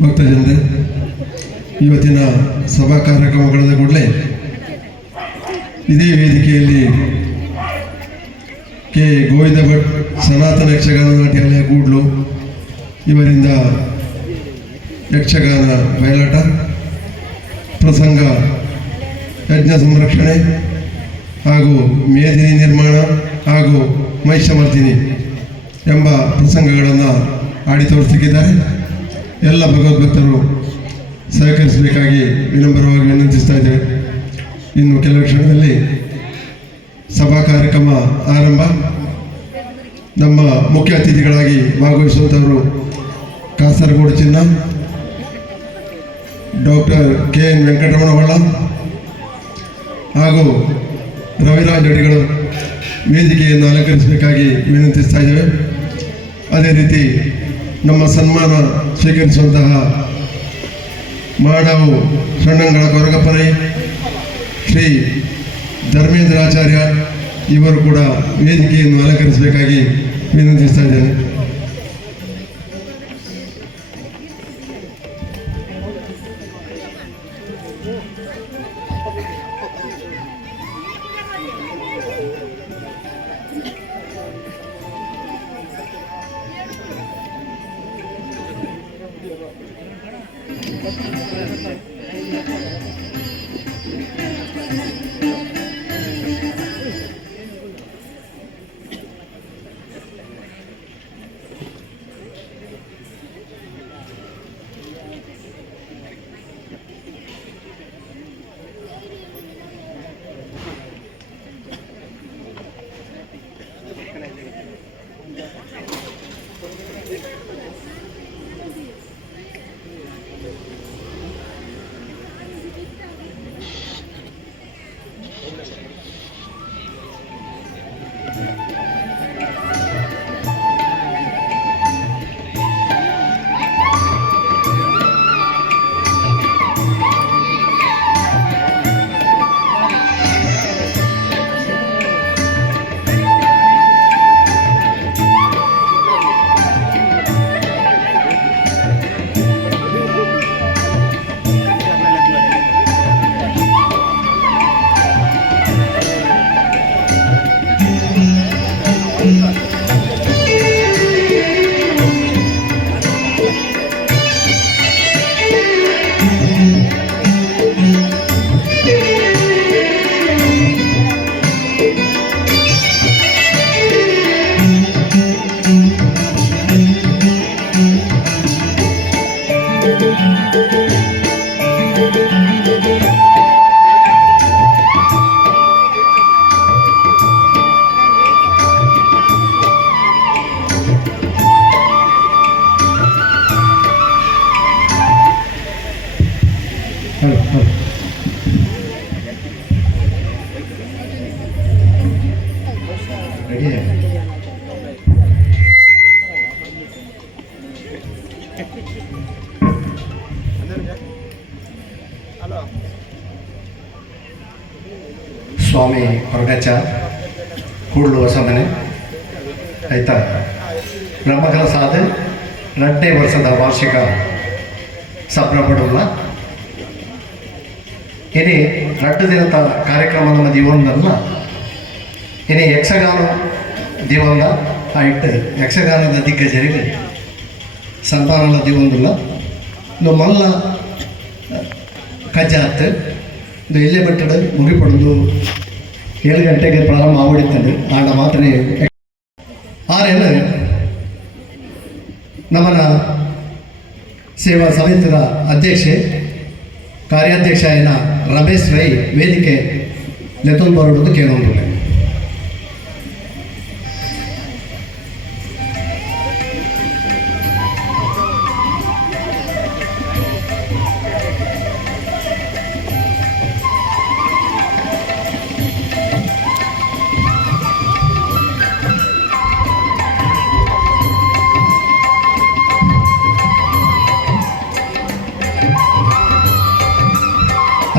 ಭಕ್ತಜನರೇ, ಇವತ್ತಿನ ಸಭಾ ಕಾರ್ಯಕ್ರಮಗಳ ಕೂಡಲೇ ಇದೇ ವೇದಿಕೆಯಲ್ಲಿ ಕೆ ಗೋವಿಂದ ಭಟ್ ಸನಾತನ ಯಕ್ಷಗಾನ ನಾಟ್ಯಾಲಯ ಕೂಡ್ಲು ಇವರಿಂದ ಯಕ್ಷಗಾನ ಬಯಲಾಟ, ಪ್ರಸಂಗ, ಯಜ್ಞ ಸಂರಕ್ಷಣೆ ಹಾಗೂ ಮೇದಿನಿ ನಿರ್ಮಾಣ ಹಾಗೂ ಮಹಿಷಮರ್ದಿನಿ ಎಂಬ ಪ್ರಸಂಗಗಳನ್ನು ಆಡಿ ತೋರಿಸಿದ್ದಾರೆ. ಎಲ್ಲ ಭಗವದ್ಭಕ್ತರು ಸಹಕರಿಸಬೇಕಾಗಿ ವಿನಮ್ರವಾಗಿ ವಿನಂತಿಸ್ತಾ ಇದ್ದೇವೆ. ಇನ್ನು ಕೆಲವು ಕ್ಷಣದಲ್ಲಿ ಸಭಾ ಕಾರ್ಯಕ್ರಮ ಆರಂಭ. ನಮ್ಮ ಮುಖ್ಯ ಅತಿಥಿಗಳಾಗಿ ಭಾಗವಹಿಸುವಂಥವರು ಕಾಸರಗೋಡು ಚಿನ್ನ, ಡಾಕ್ಟರ್ KN ವೆಂಕಟರಮಣ ಹೊಳ್ಳ ಹಾಗೂ ರವಿರಾಜ್ ಅಡಿಗಳು ವೇದಿಕೆಯನ್ನು ಅಲಂಕರಿಸಬೇಕಾಗಿ ವಿನಂತಿಸ್ತಾ ಇದ್ದೇವೆ. ಅದೇ ರೀತಿ ನಮ್ಮ ಸನ್ಮಾನ ಸ್ವೀಕರಿಸುವಂತಹ ಮಾಡಾವು ಸಣ್ಣಂಗಳ ಕೊರಗಪ್ಪನೈ, ಶ್ರೀ ಧರ್ಮೇಂದ್ರಾಚಾರ್ಯ ಇವರು ಕೂಡ ವೇದಿಕೆಯನ್ನು ಅಲಂಕರಿಸಬೇಕಾಗಿ ವಿನಂತಿಸ್ತಾ ಇದ್ದೇನೆ. ಸ್ವಾಮಿ ಹೊರಗಚ್ಚ ಕೂಡಲು ಹೊಸಮನೆ ಆಯ್ತಾ ಬ್ರಹ್ಮಕಲಸಾದ 2ನೇ ವರ್ಷದ ವಾರ್ಷಿಕ ಸಂಭ್ರಮಡುಲ್ಲ ಇನಿ 2 ದಿನದ ಕಾರ್ಯಕ್ರಮ ನಮ್ಮ ಜೀವನದಲ್ಲ ಇನಿ ಯಕ್ಷಗಾನ ಜೀವನ ಆಯ್ತು ಯಕ್ಷಗಾನದ ದಿಗ್ಗಜರಿಗೆ ಸಂತಾನದ ಜೀವನದಲ್ಲ ಮಲ್ಲ ಕಜ್ಜಾತ್ ಇಲ್ಲೇ ಬಿಟ್ಟಡು ಮುಗಿಪಡುದು 7 ಗಂಟೆಗೆ ಪ್ರಾರಂಭ ಆವಡಿತ್ತಂಡು ಆಂಡ ಮಾತ್ರ ಆರೇನು ನಮ್ಮನ ಸೇವಾ ಸಮಿತಿಯ ಅಧ್ಯಕ್ಷೆ ಕಾರ್ಯಾಧ್ಯಕ್ಷ ಆಯ್ನ ರಮೇಶ್ ರೈ ವೇದಿಕೆ ಲೆತೊಂದು ಬರೋದು ಕೇಳೋದು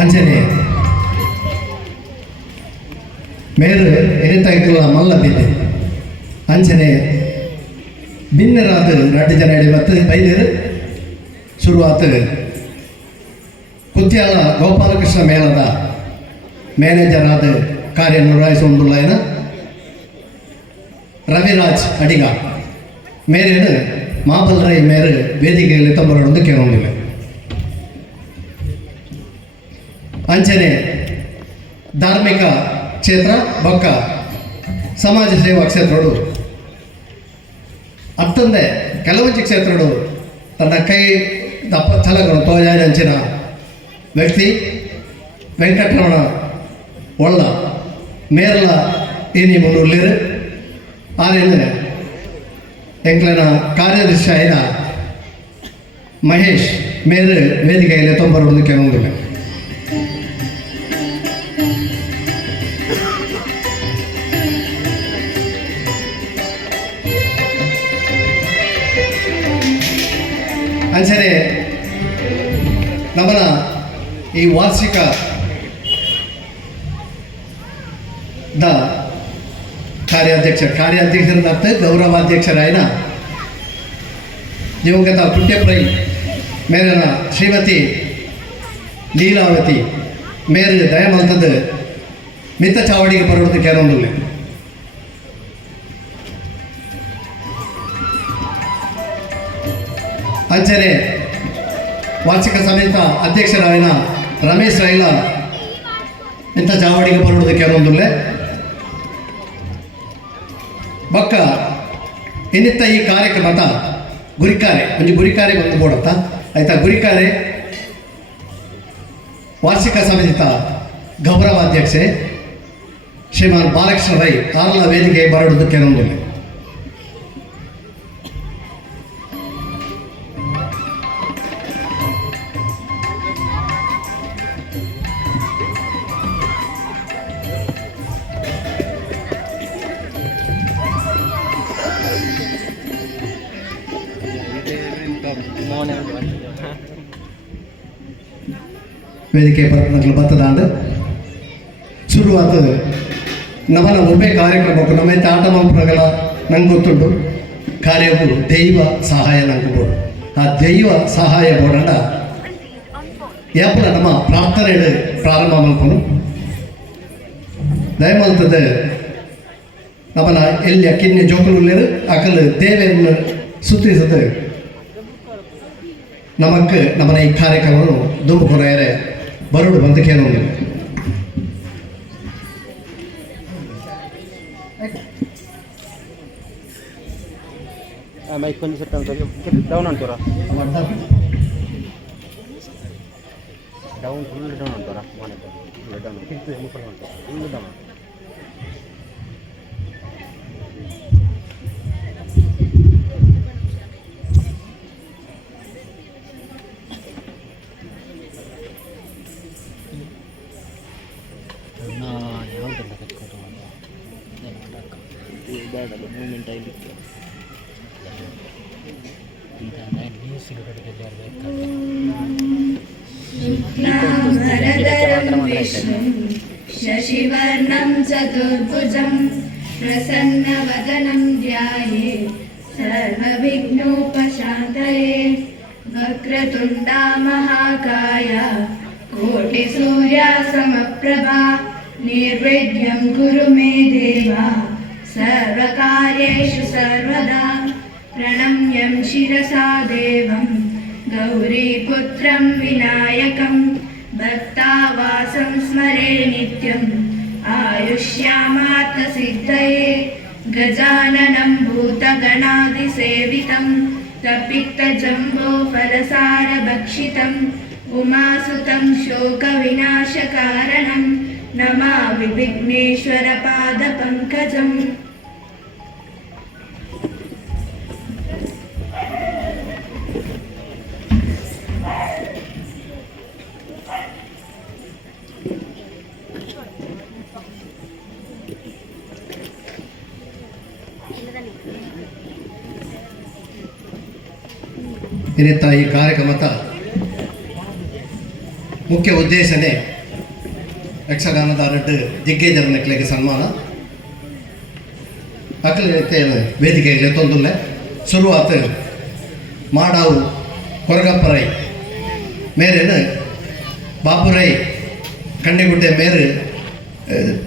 ಅಂಚನೆ ಮೇರು ಎಣಿತಾಯ್ಕಲ್ಲ ಮಲ್ಲ ಬಿದ್ದೆ ಅಂಚನೆ ಭಿನ್ನರಾದ 2 ಜನ 10 ಬೈದೇರು ಶುರುವಾತ ಕುತ್ಯಾಲ ಗೋಪಾಲಕೃಷ್ಣ ಮೇಳದ ಮ್ಯಾನೇಜರ್ ಆದ ಕಾರ್ಯನಿರ್ವಹಿಸುವುದಿಲ್ಲ ರವಿರಾಜ್ ಅಡಿಗ ಮೇರೇನು ಮಾಬಲ್ ರೈ ಮೇರು ವೇದಿಕೆಯಲ್ಲಿ ತಂಬರೋದು ಕೇಳೋದಿಲ್ಲ ಅಂಚನೆ ಧಾರ್ಮಿಕ ಕ್ಷೇತ್ರ ಬೊಕ್ಕ ಸಮಾಜ ಸೇವಾ ಕ್ಷೇತ್ರಗಳು ಅತ್ತಂದೆ ಕೆಲವೊಂದು ಕ್ಷೇತ್ರಗಳು ತನ್ನ ಕೈ ದಪ್ಪ ಛಲಗಳು ತೋಜಾಂಚಿನ ವ್ಯಕ್ತಿ ವೆಂಕಟರಮಣ ಒಳ್ಳ ಮೇರ್ಲ ಏನಿ ಮುನ್ನೂರ್ಲೇರು ಆರೇನು ಎಂಕ್ಲನ ಕಾರ್ಯದರ್ಶಿ ಆಯ್ನ ಮಹೇಶ್ ಮೇರು ವೇದಿಕೆಯಲ್ಲಿ ತೊಂಬರೋದು ಕೆಲವೊಂದಿಲ್ಲ ಅಂಚನೆ ನಮ್ಮನ ಈ ವಾರ್ಷಿಕ ದ ಕಾರ್ಯಾಧ್ಯಕ್ಷರ ಗೌರವಾಧ್ಯಕ್ಷರಾಯನ ದಿವಂಗತ ಪುಟ್ಯಪ್ರೈ ಮೇರನ ಶ್ರೀಮತಿ ಲೀಲಾವತಿ ಮೇರು ದಯಮಲ್ತದ ಮಿತ್ತ ಚಾವಡಿಗೆ ಬರೋದು ಕೆಲವೊಂದಿಲ್ಲ ಅಂಚನೆ ವಾರ್ಷಿಕ ಸಮಿತ ಅಧ್ಯಕ್ಷರಾಯನ ರಮೇಶ್ ರೈಲ ಇಂಥ ಚಾವಡಿಗೆ ಬರೋದು ಕೆಲವೊಂದಿಲ್ಲ ಬಕ್ಕ ಇನ್ನಿತ್ತ ಈ ಕಾರ್ಯಕ್ರಮದ ಗುರಿಕಾರೆ ಒಂದು ಗುರಿಕಾರೆ ಬಂದು ಕೊಡತ್ತ ಆಯ್ತಾ ಗುರಿಕಾರೆ ವಾರ್ಷಿಕ ಸಮಿತಿತ ಗೌರವಾಧ್ಯಕ್ಷೆ ಶ್ರೀಮಾನ್ ಬಾಲಕೃಷ್ಣ ರೈ ಆರ್ಲ ವೇದಿಕೆ ಬರೋದು ಕೆಲವೊಂದಿಲ್ಲ ವೇದಿಕೆ ಬರ್ಪನಗಳು ಬರ್ತದಾಂಡು ಶುರುವಾತ ನಮ್ಮನ ಒಬ್ಬೇ ಕಾರ್ಯಕ್ರಮಕ್ಕೂ ನಮ್ಮ ಆಟ ಮಂತ್ರಗಳ ನಂಗೆ ಗೊತ್ತುಂಟು ಕಾರ್ಯವು ದೈವ ಸಹಾಯ ನಂಗೆ ಬೋಡು ಆ ದೈವ ಸಹಾಯ ಬೋಡಂಡ ಯಾಪಲ ನಮ್ಮ ಪ್ರಾರ್ಥನೆ ಪ್ರಾರಂಭ ಮಲ್ಪನು ದಯಮಲ್ತದ ನಮ್ಮನ ಎಲ್ಲಿ ಕಿನ್ನೆ ಜೋಕಲು ಅಕಲ್ ದೇವೆಯನ್ನು ಸುತ್ತಿಸದು ನಮಕ್ಕೆ ನಮ್ಮನ ಈ ಕಾರ್ಯಕ್ರಮವನ್ನು ದುಂಬು ಕೊನೆಯರೆ ಬರೋಡು ಬಂದು ಕೇಳೋದಿಲ್ಲ ಮೈಕ್ ಕೊಂಚ ಡೌನ್ ಅಂತಾರ ಡೌನ್ ಫುಲ್ ಡೌನ್ ಅಂತಾರ ಡೌನ್ ಫುಲ್ ಡೌನ್ ಮೂಮೆಂಟ್ ಆಗಲಿಕ್ಕೆ शशिवर्णं चतुर्भुजं प्रसन्नवदनं ध्यायेत् सर्वविघ्नोपशान्तये वक्रतुण्डा महाकाय कोटिसूर्या समप्रभा निर्विघ्नं कुरु मे देव सर्वकार्येषु सर्वदा प्रणम्यं शिरसा देवं गौरीपुत्रं विनायकं भक्तावासं स्मरे नित्यम् आयुष्यामार्थसिद्धये गजाननं भूतगणादिसेवितं तपित्तजम्बोफलसारभक्षितम् उमासुतं शोकविनाशकारणं नमामि विघ्नेश्वरपादपङ्कजम् ಇನ್ನಿತ್ತ ಈ ಕಾರ್ಯಕ್ರಮದ ಮುಖ್ಯ ಉದ್ದೇಶನೇ ಯಕ್ಷಗಾನದ ಎರಡು ದಿಗ್ಗಜರನಕ್ಲೆಗೆ ಸನ್ಮಾನ ಅಕ್ಕಲ ವೇದಿಕೆಗೆ ತೊಂದುಲ್ಲೆ ಶುರುವಾತ ಮಾಡಾವು ಕೊರಗಪ್ಪರೈ ಮೇರೇನು ಬಾಪುರೈ ಕಣ್ಣಿಗುಡ್ಡೆ ಮೇರೆ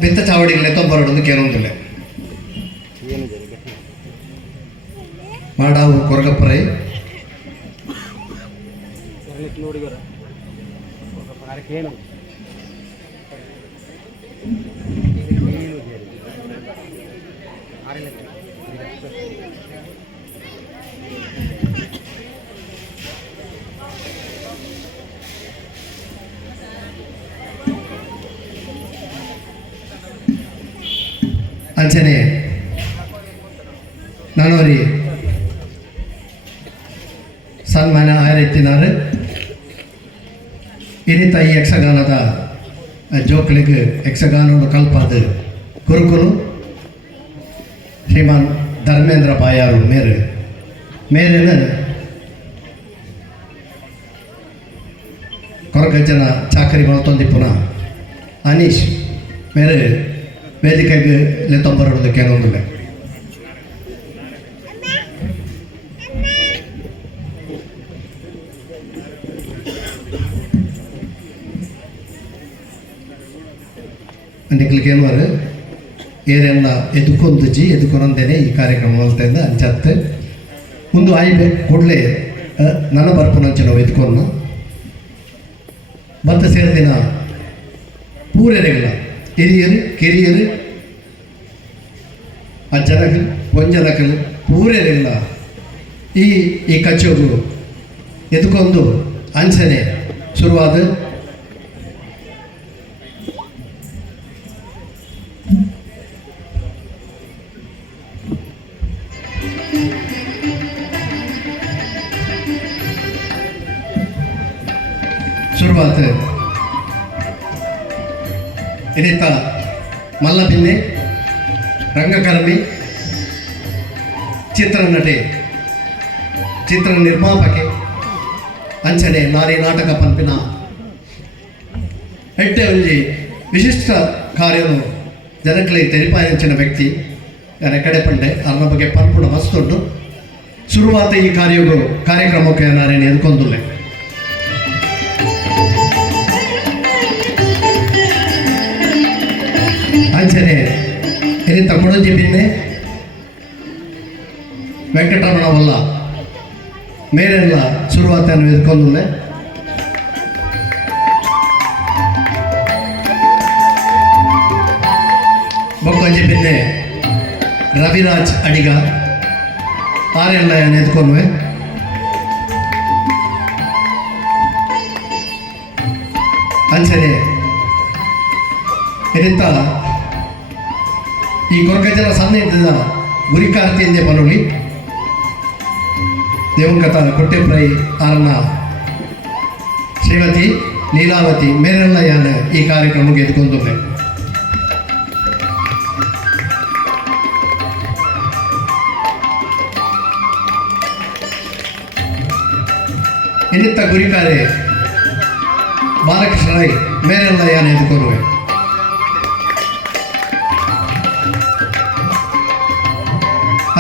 ಬಿತ್ತ ಚಾವಡಿಗಳೇ ತೊಂಬರಡೊಂದು ಕೇಳೊಂದಿಲ್ಲ ಮಾಡಾವು ಕೊರಗಪ್ಪರೈ ನೋಡಿಗರ ಏನು ಅಂಚನೆ ನಾನೋರಿ ಸನ್ಮಾನ ಆಯ್ತಿದ್ದಾರೆ ಇನ್ನಿತ ಈ ಯಕ್ಷಗಾನದ ಜೋಕ್ಲಿಗೆ ಯಕ್ಷಗಾನವನ್ನು ಕಲ್ಪಾದ ಗುರುಕುಲು ಶ್ರೀಮಾನ್ ಧರ್ಮೇಂದ್ರ ಬಾಯಾರು ಮೇರೇನ ಕೊರಗಜ್ಜನ ಚಾಕರಿ ಮಲ್ತೊಂದಿಪ್ಪುನ ಅನೀಶ್ ಮೇರೆ ವೇದಿಕೆಗೆ ಲೆತ್ತೊಂಬರಡೋದು ಕೇಳೊಂದಿಲ್ಲ ನಿಕ್ಲಿಗೇನುವರು ಏರೆಲ್ಲ ಎದುಕೊಂದಂದೇನೆ ಈ ಕಾರ್ಯಕ್ರಮ ಮಲ್ತಿಂದ ಅಂಚತ್ತೆ ಮುಂದೆ ಆಯ್ಬೆ ಕೂಡಲೇ ನನ್ನ ಬರ್ಪುನಂಚೆ ನಾವು ಎದ್ಕೊಂಡು ಭತ್ತ ಸೇರಿದಿನ ಪೂರೆರೆಗಳ ಹಿರಿಯರು ಕಿರಿಯರು ಅಜ್ಜನಕಲು ಪೊಂಜನಕಲು ಪೂರೆರೆಗಳ ಈ ಕಚ್ಚೋಗು ಎದ್ಕೊಂಡು ಅಂಚನೆ ಶುರುವಾದ ಶುರುವಾತ ಇನ್ನಿತ್ತ ಮಲ್ಲಬಿನ್ನೆ ರಂಗಕರ್ಮಿ ಚಿತ್ರನಟಿ ಚಿತ್ರ ನಿರ್ಮಾಪಕೆ ಅಂಚನೆ ನಾರಿ ನಾಟಕ ಪಂಪಿನ ಎಡ್ಡೆ ಒಂಜಿ ವಿಶಿಷ್ಟ ಕಾರ್ಯನು ಜನಕ್ಲೆ ತೆರಿಪಾಯಿಂಚಿನ ವ್ಯಕ್ತಿ ಯಾರ ಕಡೆ ಪಂಡೆ ಅರ್ನ ಬಗ್ಗೆ ಪಂಪುಣ ಮಸ್ತುಂಡು ಶುರುವಾತ ಈ ಕಾರ್ಯಕ್ರಮಕ್ಕೆ ನಾರೇನು ಎದ್ಕೊಂದುಲ್ಲೆ ಅಂಚನೆ ಇನ್ನಿತ್ತ ಕೊಡಂಜಿ ಬಿನ್ನೆ ವೆಂಕಟರಮಣ ವಲ್ಲ ಮೇರೆಲ್ಲ ಶುರುವಾತನ್ನು ಎದ್ಕೊಂದುಲ್ಲೆ ಬೊಕ್ಕೊಂಜಿ ಬಿನ್ನೆ ರವಿರಾಜ್ ಅಡಿಗ ಆರೆಲ್ಲ ಎದ್ಕೊಂಡ್ವೆ ಅಂಚನೆ ಇನ್ನಿತ್ತ ಈ ಕೊರಗಜ್ಜನ ಸನ್ನಿಧಿದ ಗುರಿಕಾರ್ತಿಯಿಂದ ಬನುಲಿ ದೇವಂಕತ ಕೊಟ್ಟೆಪ್ರೈ ಆರನ್ನ ಶ್ರೀಮತಿ ಲೀಲಾವತಿ ಮೇರೆಲ್ಲ ಯಾನ ಈ ಕಾರ್ಯಕ್ರಮಕ್ಕೆ ಎದ್ಕೊಂಡುವೆ ಇನ್ನಿತ್ತ ಗುರಿಕಾರೆ ಬಾಲಕೃಷ್ಣ ರೈ ಮೇರೆಲ್ಲ ಯಾನ ಎದ್ಕೊಂಡುವೆ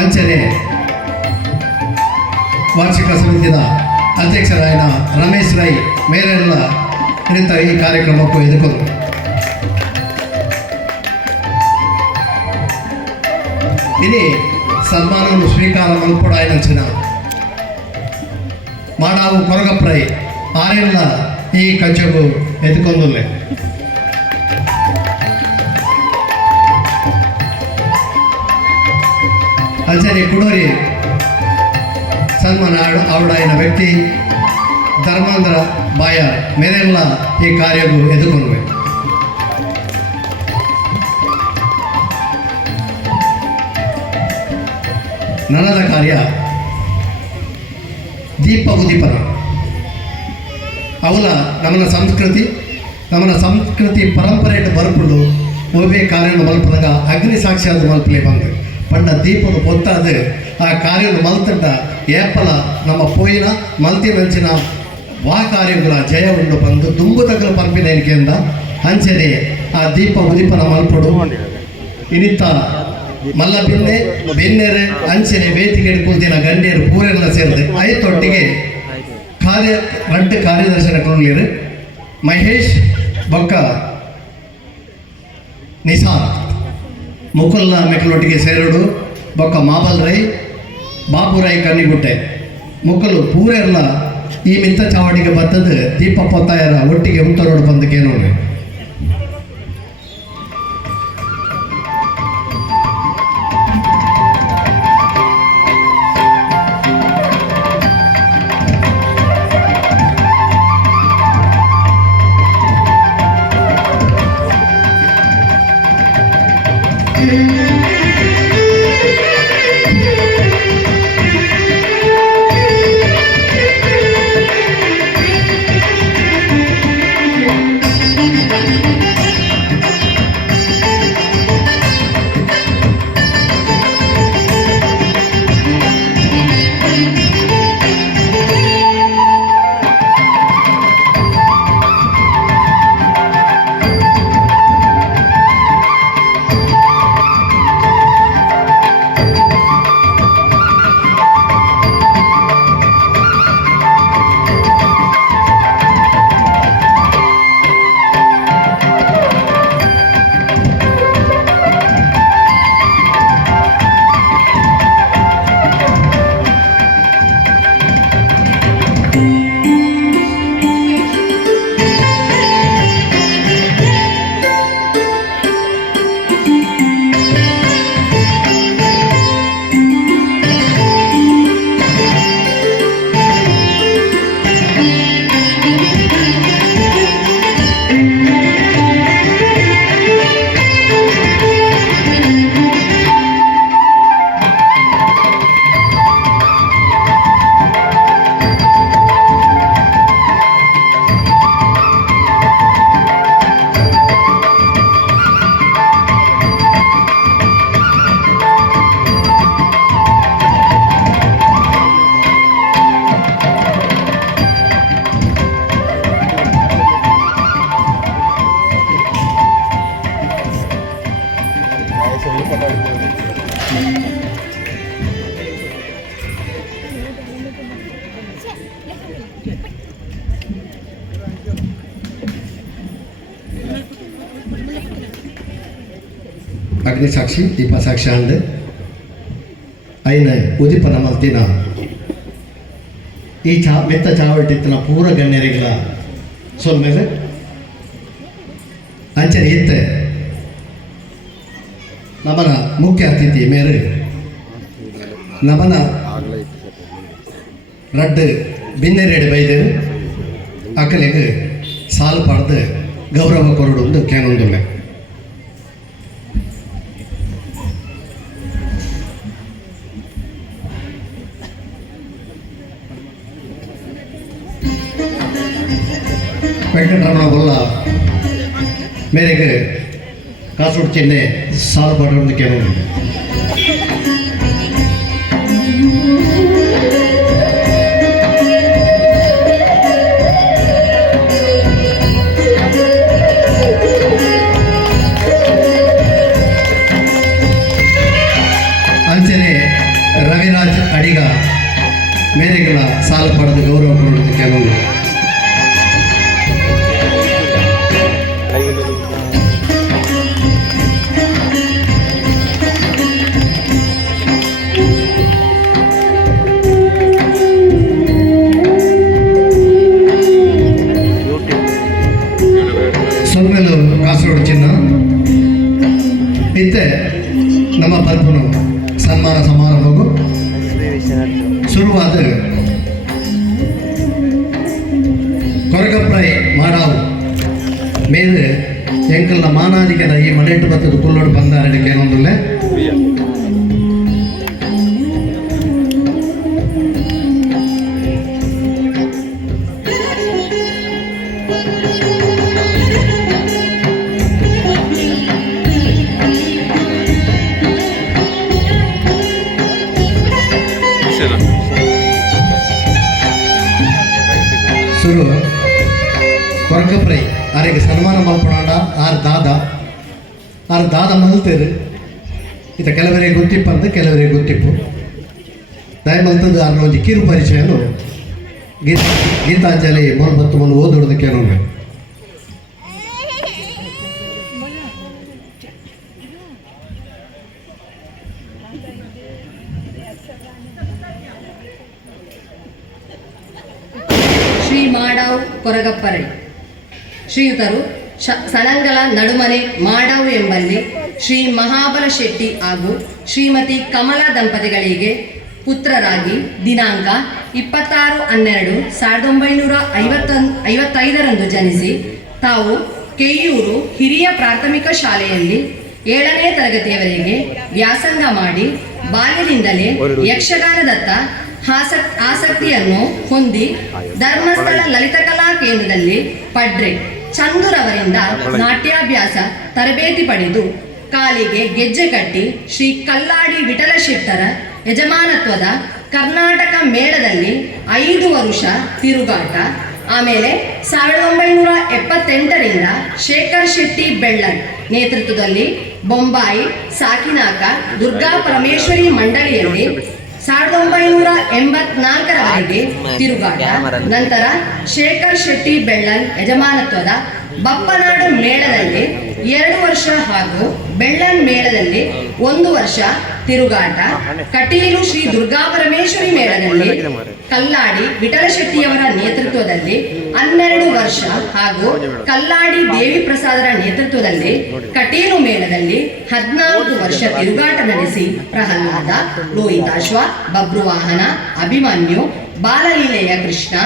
ಅಂಚನೆ ವಾರ್ಷಿಕ ಸಮಿತಿಯ ಅಧ್ಯಕ್ಷರಾಯನ ರಮೇಶ್ ರೈ ಮೇರೆಲ್ಲ ಇನ್ನಿತ್ತ ಈ ಕಾರ್ಯಕ್ರಮಕ್ಕೂ ಎದುಕೊಂಡು ಇನಿ ಸನ್ಮಾನವನ್ನು ಸ್ವೀಕಾರ ಮಲ್ಪಡಾಯನಂಚಿನ ಮಾಡಾವು ಕೊರಗಪ್ರೈ ಆರೆಲ್ಲ ಈ ಕಚ್ಚಗು ಎದುಕೊಂದುಲ್ಲೆ ಅಂಚನೆ ಕುಡೋರಿ ಸನ್ಮಾನ ಆವಡಾಯಿನ ವ್ಯಕ್ತಿ ಧರ್ಮೇಂದ್ರ ಬಾಯ ಮೇರೆಲ್ಲ ಈ ಕಾರ್ಯವು ಎದುಕೊಂಡ್ವೆ. ನನದ ಕಾರ್ಯ ದೀಪ ಉದೀಪನ ಅವಲ ನಮ್ಮನ ಸಂಸ್ಕೃತಿ ಪರಂಪರೆ ಬರ್ಪುಡು ಒಬ್ಬೇ ಕಾರ್ಯನ ಮಲ್ಪದಾಗ ಅಗ್ನಿ ಸಾಕ್ಷಿಯಾದ ಮಲ್ಪಲೆ ಬಂದು ಪಂಡ ದೀಪದ ಹೊತ್ತಾದ ಆ ಕಾರ್ಯನ ಮಲ್ತಂಡ ಏಪಲ ನಮ್ಮ ಪೋಯಿನ ಮಲ್ತಿನಂಚಿನ ವಾ ಕಾರ್ಯಗಳ ಜಯ ಉಂಡು ಬಂದು ದುಂಬು ತಗಲ ಪಂಪಿನ ಎಣಿಕೆಯಿಂದ ಅಂಚನೆ ಆ ದೀಪ ಉದೀಪನ ಮಲ್ಪಡು ಇನಿತ್ತ ಮಲ್ಲ ಬೆನ್ನೆರೆ ಅಂಚನೆ ವೇದಿಕೆ ಕೂತಿನ ಗಂಡಿಯರು ಪೂರೆಲ್ಲ ಸೇರಿದೆ ಐತೊಟ್ಟಿಗೆ ಕಾರ್ಯದರ್ಶನ ಕೊಂಡ್ಲಿರು ಮಹೇಶ್ ಬೊಕ್ಕ ನಿಸಾರ್ ಮುಕುಲ್ನ ಮೆಕ್ಕಲೊಟ್ಟಿಗೆ ಸೇರುಡು ಬೊಕ್ಕ ಮಾಬಲ್ ರೈ ಬಾಬುರಾಯ್ ಕನ್ನಿಗುಟ್ಟೆ ಮುಕ್ಕಲು ಪೂರೆಲ್ಲ ಈ ಮಿತ್ತ ಚಾವಡಿಗೆ ಬರ್ತದ ದೀಪ ಪೊತ್ತಾಯರ ಒಟ್ಟಿಗೆ ಉಂಟರೋಡು ಬಂದಕ್ಕೆ ನೋಡಿ. ಅಗ್ನಿ ಸಾಕ್ಷಿ ದೀಪ ಸಾಕ್ಷಿ ಅಂಡ್ ಐನ ಉದಿಪನ ಮಲ್ತಿನ ಈ ಮೆತ್ತ ಚಾವಟ್ಟಿತ್ತಿನ ಪೂರ ಗಣ್ಯರಿಗಳ ಸೊಲ್ಮೇಲೆ ಅಂಚನೆ ಇತ್ತೆ ನಮನ ಮುಖ್ಯ ಅತಿಥಿ ಮೇರೆ ನಮನ ರಡ್ಡು ಬಿನ್ನೆರೆಡು ಬೈದು ಅಕ್ಕಲಿಗೆ ಸಾಲು ಪಡೆದು ಗೌರವ ಕೊರಡು ಕೇನೊಂದುಳ್ಳೆ. ವೆಂಕಟರಮಣ ಗೊಲ್ಲ ಮೇರೆಗೆ ಕಾಸೂರು ಚಿಹ್ನೆ ಸಾಲು ಪಡೆದು ಕೇನೊಂದು. ಅಂಚನೆ ರವಿರಾಜ್ ಅಡಿಗ ಮೇರೆಗಳ ಸಾಲು ಪಡೆದು ಗೌರವ ಕೊಡುವುದು ಕೆಲವೊಂದು. ಸೊಲ್ಮೇಲು ಕಾಸರಗೋಡು ಚಿನ್ನ ಇತ್ತೆ ನಮ್ಮ ಬರ್ಪುನು ಸನ್ಮಾನ ಸಮಾರಂಭವು ಶುರುವಾದ ಕೊರಗಪ್ರಾಯ ಮಾಡಾವು ಮೇಲೆ ಎಂಕಲ್ನ ಮಾನಾದಿಕದ ಈ ಮನೆಟ್ಟು ಬತ್ತದ ಕುಲ್ಲೋಡು ಬಂದಾರಕ್ಕೆ ಏನೊಂದಿಲ್ಲ ಶುರು ಕೊರಕಪ್ರೈ ಆರಿಗೆ ಸನ್ಮಾನ ಮಲ್ಪಡೋಣ ಆರು ದಾದ ಮಲ್ತೇರು ಇತ ಕೆಲವರಿಗೆ ಗೊತ್ತಿಪ್ಪ ಅಂದ್ರೆ ಕೆಲವರಿಗೆ ಗೊತ್ತಿಪ್ಪು ದಯ ಮಲ್ತದ್ದು ಅನ್ನೋ ಒಂದು ಕಿರು ಪರಿಚಯನು ಗೀತಾಂಜಲಿ ಮೊಲ್ಬತ್ತು ಮೊಲ್ ಓದೋದಕ್ಕೆ ನೋಡಿ ಶ್ರೀ ಮಾಡಾವ್ ಕೊರಗಪ್ಪರೈ ಶ್ರೀಯುತರು ಸಣಂಗಲ ನಡುಮನೆ ಮಾಡಾವು ಎಂಬಲ್ಲಿ ಶ್ರೀ ಮಹಾಬಲ ಶೆಟ್ಟಿ ಹಾಗೂ ಶ್ರೀಮತಿ ಕಮಲಾ ದಂಪತಿಗಳಿಗೆ ಪುತ್ರರಾಗಿ ದಿನಾಂಕ 26/12/1955 ಜನಿಸಿ ತಾವು ಕೆಯ್ಯೂರು ಹಿರಿಯ ಪ್ರಾಥಮಿಕ ಶಾಲೆಯಲ್ಲಿ 7ನೇ ತರಗತಿಯವರೆಗೆ ವ್ಯಾಸಂಗ ಮಾಡಿ ಬಾಲ್ಯದಿಂದಲೇ ಯಕ್ಷಗಾನದತ್ತ ಆಸಕ್ತಿಯನ್ನು ಹೊಂದಿ ಧರ್ಮಸ್ಥಳ ಲಲಿತಕಲಾ ಕೇಂದ್ರದಲ್ಲಿ ಪಡ್ರೆ ಚಂದುರವರಿಂದ ನಾಟ್ಯಾಭ್ಯಾಸ ತರಬೇತಿ ಪಡೆದು ಕಾಲಿಗೆ ಗೆಜ್ಜೆ ಕಟ್ಟಿ ಶ್ರೀ ಕಲ್ಲಾಡಿ ವಿಠಲ ಶೆಟ್ಟರ ಯಜಮಾನತ್ವದ ಕರ್ನಾಟಕ ಮೇಳದಲ್ಲಿ 5 ವರ್ಷ ತಿರುಗಾಟ, ಆಮೇಲೆ 1978ರಿಂದ ಶೇಖರ್ ಶೆಟ್ಟಿ ಬೆಳ್ಳನ್ ನೇತೃತ್ವದಲ್ಲಿ ಬೊಂಬಾಯಿ ಸಾಕಿನಾಕ ದುರ್ಗಾ ಪರಮೇಶ್ವರಿ ಮಂಡಳಿಯಲ್ಲಿ 1984ರವರೆಗೆ ತಿರುಗಾಟ, ನಂತರ ಶೇಖರ್ ಶೆಟ್ಟಿ ಬೆಳ್ಳನ್ ಯಜಮಾನತ್ವದ ಬಪ್ಪನಾಡು ಮೇಳದಲ್ಲಿ 2 ವರ್ಷ ಹಾಗೂ ಬೆಳ್ಳನ್ ಮೇಳದಲ್ಲಿ 1 ವರ್ಷ ತಿರುಗಾಟ, ಕಟೀಲು ಶ್ರೀ ದುರ್ಗಾ ಪರಮೇಶ್ವರಿ ಮೇಳದಲ್ಲಿ ಕಲ್ಲಾಡಿ ವಿಠಲ ಶೆಟ್ಟಿಯವರ ನೇತೃತ್ವದಲ್ಲಿ 12 ವರ್ಷ ಹಾಗೂ ಕಲ್ಲಾಡಿ ದೇವಿ ಪ್ರಸಾದರ ನೇತೃತ್ವದಲ್ಲಿ ಕಟೀಲು ಮೇಳದಲ್ಲಿ 14 ವರ್ಷ ತಿರುಗಾಟ ನಡೆಸಿ ಪ್ರಹ್ಲಾದ, ಲೋಹಿತಾಶ್ವ, ಬಬ್ರುವಾಹನ, ಅಭಿಮನ್ಯು, ಬಾಲಲೀಲೆಯ ಕೃಷ್ಣ,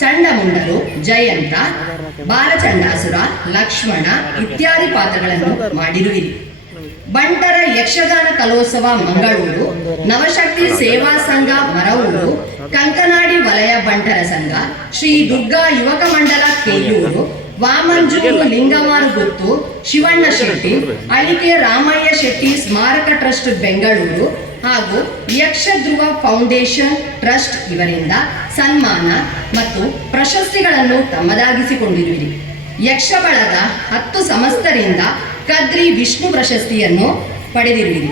ಚಂಡಮುಂಡರು, ಜಯಂತ, ಬಾಲಚಂಡಾಸುರ, ಲಕ್ಷ್ಮಣ ಇತ್ಯಾದಿ ಪಾತ್ರಗಳನ್ನು ಮಾಡಿರುವಿರಿ. ಬಂಟರ ಯಕ್ಷಗಾನ ಕಲೋತ್ಸವ ಮಂಗಳೂರು, ನವಶಕ್ತಿ ಸೇವಾ ಸಂಘ ಮರವೂರು, ಕಂಕನಾಡಿ ವಲಯ ಬಂಟರ ಸಂಘ, ಶ್ರೀ ದುರ್ಗಾ ಯುವಕ ಮಂಡಲ ಕೆಯ್ಯೂರು, ವಾಮಂಜೂರು ಲಿಂಗಮಾರು ಗುತ್ತು ಶಿವಣ್ಣ ಶೆಟ್ಟಿ, ಅಳಿಕೆ ರಾಮಯ್ಯ ಶೆಟ್ಟಿ ಸ್ಮಾರಕ ಟ್ರಸ್ಟ್ ಬೆಂಗಳೂರು ಹಾಗೂ ಯಕ್ಷಧ್ರುವ ಫೌಂಡೇಶನ್ ಟ್ರಸ್ಟ್ ಇವರಿಂದ ಸನ್ಮಾನ ಮತ್ತು ಪ್ರಶಸ್ತಿಗಳನ್ನು ತಮ್ಮದಾಗಿಸಿಕೊಂಡಿರುವಿರಿ. ಯಕ್ಷ ಬಳಗ 10 ಸಮಸ್ತರಿಂದ ಕದ್ರಿ ವಿಷ್ಣು ಪ್ರಶಸ್ತಿಯನ್ನು ಪಡೆದಿರುವಿರಿ.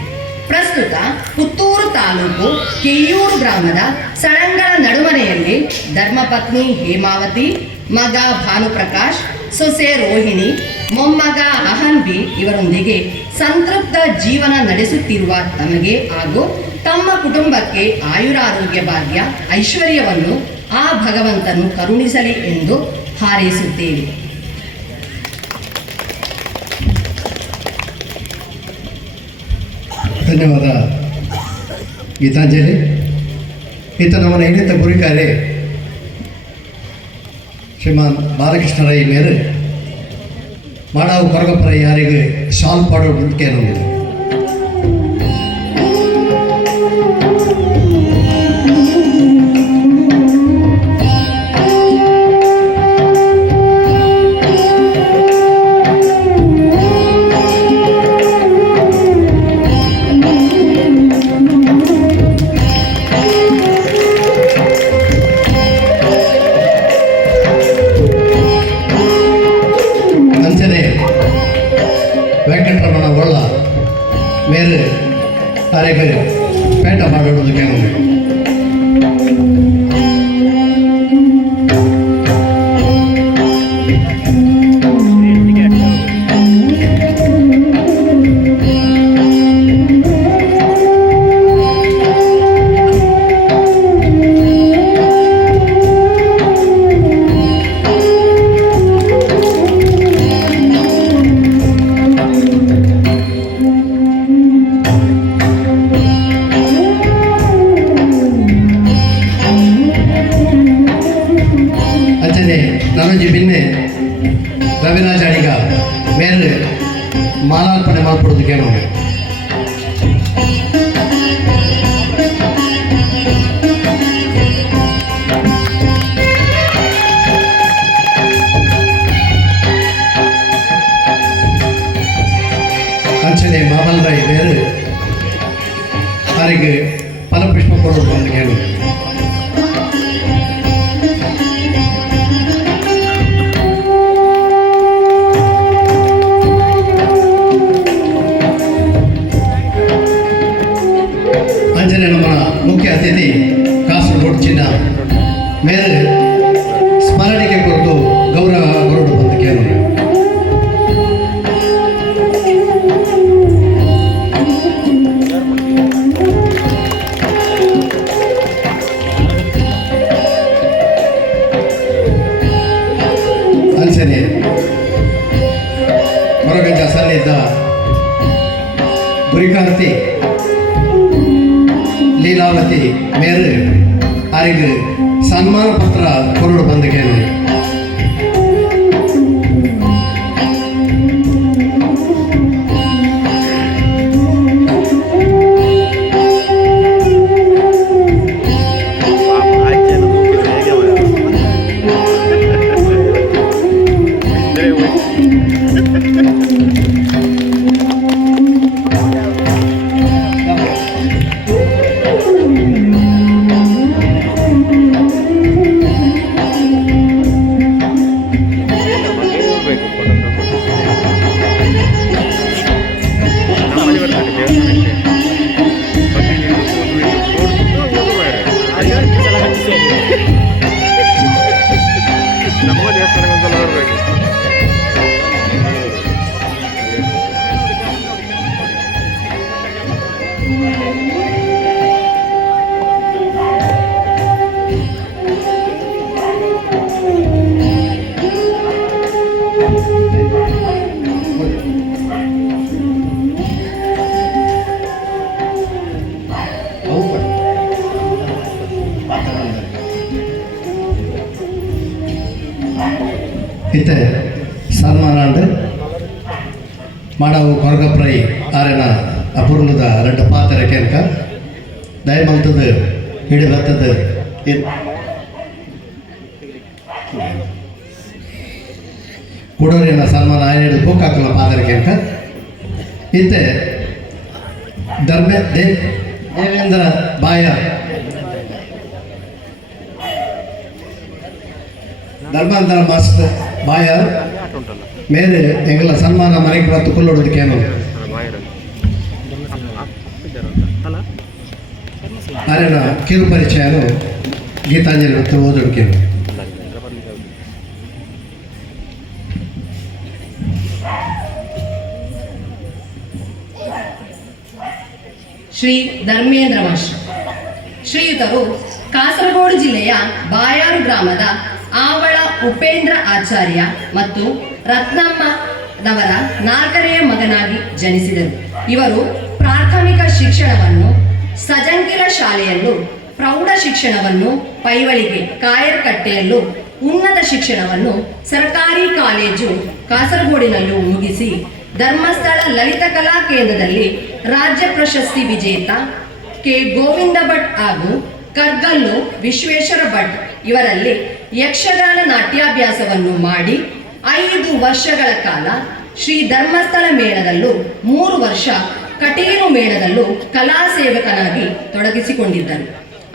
ಪ್ರಸ್ತುತ ಪುತ್ತೂರು ತಾಲೂಕು ಕೆಯ್ಯೂರು ಗ್ರಾಮದ ಸಣಂಗಲ ನಡುಮನೆಯಲ್ಲಿ ಧರ್ಮಪತ್ನಿ ಹೇಮಾವತಿ, ಮಗ ಭಾನುಪ್ರಕಾಶ್, ಸೊಸೆ ರೋಹಿಣಿ, ಮೊಮ್ಮಗ ಅಹನ್ಬಿ ಇವರೊಂದಿಗೆ ಸಂತೃಪ್ತ ಜೀವನ ನಡೆಸುತ್ತಿರುವ ತಮಗೆ ಹಾಗೂ ತಮ್ಮ ಕುಟುಂಬಕ್ಕೆ ಆಯುರಾರೋಗ್ಯ ಭಾಗ್ಯ ಐಶ್ವರ್ಯವನ್ನು ಆ ಭಗವಂತನು ಕರುಣಿಸಲಿ ಎಂದು ಹಾರೈಸುತ್ತೇವೆ. ಧನ್ಯವಾದ ಗೀತಾಂಜಲಿ. ಈತ ನಮ್ಮನ ಏನಿತ ಗುರಿಕಾರೆ ಶ್ರೀಮಾನ್ ಬಾಲಕೃಷ್ಣ ರೈ ಮೇಲೆ ಮಾಡಾವು ಕೊರಗಪ್ಪರ ಯಾರಿಗೆ ಶಾಲ್ ಪಾಡೋದು ಕೇಳೋದು. ವೆಂಕಟರಮಣ ಒಳ್ಳ ಮೇಲೆ ಅರೆಗೆ ಪೇಟ ಮಾಡೋದು ಕೇಳೋದು. ಬಸವಜಿ ಬಿನ್ನೆ ರವಿರಾಜ್ ಅಡಿಗ ಮೇಲೆ ಮಾಲಾರ್ಪಣೆ ಮಾಡ್ಕೊಡೋದಕ್ಕೆ ನೋಡಿ. ಅಂಚನೆ ಮಾಮಲ್ ರೈ ಬೇರೆ ಅವರಿಗೆ ಫಲಪುಷ್ಪ ಕೊಡೋದು ಅಂತ ಹೇಳಿ. ಅಂಜನೆ ನಮ್ಮ ಮುಖ್ಯ ಅತಿಥಿ ಕಾಸರಗೋಡು ಚಿನ್ನ ಮೇಲೆ ಸ್ಮರಣಿಕೆ ಕುರಿತು ಗೌರವ ಕೊರಡು ಬಂದು ಕೇಳೋಣ. ಅಂಚನೆ ಹೊರಗಂಜ ಸನ್ನಿದ್ದ ಗುರಿಕಾಂತಿ ಲೀಲಾವತಿ ಮೇರೆ ಅವರಿಗೆ ಸನ್ಮಾನ ಪತ್ರ ಕೊರಡು ಬಂದು ಕೇಳಿ. ನಮ್ಮ ದೇವಸ್ಥಾನಕ್ಕೊಂದಲ್ಲ ಬರಬೇಕು. ಇತ್ತೆ ಸನ್ಮಾನ ಮಾಡವು ಕೊರಗಪ್ರೈ ಆರೆನ ಅಪೂರ್ಣದ ಎರಡು ಪಾತ್ರ ಕೆನಕ ದಯಮಲ್ತದ ಹಿಡಿ ಬರ್ತದ ಕುಡೋರಿನ ಸನ್ಮಾನ ಆಯ್ನೆಡು ಗೋಕಾಕಲ ಪಾತ್ರ ಕೆನಕ ಇತ್ತೆ ದೇವೇಂದ್ರ ಬಾಯ ಧರ್ಮಾಂತರ ಮಾಸ್ಟರ್ ಬಾಯ ಮೇಲೆ ಎಂಗಲ ಸನ್ಮಾನ ಮನೆಗೆ ಬರ್ತು ಕೊಳ್ಳೋದಕ್ಕೇನು ಅರೆನ ಕಿರು ಪರಿಚಯನು ಗೀತಾಂಜಲಿ ಮತ್ತು ಓದೋದಕ್ಕೇನು. ಶ್ರೀ ಧರ್ಮೇಂದ್ರ ಮಾಸ್ಟರ್ ಶ್ರೀಯುತರು ಕಾಸರಗೋಡು ಜಿಲ್ಲೆಯ ಬಾಯಾರು ಗ್ರಾಮದ ಆವಳ ಉಪೇಂದ್ರ ಆಚಾರ್ಯ ಮತ್ತು ರತ್ನಮ್ಮನವರ ನಾಲ್ಕನೆಯ ಮಗನಾಗಿ ಜನಿಸಿದರು. ಇವರು ಪ್ರಾಥಮಿಕ ಶಿಕ್ಷಣವನ್ನು ಸಜಂಕಿಲ ಶಾಲೆಯಲ್ಲೂ, ಪ್ರೌಢ ಶಿಕ್ಷಣವನ್ನು ಪೈವಳಿಗೆ ಕಾಯರ್ಕಟ್ಟೆಯಲ್ಲೂ, ಉನ್ನತ ಶಿಕ್ಷಣವನ್ನು ಸರ್ಕಾರಿ ಕಾಲೇಜು ಕಾಸರಗೋಡಿನಲ್ಲೂ ಮುಗಿಸಿ ಧರ್ಮಸ್ಥಳ ಲಲಿತ ಕಲಾ ಕೇಂದ್ರದಲ್ಲಿ ರಾಜ್ಯ ಪ್ರಶಸ್ತಿ ವಿಜೇತ ಕೆ ಗೋವಿಂದ ಭಟ್ ಹಾಗೂ ಕರ್ಗಲ್ಲು ವಿಶ್ವೇಶ್ವರ ಭಟ್ ಇವರಲ್ಲಿ ಯಕ್ಷಗಾನ ನಾಟ್ಯಾಭ್ಯಾಸವನ್ನು ಮಾಡಿ 5 ವರ್ಷಗಳ ಕಾಲ ಶ್ರೀ ಧರ್ಮಸ್ಥಳ ಮೇಳದಲ್ಲೂ 3 ವರ್ಷ ಕಟೀಲು ಮೇಳದಲ್ಲೂ ಕಲಾ ಸೇವಕನಾಗಿ ತೊಡಗಿಸಿಕೊಂಡಿದ್ದರು.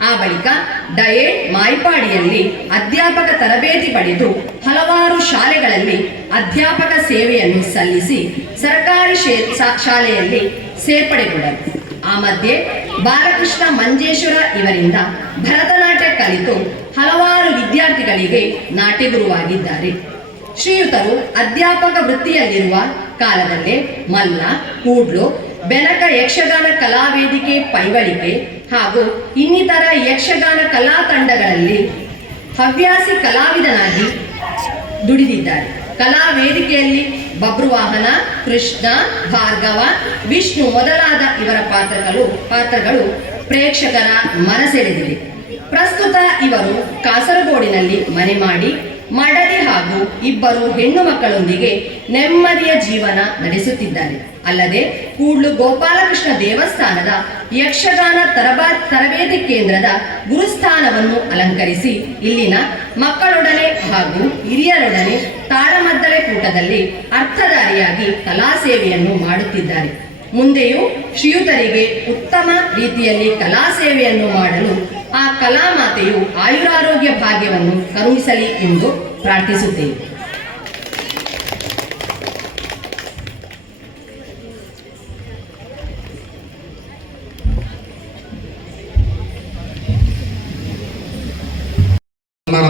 ಆ ಬಳಿಕ ಡಯೇಟ್ ಮಾಯ್ಪಾಡಿಯಲ್ಲಿ ಅಧ್ಯಾಪಕ ತರಬೇತಿ ಪಡೆದು ಹಲವಾರು ಶಾಲೆಗಳಲ್ಲಿ ಅಧ್ಯಾಪಕ ಸೇವೆಯನ್ನು ಸಲ್ಲಿಸಿ ಸರ್ಕಾರಿ ಶಾಲೆಯಲ್ಲಿ ಸೇರ್ಪಡೆಗೊಂಡರು. ಆ ಮಧ್ಯೆ ಬಾಲಕೃಷ್ಣ ಮಂಜೇಶ್ವರ ಇವರಿಂದ ಭರತನಾಟ್ಯ ಕಲಿತು ಹಲವಾರು ವಿದ್ಯಾರ್ಥಿಗಳಿಗೆ ನಾಟ್ಯಗುರುವಾಗಿದ್ದಾರೆ. ಶ್ರೀಯುತರು ಅಧ್ಯಾಪಕ ವೃತ್ತಿಯಲ್ಲಿರುವ ಕಾಲದಲ್ಲೇ ಮಲ್ಲ, ಕೂಡ್ಲು, ಬೆನಕ ಯಕ್ಷಗಾನ ಕಲಾವೇದಿಕೆ ಪೈವಳಿಕೆ ಹಾಗೂ ಇನ್ನಿತರ ಯಕ್ಷಗಾನ ಕಲಾ ತಂಡಗಳಲ್ಲಿ ಹವ್ಯಾಸಿ ಕಲಾವಿದನಾಗಿ ದುಡಿದಿದ್ದಾರೆ. ಕಲಾ ವೇದಿಕೆಯಲ್ಲಿ ಬಬ್ರುವಾಹನ, ಕೃಷ್ಣ, ಭಾರ್ಗವ, ವಿಷ್ಣು ಮೊದಲಾದ ಇವರ ಪಾತ್ರಗಳು ಪ್ರೇಕ್ಷಕರ ಮನಸೆಳೆದಿದೆ. ಪ್ರಸ್ತುತ ಇವರು ಕಾಸರಗೋಡಿನಲ್ಲಿ ಮನೆ ಮಾಡಿ ಮಡದಿ ಹಾಗೂ 2 ಹೆಣ್ಣು ಮಕ್ಕಳೊಂದಿಗೆ ನೆಮ್ಮದಿಯ ಜೀವನ ನಡೆಸುತ್ತಿದ್ದಾರೆ. ಅಲ್ಲದೆ ಕೂಡ್ಲು ಗೋಪಾಲಕೃಷ್ಣ ದೇವಸ್ಥಾನದ ಯಕ್ಷಗಾನ ತರಬೇತಿ ಕೇಂದ್ರದ ಗುರುಸ್ಥಾನವನ್ನು ಅಲಂಕರಿಸಿ ಇಲ್ಲಿನ ಮಕ್ಕಳೊಡನೆ ಹಾಗೂ ಹಿರಿಯರೊಡನೆ ತಾಳಮದ್ದಳೆ ಕೂಟದಲ್ಲಿ ಅರ್ಥಧಾರಿಯಾಗಿ ಕಲಾ ಸೇವೆಯನ್ನು ಮಾಡುತ್ತಿದ್ದಾರೆ. ಮುಂದೆಯೂ ಶ್ರೀಯುತರಿಗೆ ಉತ್ತಮ ರೀತಿಯಲ್ಲಿ ಕಲಾ ಸೇವೆಯನ್ನು ಮಾಡಲು ಆ ಕಲಾಮಾತೆಯು ಆಯುರಾರೋಗ್ಯ ಭಾಗ್ಯವನ್ನು ಕರುಣಿಸಲಿ ಎಂದು ಪ್ರಾರ್ಥಿಸುತ್ತೇವೆ.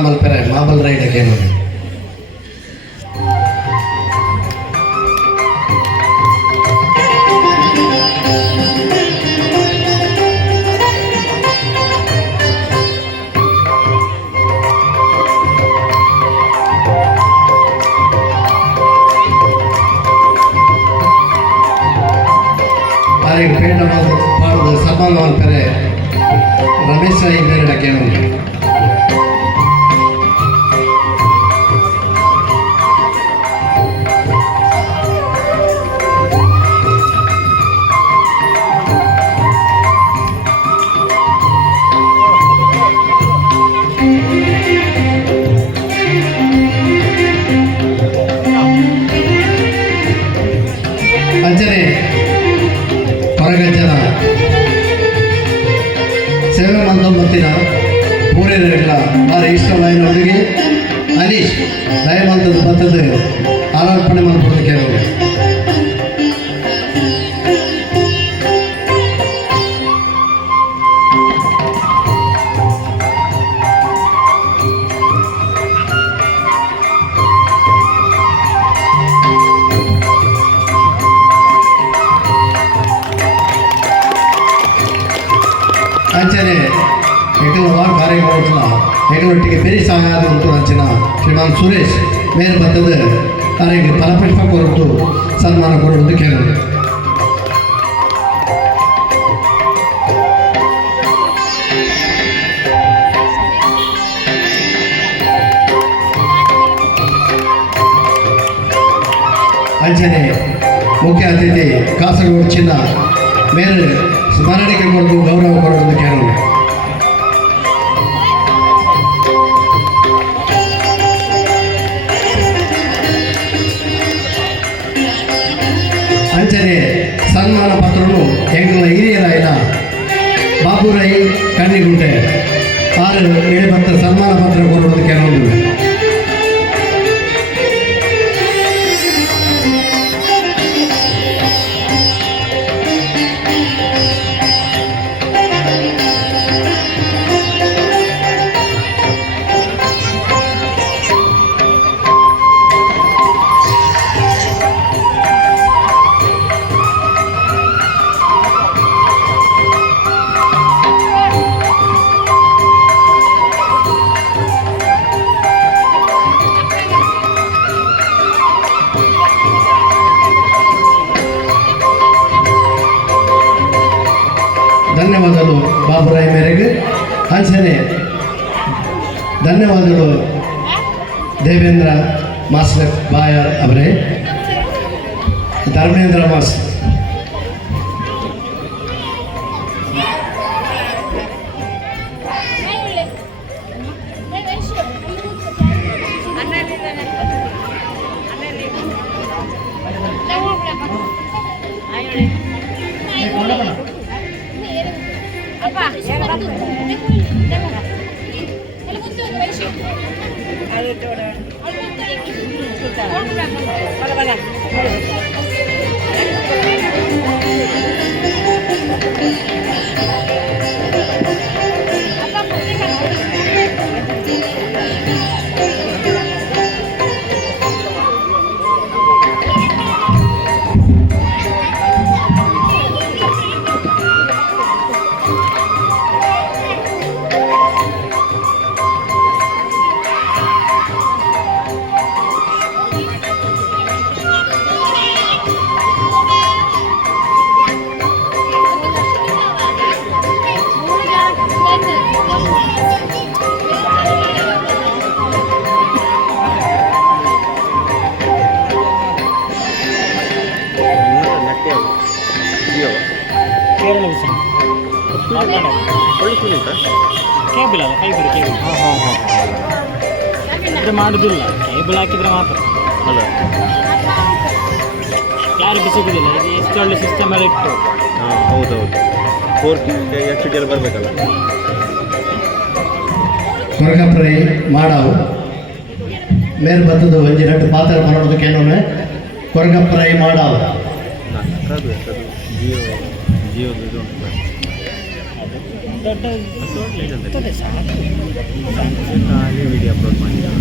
ಮಲ್ಪೆರೆ ಮಾಬಲ್ ರೈಡಕ್ಕೆ ನೋಡಿ. ತಾರೀಖು ಪೇಟ ಪಾಡೋದು ಸಬ್ಬಲ್ ಮಲ್ಪೆರೆ ರಮೇಶ್ ರಾಯಿ ಬೇರೆಡಕ್ಕೆ ನೋಡಿ. ಅಂಚನೆ ಹೊರಗಜ್ಜನ ಸೇವೆ ಮಂದ ಮತ್ತಿನ ಪೂರೈರಲ್ಲ ಭಾರಿ ಇಷ್ಟವಾಯಿನ ಹುಡುಗಿ ಅನೀಶ್ ದಯಮಂತದ ಬರ್ತದೆ ಆಲಾರ್ಪಣೆ ಮಾಡ್ಬೋದು ಕೇಳೋದು. ಅಂಚನೆ ಎಕಲವ ಕಾರ್ಯಕ್ರಮ ಎಕಲೊಟ್ಟಿಗೆ ಬೆರಿ ಸಾಗಾದ ಉಂಟು ಅಂಚಿನ ಶ್ರೀಮಾನ್ ಸುರೇಶ್ ಮೇಲ್ ಬರ್ತದೆ ಅವರಿಗೆ ಫಲಪುಷ್ಪ ಕೊರತು ಸನ್ಮಾನ ಕೊಡುವುದು ಕೇಳೋದು. ಅಂಚನೆ ಮುಖ್ಯ ಅತಿಥಿ ಕಾಸರಗೋಡು ಚಿನ್ನ ಮೇಲೆ ಸ್ಮರಣೆಗೆ ಕೊಟ್ಟು ಗೌರವ ಕೊಡುವುದು ಕೇಳೋಣ. ಅಂಚನೆ ಸನ್ಮಾನ ಪತ್ರನು ಎಂಗಳ ಹಿರಿಯರಾಯಿನ ಬಾಬುರಾಯಿ ಕಣ್ಣಿಗುಂಟೆ 6 ಸನ್ಮಾನ ಪತ್ರ ಕೊಡುವುದು ಕೇಳೋದು. ಧನ್ಯವಾದಗಳು ಬಾಬುರಾಯ್ ಮೇರೆಗೆ. ಅಂಚನೆ ಧನ್ಯವಾದಗಳು ದೇವೇಂದ್ರ ಮಾಸ್ಟರ್ ಬಾಯರ್ ಅವರೇ, ಧರ್ಮೇಂದ್ರ ಮಾಸ್ಟರ್. ಒಳ್ಳೆ ಉಂಟಾ? ಕೇಬಲ್ ಅಲ್ಲ, ಫೈಬರ್ ಕೇಬಲ್. ಇದು ಮಾಡೋದಿಲ್ಲ, ಕೇಬಲ್ ಹಾಕಿದರೆ ಮಾತ್ರ ಅಲ್ಲ ಕ್ಲಾರಿಟಿ ಸಿಗೋದಿಲ್ಲ. ಇದು ಎಷ್ಟು ಒಳ್ಳೆ ಸಿಸ್ಟಮ್ ಎಲ್ಲ ಇಟ್ಟು. ಹಾಂ ಹೌದೌದು, 4K HD ಎಲ್ಲ ಬರಬೇಕಲ್ಲ. ಕೊರಗಪ್ರೈ ಮಾಡಾವು ಮೇರೆ ಬತ್ತದು ಒಂಜಿ 2 ಪಾತ್ರ ಬರೋದಕ್ಕೆ ಏನೊಮ್ಮೆ ಕೊರಗಪ್ರೈ ಮಾಡಾವು ಅದು ಜಿಯೋದು ಇದು ಉಂಟು. ದೊಡ್ಡ ಖಾಲಿ ವಿಡಿಯೋ ಅಪ್ಲೋಡ್ ಮಾಡಿದ್ದಾರೆ.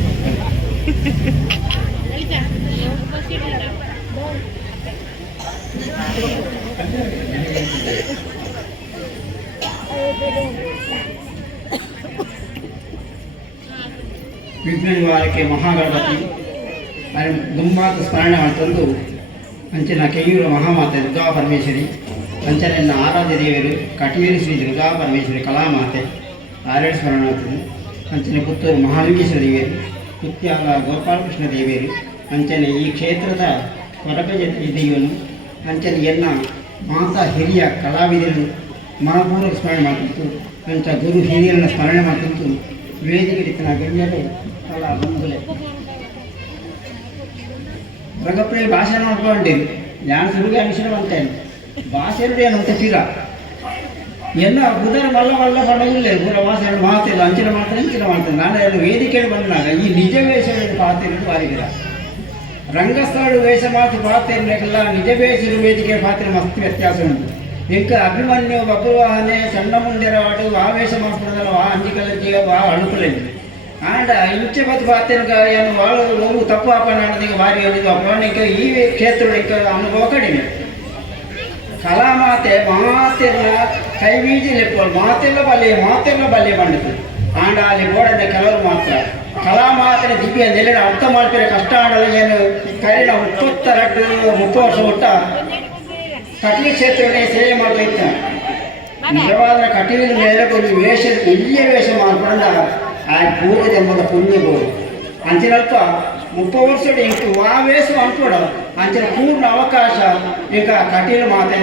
ವಿಘ್ನ ನಿವಾರಕ್ಕೆ ಮಹಾಗಣಪತಿ ದುಂಬಾತ ಸ್ಮರಣೆ ಮಾಡ್ತಂದು ಅಂಚಿನ ಕೆಯೂರ ಮಹಾಮಾತೆ ದುರ್ಗಾ ಪರಮೇಶ್ವರಿ, ಅಂಚನೆಯ ಆರಾಧ್ಯ ದೇವರು ಕಟೀಲು ಶ್ರೀ ದುರ್ಗಾ ಪರಮೇಶ್ವರಿ ಕಲಾಮಾತೆ ಆರೇಳು ಸ್ಮರಣೆ ಮಾಡ್ತದೆ. ಅಂಚನೆ ಪುತ್ತೂರು ಮಹಾಲಿಂಗೇಶ್ವರ ದೇವಿಯರು, ಕುತ್ಯಾಲ ಗೋಪಾಲಕೃಷ್ಣ ದೇವಿಯರು, ಅಂಚನೆ ಈ ಕ್ಷೇತ್ರದ ಕೊರಗ ದೇವಿಯನ್ನು ಅಂಚನೆ ಎನ್ನ ಮಾತಾ ಹಿರಿಯ ಕಲಾವಿದರು ಮನಪೂರ್ವಕ ಸ್ಮರಣೆ ಮಾಡ್ತಿತ್ತು. ಅಂಚ ಗುರು ಹಿರಿಯರನ್ನು ಸ್ಮರಣೆ ಮಾಡ್ತಿತ್ತು. ವೇದಿಕೆ ಗಣ್ಯರು ಕಲಾ ಬಂಧುಲೆ ಕೊರಗಪ್ರೈ ಭಾಷೆ ನೋಡ್ಕೊಂಡಿದ್ದು ನಾನು ಸುರುಗೆ ಮಿಶ್ರ ಅಂತೇನೆ. ಭಾಷೆ ಏನಂತ ತೀರ ಎಲ್ಲ ಬುಧರ ಮಲ್ಲ ಮಲ್ಲ ಪಡೆಯಿಲ್ಲ ಪೂರ ಭಾಷೆ ಮಾತಿಲ್ಲ, ಅಂಚಿನ ಮಾಡ್ತಾರೆ ಇಂಚಿನ ಮಾಡ್ತಾರೆ. ನಾನು ಎಲ್ಲ ವೇದಿಕೆಯಲ್ಲಿ ಬಂದಾಗ ಈ ನಿಜ ವೇಷವನ್ನು ಪಾತ್ರೆಗಳು ಬಾರಿಗಿರ ರಂಗಸ್ಥಳ ವೇಷ ಮಾತು ಪಾತ್ರೆಲ್ಲ ನಿಜ ವೇಷದ ವೇದಿಕೆ ಪಾತ್ರೆ ಮಸ್ತ್ ವ್ಯತ್ಯಾಸ ಉಂಟು. ಎಂಕ ಅಭಿಮನ್ಯು ಬಬ್ರುವಾಹನೆ ಸಣ್ಣ ಮುಂಡೆರವಾಡು ಆ ವೇಷ ಮಾಡ್ಕೊಡೋದಲ್ಲ, ಆ ಅಂಜಿಕಲಜ್ಜಿಯ ಆ ಅಣುಕಲಲ್ಲಿ ಆಂಡ ಇಂಚೆ ಬತ್ತು ಪಾತ್ರೆಗ ಏನು ವಾಳು ತಪ್ಪು ಹಾಪನಾಡದಿಗೆ ಭಾರಿ ಹೇಳಿದ್ದು ಅಪರಾಣಿಕ ಈ ಕ್ಷೇತ್ರ ಅನುಭವ ಕಡಿಮೆ. ಕಲಾಮಾತೆ ಮಾತೆಲ್ಲ ಕೈ ಬೀಜಿ ಲೆಪ್ಪೋಳು ಮಾತೆಲ್ಲ ಬಲ್ಲೆ ಬಂಡಿತು ಆಂಡ ಅಲ್ಲಿ ಬೋಡನೆ ಕೆಲವರು ಮಾತ್ರ ಕಲಾಮಾತನ ದಿವ್ಯ ನೆಲೆನ ಅರ್ಥ ಮಾಡ್ತಾರೆ. ಕಷ್ಟ ಆಡಲು ಏನು ಕರಿನ 30 ವರ್ಷ ಹುಟ್ಟ ಕಟೀಲು ಕ್ಷೇತ್ರವನ್ನೇ ಸೇವೆ ಮಾಡಬೇಕು. ನಿಜವಾದ ಕಟೀಲಿನ ಮೇಲೆ ಒಂದು ವೇಷ ಇಲ್ಲಿಯ ವೇಷ ಮಾಡ್ಕೊಂಡ ಆ ಪೂರ್ವ ಜನ್ಮದ ಪುಣ್ಯ ಬೋಡು ಅಂಚಿನಲ್ಪ 30 ವರ್ಷ ಇಂಟು ಆ ವೇಷ ಅನ್ಕೊಡ ಅಂಚಿನ ಪೂರ್ಣ ಅವಕಾಶ ಈಗ ಕಟೀಲು ಮಾತೆ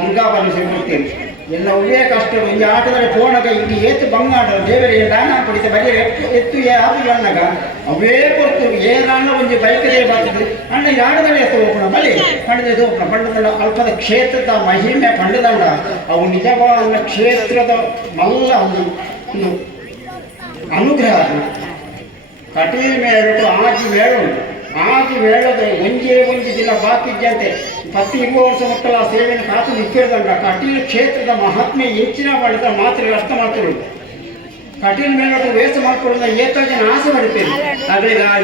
ದುರ್ಗಾ ಪರಮೇಶ್ವರಿ ಕೊಡ್ತೇವೆ. ಎಲ್ಲ ಒಳ್ಳೆಯ ಕಷ್ಟ ಈ ಆಟದಲ್ಲಿ ಫೋನಾಗ ಇಲ್ಲಿ ಏತು ಬಂಗಾಟ ದೇವರಿಗೆ ದಾನ ಕೊಡಿತೆ ಬರೀ ಎತ್ತು ಯಾರು ಅಣ್ಣಗ ಅವೇ ಕೊಡ್ತು ಏನಾಣ ಒಂದು ಬೈಕದೇ ಬರ್ತದೆ ಅಣ್ಣ ಈ ಆಟದಲ್ಲಿ ಎತ್ತು ಹೋಗೋಣ ಬಲಿ ಪಂಡದು ಪಂಡದಂಡ ಅಲ್ಪದ ಕ್ಷೇತ್ರದ ಮಹಿಮೆ ಪಂಡದಂಡ ಅವು ನಿಜವಾದ ಕ್ಷೇತ್ರದ ಮಲ್ಲ ಒಂದು ಅನುಗ್ರಹ. ಕಟೀಲ್ ಮೇಳು ಆಗಿ ಮೇಳದ ಒಂಜಿ ದಿನ ಬಾಕಿದ್ದಂತೆ 10-20 ವರ್ಷ ಮಕ್ಕಳ ಸೇವೆಯನ್ನು ಕಾತು ನಿಕ್ಕಿರದಂಡ ಕಟೀಲು ಕ್ಷೇತ್ರದ ಮಹಾತ್ಮೆ ಹೆಚ್ಚಿನ ಪಡೆದ ಮಾತ್ರ ಅರ್ಥ ಮಾಡ್ಕೊಳ್ಳೋದು. ಕಟೀಲ್ ಮೇಲೋಟ ವೇಷ ಮಾಡ್ಕೊಳ್ಳೋದ ಏತೋ ಜನ ಆಸೆ ಪಡ್ತೇನೆ. ಅದ್ರಿಗೆ ಆ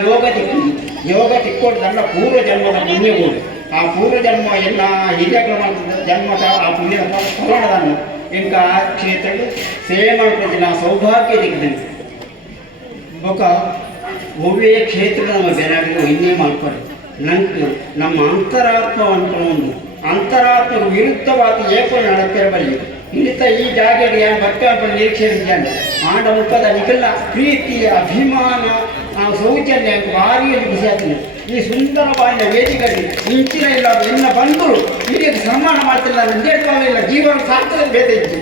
ಯೋಗ ತಿಕ್ಕೋದಂಡ ಪೂರ್ವ ಜನ್ಮದ ಪುಣ್ಯಗಳು. ಆ ಪೂರ್ವ ಜನ್ಮ ಎಲ್ಲ ಹಿರಿಯ ಜನ್ಮದ ಆ ಪುಣ್ಯದ ಫಲವನ್ನು ಇಂಕ ಆ ಕ್ಷೇತ್ರಗಳು ಸೇವೆ ಮಾಡ್ಕೊಳ್ತೀನಿ. ಆ ಸೌಭಾಗ್ಯ ದಿಕ್ಕಿದ್ದೀನಿ ಬೊಕ ಒಳ್ಳೆಯ ಕ್ಷೇತ್ರ ನಮ್ಮ ಬೆಳಗ್ಗೆ ಇನ್ನೇ ಮಾಡ್ತಾರೆ. ನಂಗೆ ನಮ್ಮ ಅಂತರಾತ್ಮ ಅನ್ಕೊಂಡು ಅಂತರಾತ್ಮకు ವಿರುದ್ಧವಾದ ಏಪು ನಡೆತಿರಬಲ್ಲಿ ಇಂಥ ಈ ಜಾಗಕ್ಕೆ ಏನು ಭಕ್ತ ನಿರೀಕ್ಷೆ ಇದ್ದಾನೆ ಆಂಡ ಮುಖದ ನಿಖಿಲ ಪ್ರೀತಿ ಅಭಿಮಾನ ಸೌಜನ್ಯ ಭಾರಿ ಬಿಸಿಯಾಗ್ತದೆ. ಈ ಸುಂದರವಾದ ವೇದಿಕೆಗೆ ಇಂಚಿನ ಇಲ್ಲ ಎನ್ನ ಬಂದು ಇದಕ್ಕೆ ಸನ್ಮಾನ ಮಾಡ್ತಿಲ್ಲ, ನಿರ್ದೇಶವಾಗಿಲ್ಲ, ಜೀವನ ಸಾರ್ಥಕ ಬೇಕಿತ್ತು.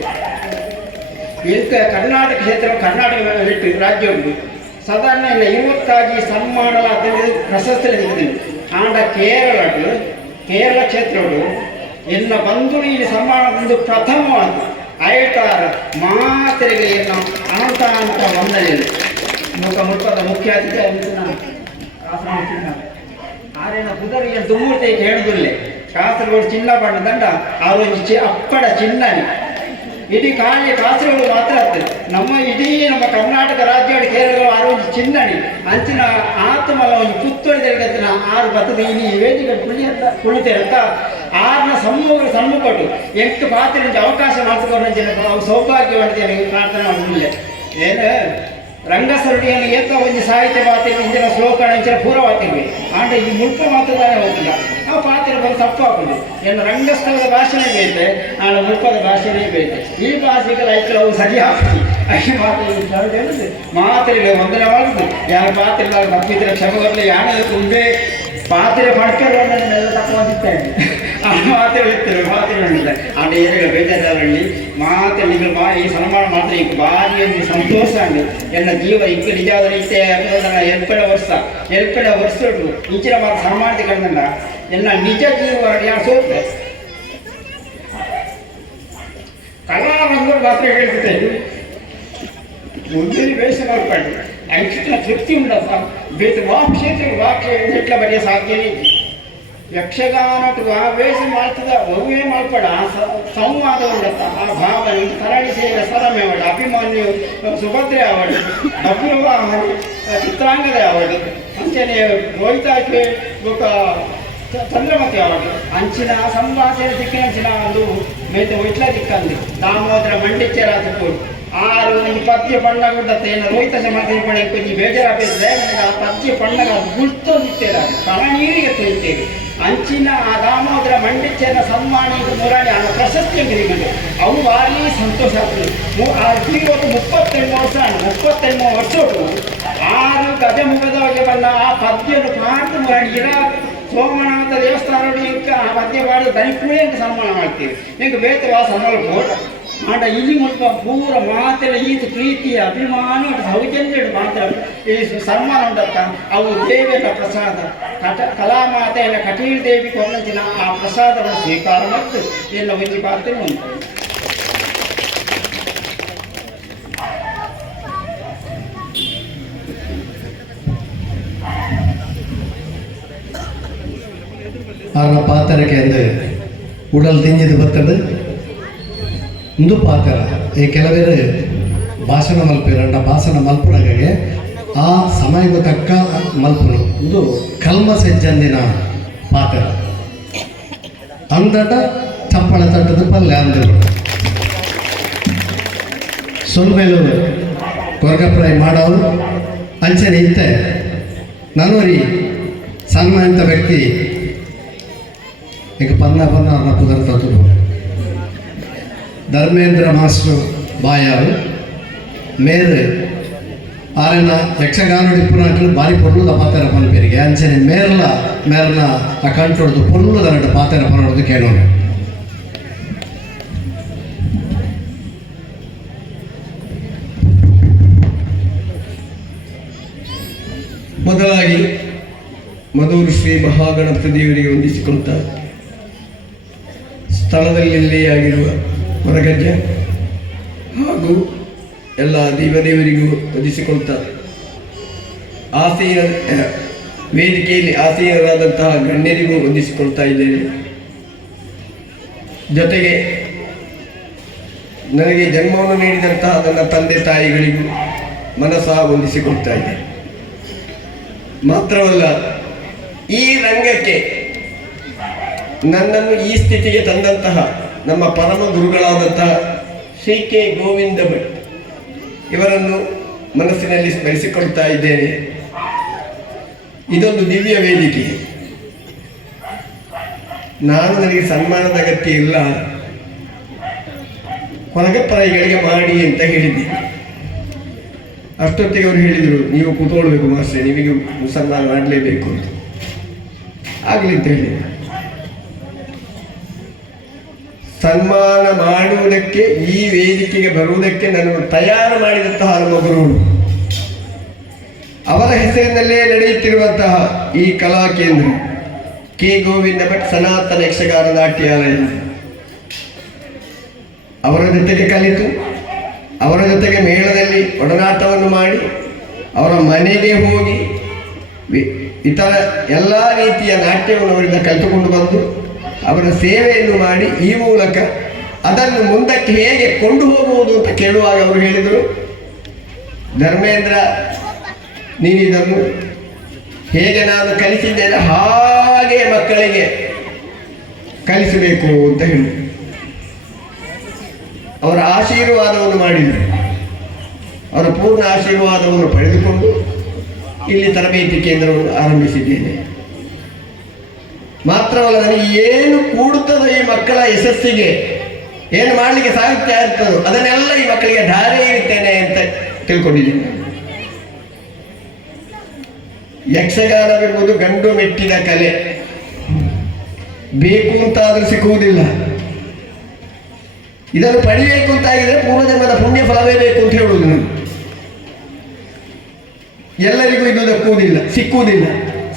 ಎಂತ ಕರ್ನಾಟಕ ಕ್ಷೇತ್ರ ಕರ್ನಾಟಕ ಬಿಟ್ಟು ರಾಜ್ಯಗಳು ಸಾಧಾರಣ 20 ಸನ್ಮಾನ ಪ್ರಶಸ್ತಿ ಸಿಗ್ತೀನಿ. ಆಂಡ ಕೇರಳ ಕ್ಷೇತ್ರಗಳು ಎನ್ನ ಬಂದು ಇಲ್ಲಿ ಸನ್ಮಾನ ಒಂದು ಪ್ರಥಮವಾದ ಆಯ್ತಾರ ಮಾತೆರಿಗೆ ಏನು ಅಂತ ವಂದನೆ ಮುಖದ ಮುಖ್ಯ ಅತಿಥಿ ಆರೇನ ಕುದುರೆಗೆ ದುಮ್ಮೂರ್ತಿ ಹೇಳುದಿಲ್ಲ. ಕಾಸರಗೋಡು ಚಿನ್ನ ಬಣ್ಣದಂಡ ಅವರೊಂದು ಅಪ್ಪಡ ಚಿನ್ನನೆ ಇಡೀ ಕಾಸರಗೋಡು ಮಾತ್ರ ಆಗ್ತದೆ. ನಮ್ಮ ಕರ್ನಾಟಕ ರಾಜ್ಯ ಕೇರಳ ಆರೋಗ್ಯ ಚಿನ್ನಣಿ ಅಂಚಿನ ಆತ್ಮಲ ಒಂದು ಪುತ್ತೊಳಿದ 6 ಬರ್ತದೆ. ಇಲ್ಲಿ ವೇದಿಕೆ ಕುಳಿತಿರುತ್ತ 6ನ ಸಮ್ಮುಖಟ್ಟು 8 ಪಾತ್ರೆ ಅವಕಾಶ ಮಾಡ್ಕೊಂಡು ಅವು ಸೌಭಾಗ್ಯವಂತ ಪ್ರಾರ್ಥನೆ ಮಾಡುವುದಿಲ್ಲ. ಏನು ರಂಗಸರುಡಿಯನ್ನು ಏತ ಒಂದು ಸಾಹಿತ್ಯ ಪಾತ್ರೆ ಇಂಚಿನ ಶ್ಲೋಕ ಇಂಚಿನ ಪೂರ್ವವಾತಿರ್ವಿ ಆಂಡ ಈ ಮುಲ್ಪ ಮಾತ್ರದಾನೆ ಹೋಗಿಲ್ಲ. ಆ ಪಾತ್ರೆ ಬಂದು ತಪ್ಪಾಗುದು. ಏನು ರಂಗಸ್ಥಳದ ಭಾಷೆನೇ ಬೇರೆ, ನಾನು ಮುಲ್ಪದ ಭಾಷೆನೇ ಬೇರೆ. ಈ ಭಾಷೆಗೆ ಲೈಕ್ ಅವು ಸರಿ ಹಾಕಿ ಅಷ್ಟು ಮಾತ್ರೆ ಮಾತ್ರೆಗಳು ವಂದನೆ ಮಾಡುದು. ಯಾರು ಪಾತ್ರೆ ತಪ್ಪಿದ್ರೆ ಕ್ಷಮ ಬರಲಿ. ಯಾಣ ತುಂಬೆ ಪಾತ್ರೆ ಪಡ್ಕರವನ್ನೆಲ್ಲ ತಗೊಂಡಿದ್ದೇನೆ ಆ ಮಾತೆ ಹೇಳ್ತಾರೆ ಪಾತ್ರೆ ಹೊಂದಿಲ್ಲ ಆಂಡ ಏರಿಗ ಬೇಜಾರಲ್ಲಿ ಮಾತೆ ನೀವು ಈ ಸನ್ಮಾನ ಮಾತ್ರ ಈಗ ಭಾರಿ ಒಂದು ಸಂತೋಷ ಅಂಡು ಎನ್ನ ಜೀವ ಈಗ ನಿಜವಾದ ರೀತಿ ಎಲ್ಪೆಡ ವರ್ಷ ಉಂಟು ಇಂಚಿನ ಮಾತ್ರ ಸನ್ಮಾನದ ಕಂಡ ಎನ್ನ ನಿಜ ಜೀವ ಯಾರು ಸೋತೆ ಕಲಾವಂತರು ಮಾತ್ರ ಹೇಳ್ತಿದ್ದೇನೆ ಮುಂದೆ ವೇಷ ಮಾಡ್ಕೊಂಡು ಅಂಚಿನ ತೃಪ್ತಿ ಉಂಟಪ್ಪ ಬೇತು ವಾಕ್ಷೇತ್ರ ಎಟ್ಲ ಬರೆಯ ಸಾಧ್ಯನೇ ಯಕ್ಷಗಾನಟು ಆ ವೇಷ ಮಾಡ್ತದ ಬಹುವೇ ಮಾಡ್ಬೇಡ ಆ ಸಂವಾದ ಉಂಡತ್ತ ಆ ಭಾವನೆ ಕರಾಳಿ ಸೇವೆ ಸರಮೆ ಅವಳು ಅಭಿಮಾನ್ಯು ಸುಭದ್ರೆ ಅವಳು ಅಪೂರ್ವ ಚಿತ್ರಾಂಗದ ಅವಳು ಅಂಚನೆ ರೋಹಿತಾಕೆ ಚಂದ್ರಮತಿ ಅವಳು ಅಂಚಿನ ಸಂಭಾಷಣೆ ದಿಕ್ಕಿನಂಚಿನ ಒಂದು ಮೇತು ಇಟ್ಲ ದಿಕ್ಕಂದು ದಾಮೋದರ ಮಂಡಿಚ್ಚರ ಕೊಡು ಆರು ಒಂದು ಪದ್ಯ ಪಣ್ಣಗುಡ್ಡತ್ತೆ ಏನು ರೋಹಿತ ಸಮಾಧಿ ಪಣ ಕೊಂಚ ಬೇಜಾರಾಗ್ತದೆ ಆ ಪದ್ಯ ಪಣ್ಣಗ ಗುರ್ತೊಂದಿತ್ತೇವೆ ಕಣ ನೀರಿಗೆ ತೊಯ್ತೇವೆ ಅಂಚಿನ ಆ ದಾಮೋದರ ಮಂಡಿಚ್ಚರ ಸನ್ಮಾನ ಮುರಾಣಿ ಆ ಪ್ರಶಸ್ತಿ ಗಿರಿಗಳು ಅವು ಭಾರಿ ಸಂತೋಷ ಆಗ್ತದೆ ಆ ತೀರೋದು 32 ವರ್ಷ ಉಂಟು ಆರು ಗಜಮುಖದೊಳಗೆ ಬಂದ ಆ ಪದ್ಯನು ಪಾಂಡು ಮುರಾಣಿ ಸೋಮನಾಥ ದೇವಸ್ಥಾನ ಆ ಪದ್ಯ ಪಾಡು ದನಿಕೂಳೆ ಅಂತ ಸನ್ಮಾನ ಮಾಡ್ತೀವಿ ನಿಂಗೆ ಬೇತವಾ ಸನ್ಮಾನ ಬೋಟ ಆಂಡ ಇಲ್ಲಿ ಮುಲ್ಪ ಪೂರ ಮಾತೆಲ್ಲ ಈತ ಪ್ರೀತಿ ಅಭಿಮಾನ ಸೌಜನ್ಯ ಮಾತ್ರ ಈ ಸನ್ಮಾನ ಉಂಟತ್ತ ಅವು ದೇವಿಯ ಪ್ರಸಾದ ಕಲಾಮಾತೆಯ ಕಟೀಲ್ ದೇವಿ ಕೊರಂಚಿನ ಆ ಪ್ರಸಾದವನ್ನು ಸ್ವೀಕಾರ ಮತ್ತು ಎಲ್ಲ ಒಂದು ಪಾತ್ರ ಉಂಟು ಅವರ ಪಾತ್ರಕ್ಕೆ ಅಂದರೆ ಉಡಲ್ ತಿಂಜಿದು ಬರ್ತದೆ ಒಂದು ಪಾತ್ರ ಈ ಕೆಲವೇರು ಭಾಷಣ ಮಲ್ಪಿರಂಡ ಭಾಷಣ ಮಲ್ಪುನಗೆ ಆ ಸಮಯಕ್ಕೆ ತಕ್ಕ ಮಲ್ಪುನು ಇದು ಕಲ್ಮ ಸಜ್ಜಂದಿನ ಪಾತ್ರ ಅಂದಟ ಚಪ್ಪಳ ತಟ್ಟದ ಪಲ್ಯ ಅಂದರು ಸೊಲ್ಮೇಲು ಕೊರಗಪ್ರಾಯ ಮಾಡೋರು ಅಂಚನೆ ಇತ್ತೆ ನನ್ನೂರಿ ಸನ್ಮಾನಿತ ವ್ಯಕ್ತಿ ಈಗ ಪನ್ನ ಪುದರ್ ತತ್ತು ಧರ್ಮೇಂದ್ರ ಮಾಸ್ಟರ್ ಬಾಯಾರು ಮೇರೆ ಆರನ ಯಕ್ಷಗಾನ ಡಿಪ್ಪುನಾಟಲು ಭಾರಿ ಪೊರ್ಲುದ ಪಾತ್ರ ಪನ್ಪೇರಿಗೆ ಅಂಚನೆ ಮೇರ್ನ ಆ ಕಂಟೊಡ್ದು ಪೊರ್ಲುದ ನಟ ಪಾತ್ರ ಪನೋಡ್ದು ಕೇಳೋಣ ಮೊದಲಾಗಿ ಮಧೂರು ಶ್ರೀ ಮಹಾಗಣಪತಿ ದೇವರಿಗೆ ವಂದಿಸಿಕೊಳ್ತಾ ಸ್ಥಳದಲ್ಲಿ ಆಗಿರುವ ಹೊರಗಜ್ಜೆ ಹಾಗೂ ಎಲ್ಲ ದೇವದೇವರಿಗೂ ವಂದಿಸಿಕೊಳ್ತಾ ವೇದಿಕೆಯಲ್ಲಿ ಆಸೀನರಾದಂತಹ ಗಣ್ಯರಿಗೂ ವಂದಿಸಿಕೊಳ್ತಾ ಇದ್ದೇನೆ. ಜೊತೆಗೆ ನನಗೆ ಜನ್ಮವನ್ನು ನೀಡಿದಂತಹ ನನ್ನ ತಂದೆ ತಾಯಿಗಳಿಗೂ ಮನಸ್ಸಾ ವಂದಿಸಿಕೊಳ್ತಾ ಇದ್ದೇನೆ. ಮಾತ್ರವಲ್ಲ, ಈ ರಂಗಕ್ಕೆ ನನ್ನನ್ನು ಈ ಸ್ಥಿತಿಗೆ ತಂದಂತಹ ನಮ್ಮ ಪರಮ ಗುರುಗಳಾದಂತಹ ಶ್ರೀ ಕೆ ಗೋವಿಂದ ಭಟ್ ಇವರನ್ನು ಮನಸ್ಸಿನಲ್ಲಿ ಸ್ಮರಿಸಿಕೊಳ್ತಾ ಇದ್ದೇನೆ. ಇದೊಂದು ದಿವ್ಯ ವೇದಿಕೆ. ನನಗೆ ಸನ್ಮಾನದ ಅಗತ್ಯ ಇಲ್ಲ, ಕೊರಗಪ್ಪರಾಯಿಗಳಿಗೆ ಮಾಡಿ ಅಂತ ಹೇಳಿದ್ದೆ. ಅಷ್ಟೊತ್ತಿಗೆ ಅವರು ಹೇಳಿದರು, ನೀವು ಕೂತ್ಕೊಳ್ಬೇಕು ಮಾಸ್ಟ್ರೆ, ನಿಮಗೆ ಸನ್ಮಾನ ಮಾಡಲೇಬೇಕು ಅಂತ. ಆಗಲಿ ಅಂತ ಹೇಳಿ ಸನ್ಮಾನ ಮಾಡುವುದಕ್ಕೆ, ಈ ವೇದಿಕೆಗೆ ಬರುವುದಕ್ಕೆ ನನ್ನನ್ನು ತಯಾರು ಮಾಡಿದಂತಹ ನಮ್ಮ ಗುರುಗಳು, ಅವರ ಹೆಸರಿನಲ್ಲೇ ನಡೆಯುತ್ತಿರುವಂತಹ ಈ ಕಲಾ ಕೇಂದ್ರ ಕೆ ಗೋವಿಂದ ಭಟ್ ಸನಾತನ ಯಕ್ಷಗಾನ ನಾಟ್ಯಾಲಯ, ಅವರ ಜೊತೆಗೆ ಕಲಿತು, ಅವರ ಜೊತೆಗೆ ಮೇಳದಲ್ಲಿ ಒಡನಾಟವನ್ನು ಮಾಡಿ, ಅವರ ಮನೆಗೆ ಹೋಗಿ ಇತರ ಎಲ್ಲ ರೀತಿಯ ನಾಟ್ಯವನ್ನು ಅವರಿಂದ ಕಲಿತುಕೊಂಡು ಬಂದು ಅವರ ಸೇವೆಯನ್ನು ಮಾಡಿ, ಈ ಮೂಲಕ ಅದನ್ನು ಮುಂದಕ್ಕೆ ಹೇಗೆ ಕೊಂಡು ಹೋಗುವುದು ಅಂತ ಕೇಳುವಾಗ ಅವರು ಹೇಳಿದರು, ಧರ್ಮೇಂದ್ರ, ನೀನಿದನ್ನು ಹೇಗೆ ನಾನು ಕಲಿಸಿದ್ದೇನೆ ಹಾಗೆ ಮಕ್ಕಳಿಗೆ ಕಲಿಸಬೇಕು ಅಂತ ಹೇಳಿ ಅವರ ಆಶೀರ್ವಾದವನ್ನು ಮಾಡಿದರು. ಅವರ ಪೂರ್ಣ ಆಶೀರ್ವಾದವನ್ನು ಪಡೆದುಕೊಂಡು ಇಲ್ಲಿ ತರಬೇತಿ ಕೇಂದ್ರವನ್ನು ಆರಂಭಿಸಿದ್ದೇನೆ. ಮಾತ್ರವಲ್ಲ, ನನಗೆ ಏನು ಕೂಡುತ್ತದೋ ಈ ಮಕ್ಕಳ ಯಶಸ್ಸಿಗೆ, ಏನು ಮಾಡಲಿಕ್ಕೆ ಸಾಹಿತ್ಯ ಇರ್ತದೋ ಅದನ್ನೆಲ್ಲ ಈ ಮಕ್ಕಳಿಗೆ ಧಾರೆ ಇರುತ್ತೇನೆ ಅಂತ ತಿಳ್ಕೊಂಡಿದ್ದೀನಿ. ಯಕ್ಷಗಾನವೆಂಬುದು ಗಂಡು ಮೆಟ್ಟಿದ ಕಲೆ. ಬೇಕು ಅಂತಾದರೂ ಸಿಕ್ಕುವುದಿಲ್ಲ. ಇದನ್ನು ಪಡೆಯಬೇಕು ಅಂತಾಗಿದ್ರೆ ಪೂರ್ವಜನ್ಮದ ಪುಣ್ಯ ಫಲವೇ ಬೇಕು ಅಂತ ಹೇಳುವುದು ನಾನು. ಎಲ್ಲರಿಗೂ ಇದು ದಕ್ಕುವುದಿಲ್ಲ, ಸಿಕ್ಕುವುದಿಲ್ಲ,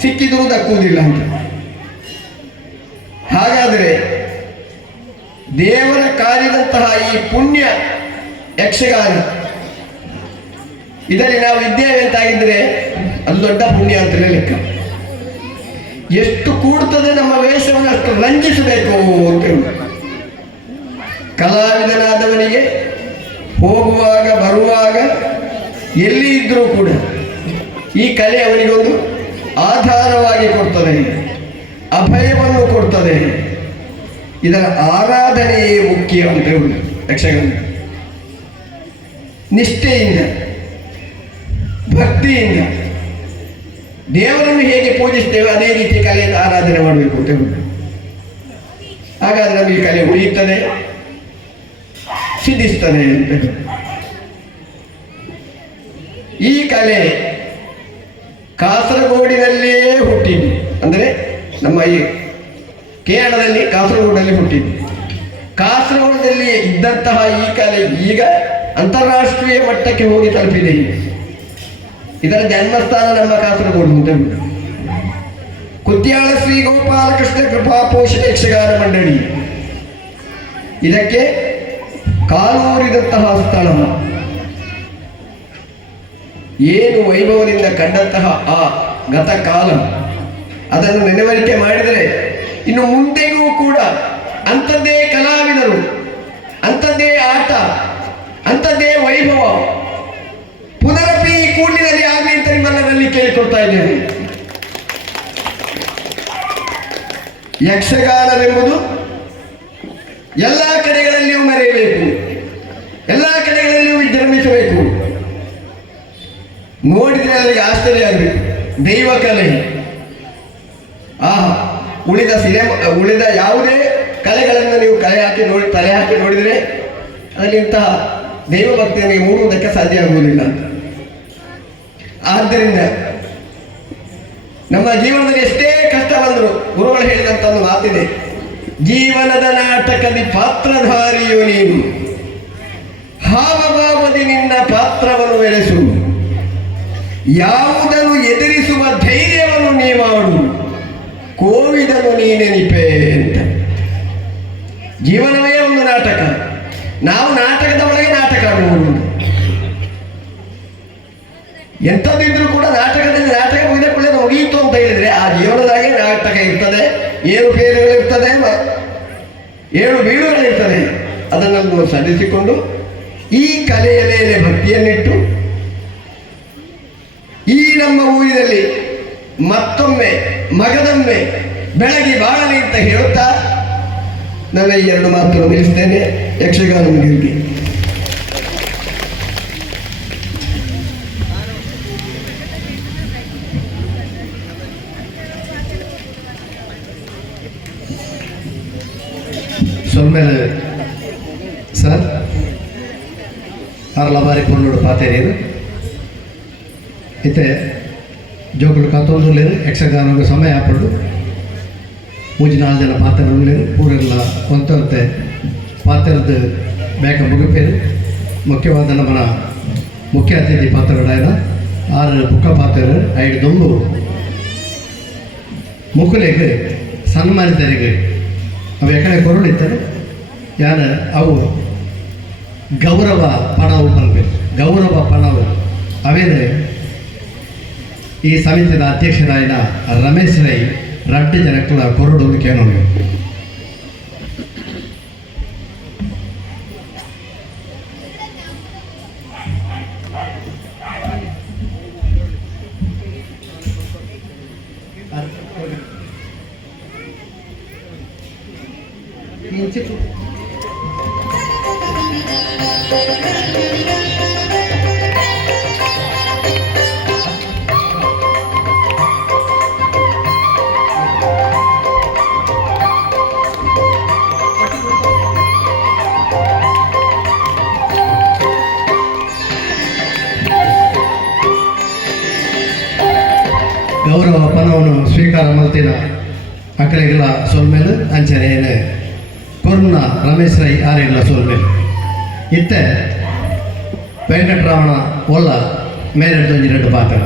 ಸಿಕ್ಕಿದರೂ ದಕ್ಕುವುದಿಲ್ಲ ಅಂತ. ಹಾಗಾದರೆ ದೇವರ ಕಾರ್ಯದಂತಹ ಈ ಪುಣ್ಯ ಯಕ್ಷಗಾನ ಇದರಲ್ಲಿ ನಾವು ಇದ್ದೇವೆ ಅಂತಾಗಿದ್ರೆ ಅದು ದೊಡ್ಡ ಪುಣ್ಯ ಅಂತಲೇ ಲೆಕ್ಕ. ಎಷ್ಟು ಕೂಡ್ತದೆ ನಮ್ಮ ವೇಷವನ್ನು ಅಷ್ಟು ರಂಜಿಸಬೇಕು ಅಂತ ಹೇಳುದು. ಕಲಾವಿದನಾದವನಿಗೆ ಹೋಗುವಾಗ ಬರುವಾಗ ಎಲ್ಲಿ ಇದ್ರೂ ಕೂಡ ಈ ಕಲೆ ಅವನಿಗೊಂದು ಆಧಾರವಾಗಿ ಕೊಡ್ತದೆ, ಅಭಯವನ್ನು ಕೊಡ್ತದೆ. ಇದರ ಆರಾಧನೆಯೇ ಮುಖ್ಯ ಅಂತ ಹೇಳುದು ಯಕ್ಷಗಾನ. ನಿಷ್ಠೆಯಿಂದ ಭಕ್ತಿಯಿಂದ ದೇವರನ್ನು ಹೇಗೆ ಪೂಜಿಸ್ತೇವೆ ಅದೇ ರೀತಿ ಕಲೆಯನ್ನು ಆರಾಧನೆ ಮಾಡಬೇಕು ಅಂತ ಹೇಳುದು. ಹಾಗಾದ್ರೆ ನಮಗೆ ಕಲೆ ಉಳಿಯುತ್ತದೆ, ಸಿದ್ಧಿಸ್ತದೆ ಅಂತ. ಈ ಕಲೆ ಕಾಸರಗೋಡಿನಲ್ಲಿಯೇ ಹುಟ್ಟಿದ್ದು, ಅಂದರೆ ನಮ್ಮ ಈ ಕೇರಳದಲ್ಲಿ ಕಾಸರಗೋಡಲ್ಲಿ ಹುಟ್ಟಿದ್ದು. ಕಾಸರಗೋಡದಲ್ಲಿ ಇದ್ದಂತಹ ಈ ಕಲೆ ಈಗ ಅಂತಾರಾಷ್ಟ್ರೀಯ ಮಟ್ಟಕ್ಕೆ ಹೋಗಿ ತಲುಪಿದೆ. ಇದರ ಜನ್ಮಸ್ಥಾನ ನಮ್ಮ ಕಾಸರಗೋಡು ಅಂತ ಉಂಟು. ಕುತ್ಯಾಳ ಶ್ರೀ ಗೋಪಾಲಕೃಷ್ಣ ಕೃಪಾ ಪೋಷಿತ ಯಕ್ಷಗಾನ ಮಂಡಳಿ ಇದಕ್ಕೆ ಕಾಲೂರಿದಂತಹ ಸ್ಥಳ. ಏನು ವೈಭವದಿಂದ ಕಂಡಂತಹ ಆ ಗತಕಾಲ ಅದನ್ನು ನೆನವರಿಕೆ ಮಾಡಿದರೆ ಇನ್ನು ಮುಂದೆಗೂ ಕೂಡ ಅಂಥದ್ದೇ ಕಲಾವಿದರು, ಅಂಥದ್ದೇ ಆಟ, ಅಂಥದ್ದೇ ವೈಭವ ಪುನರಪಿ ಈ ಕೂಡಿನಲ್ಲಿ ಆಗಲಿ ಅಂತ ನಿಮ್ಮಲ್ಲಿ ಕೇಳಿಕೊಳ್ತಾ ಇದ್ದೇನೆ. ಯಕ್ಷಗಾನವೆಂಬುದು ಎಲ್ಲ ಕಡೆಗಳಲ್ಲಿಯೂ ಮೆರೆಯಬೇಕು, ಎಲ್ಲ ಕಡೆಗಳಲ್ಲಿಯೂ ವಿಜೃಂಭಿಸಬೇಕು. ನೋಡಿದ್ರೆ ಅದಕ್ಕೆ ಆಶ್ಚರ್ಯ ಆಗಬೇಕು. ದೈವ ಕಲೆ ಉಳಿದ ಯಾವುದೇ ಕಲೆಗಳನ್ನು ನೀವು ತಲೆ ಹಾಕಿ ನೋಡಿದರೆ ಅದರಲ್ಲಿ ಇಂತಹ ದೈವ ಭಕ್ತಿಯನ್ನು ಮೂಡುವುದಕ್ಕೆ ಸಾಧ್ಯ ಆಗುವುದಿಲ್ಲ ಅಂತ. ಆದ್ದರಿಂದ ನಮ್ಮ ಜೀವನದಲ್ಲಿ ಎಷ್ಟೇ ಕಷ್ಟ ಬಂದರೂ ಗುರುಗಳು ಹೇಳಿದಂತ ಒಂದು ಮಾತಿದೆ, ಜೀವನದ ನಾಟಕದಿ ಪಾತ್ರಧಾರಿಯು ನೀನು, ಹಾವಭಾವದಿ ನಿನ್ನ ಪಾತ್ರವನ್ನು ಬೆಳೆಸು, ಯಾವುದನ್ನು ಎದುರಿಸುವ ಧೈರ್ಯವನ್ನು ನೀ ಮಾಡು, ಕೋವಿದನು ನೀನೆನಿಪೆ ಅಂತ. ಜೀವನವೇ ಒಂದು ನಾಟಕ. ನಾವು ನಾಟಕದ ಒಳಗೆ ನಾಟಕ ಆಡುವುದು. ಎಂಥದ್ದಿದ್ರೂ ಕೂಡ ನಾಟಕದಲ್ಲಿ ನಾಟಕ ಮುಗಿದ ಮುಗಿಯಿತು ಅಂತ ಹೇಳಿದ್ರೆ ಆ ಜೀವನದಾಗೆ ನಾಟಕ ಇರ್ತದೆ, ಏರುಪೇರುಗಳಿರ್ತದೆ, ಏಳು ಬೀಳುಗಳಿರ್ತದೆ. ಅದನ್ನು ಸಲ್ಲಿಸಿಕೊಂಡು ಈ ಕಲೆಯ ಮೇಲೆ ಭಕ್ತಿಯನ್ನಿಟ್ಟು ಈ ನಮ್ಮ ಊರಿನಲ್ಲಿ ಮತ್ತೊಮ್ಮೆ ಮಗದೊಮ್ಮೆ ಬೆಳಗಿ ಬಾಳಲಿ ಅಂತ ಹೇಳುತ್ತಾ ನನ್ನ ಈ ಎರಡು ಮಾತನ್ನು ನಿಲ್ಲಿಸ್ತೇನೆ. ಯಕ್ಷಗಾನ ಮುಗಿಲಿಕ್ಕೆ ಸೊಲ್ಮೇಲೆ ಸರ್ ಆರ್ಲ ಬಾರಿ ಕೊಂಡೋಡು ಪಾತೇರಿಯರು ಇತ್ತೆ ಜೋಕುಲು ಕತ್ತೊಂದುಲ್ಲೇರು ಯಕ್ಷಗಾನದ ಸಮಯ ಹಾಕೊಂಡು ಮೂಜಿ 4 ಜನ ಪಾತ್ರರುಲ್ಲೇರು ಪೂರೆಲ್ಲ ಕೊಂತೆ ಪಾತ್ರದ ಬೇಗ ಮುಗಿಪೇರು. ಮುಖ್ಯವಾದ ನಮ್ಮನ ಮುಖ್ಯ ಅತಿಥಿ ಪಾತ್ರಗಳಾಯನ 6 ಬುಕ್ಕ ಪಾತ್ರ 5 ದೊಂಬು ಮುಕ್ಕುಲೆಗೆ ಸನ್ಮಾನಿತರಿಗೆ ಅವು ಯಾಕಂದ್ರೆ ಕೊರಳಿರ್ತಾರೆ ಯಾನ ಅವು ಗೌರವ ಪಣವು ಬಂದ್ಬೇಕು. ಗೌರವ ಪಣವು ಅವೇನು ಈ ಸಮಿತಿಯ ಅಧ್ಯಕ್ಷರಾಯನ ರಮೇಶ್ ರೈ ರಡ್ಡು ಜನಕ್ಕಳ ಕೊರಡು ಕೇಳೋಣ. ಗೌರವ ಪನವನ್ನು ಸ್ವೀಕಾರ ಮಾಡ್ತೀನ ಅಕಡೆಗಳ ಸೋಲ್ಮೇಲೆ ಅಂಚನೆ ಏನು ಕೊರ್ನ ರಮೇಶ್ ರೈ ಆರೆಗಳ ಸೋಲ್ಮೇಲೆ ಇತ್ತೆ ವೆಂಕಟರಮಣ ಒಲ್ಲ ಮೇರೆಡ್ದು ಒಂಜಿ ಪಾತ್ರ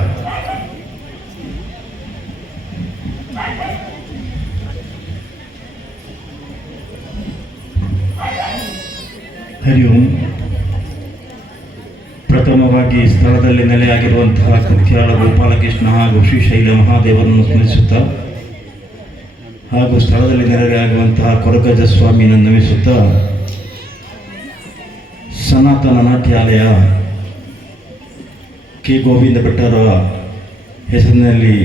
ಹರಿ ಓಂ. ಪ್ರಥಮವಾಗಿ ಸ್ಥಳದಲ್ಲಿ ನೆಲೆಯಾಗಿರುವಂತಹ ಕುತ್ಯಾಳ ಗೋಪಾಲಕೃಷ್ಣ ಹಾಗೂ ಶ್ರೀಶೈಲ ಮಹಾದೇವರನ್ನು ಸ್ಮರಿಸುತ್ತಾ ಹಾಗೂ ಸ್ಥಳದಲ್ಲಿ ನೆಲೆಯಾಗುವಂತಹ ಕೊರಗಜ್ಜ ಸ್ವಾಮಿಯನ್ನು ನಮಿಸುತ್ತಾ ಸನಾತನ ನಾಟ್ಯಾಲಯ ಕೆ ಗೋವಿಂದ ಭಟ್ಟರ ಹೆಸರಿನಲ್ಲಿ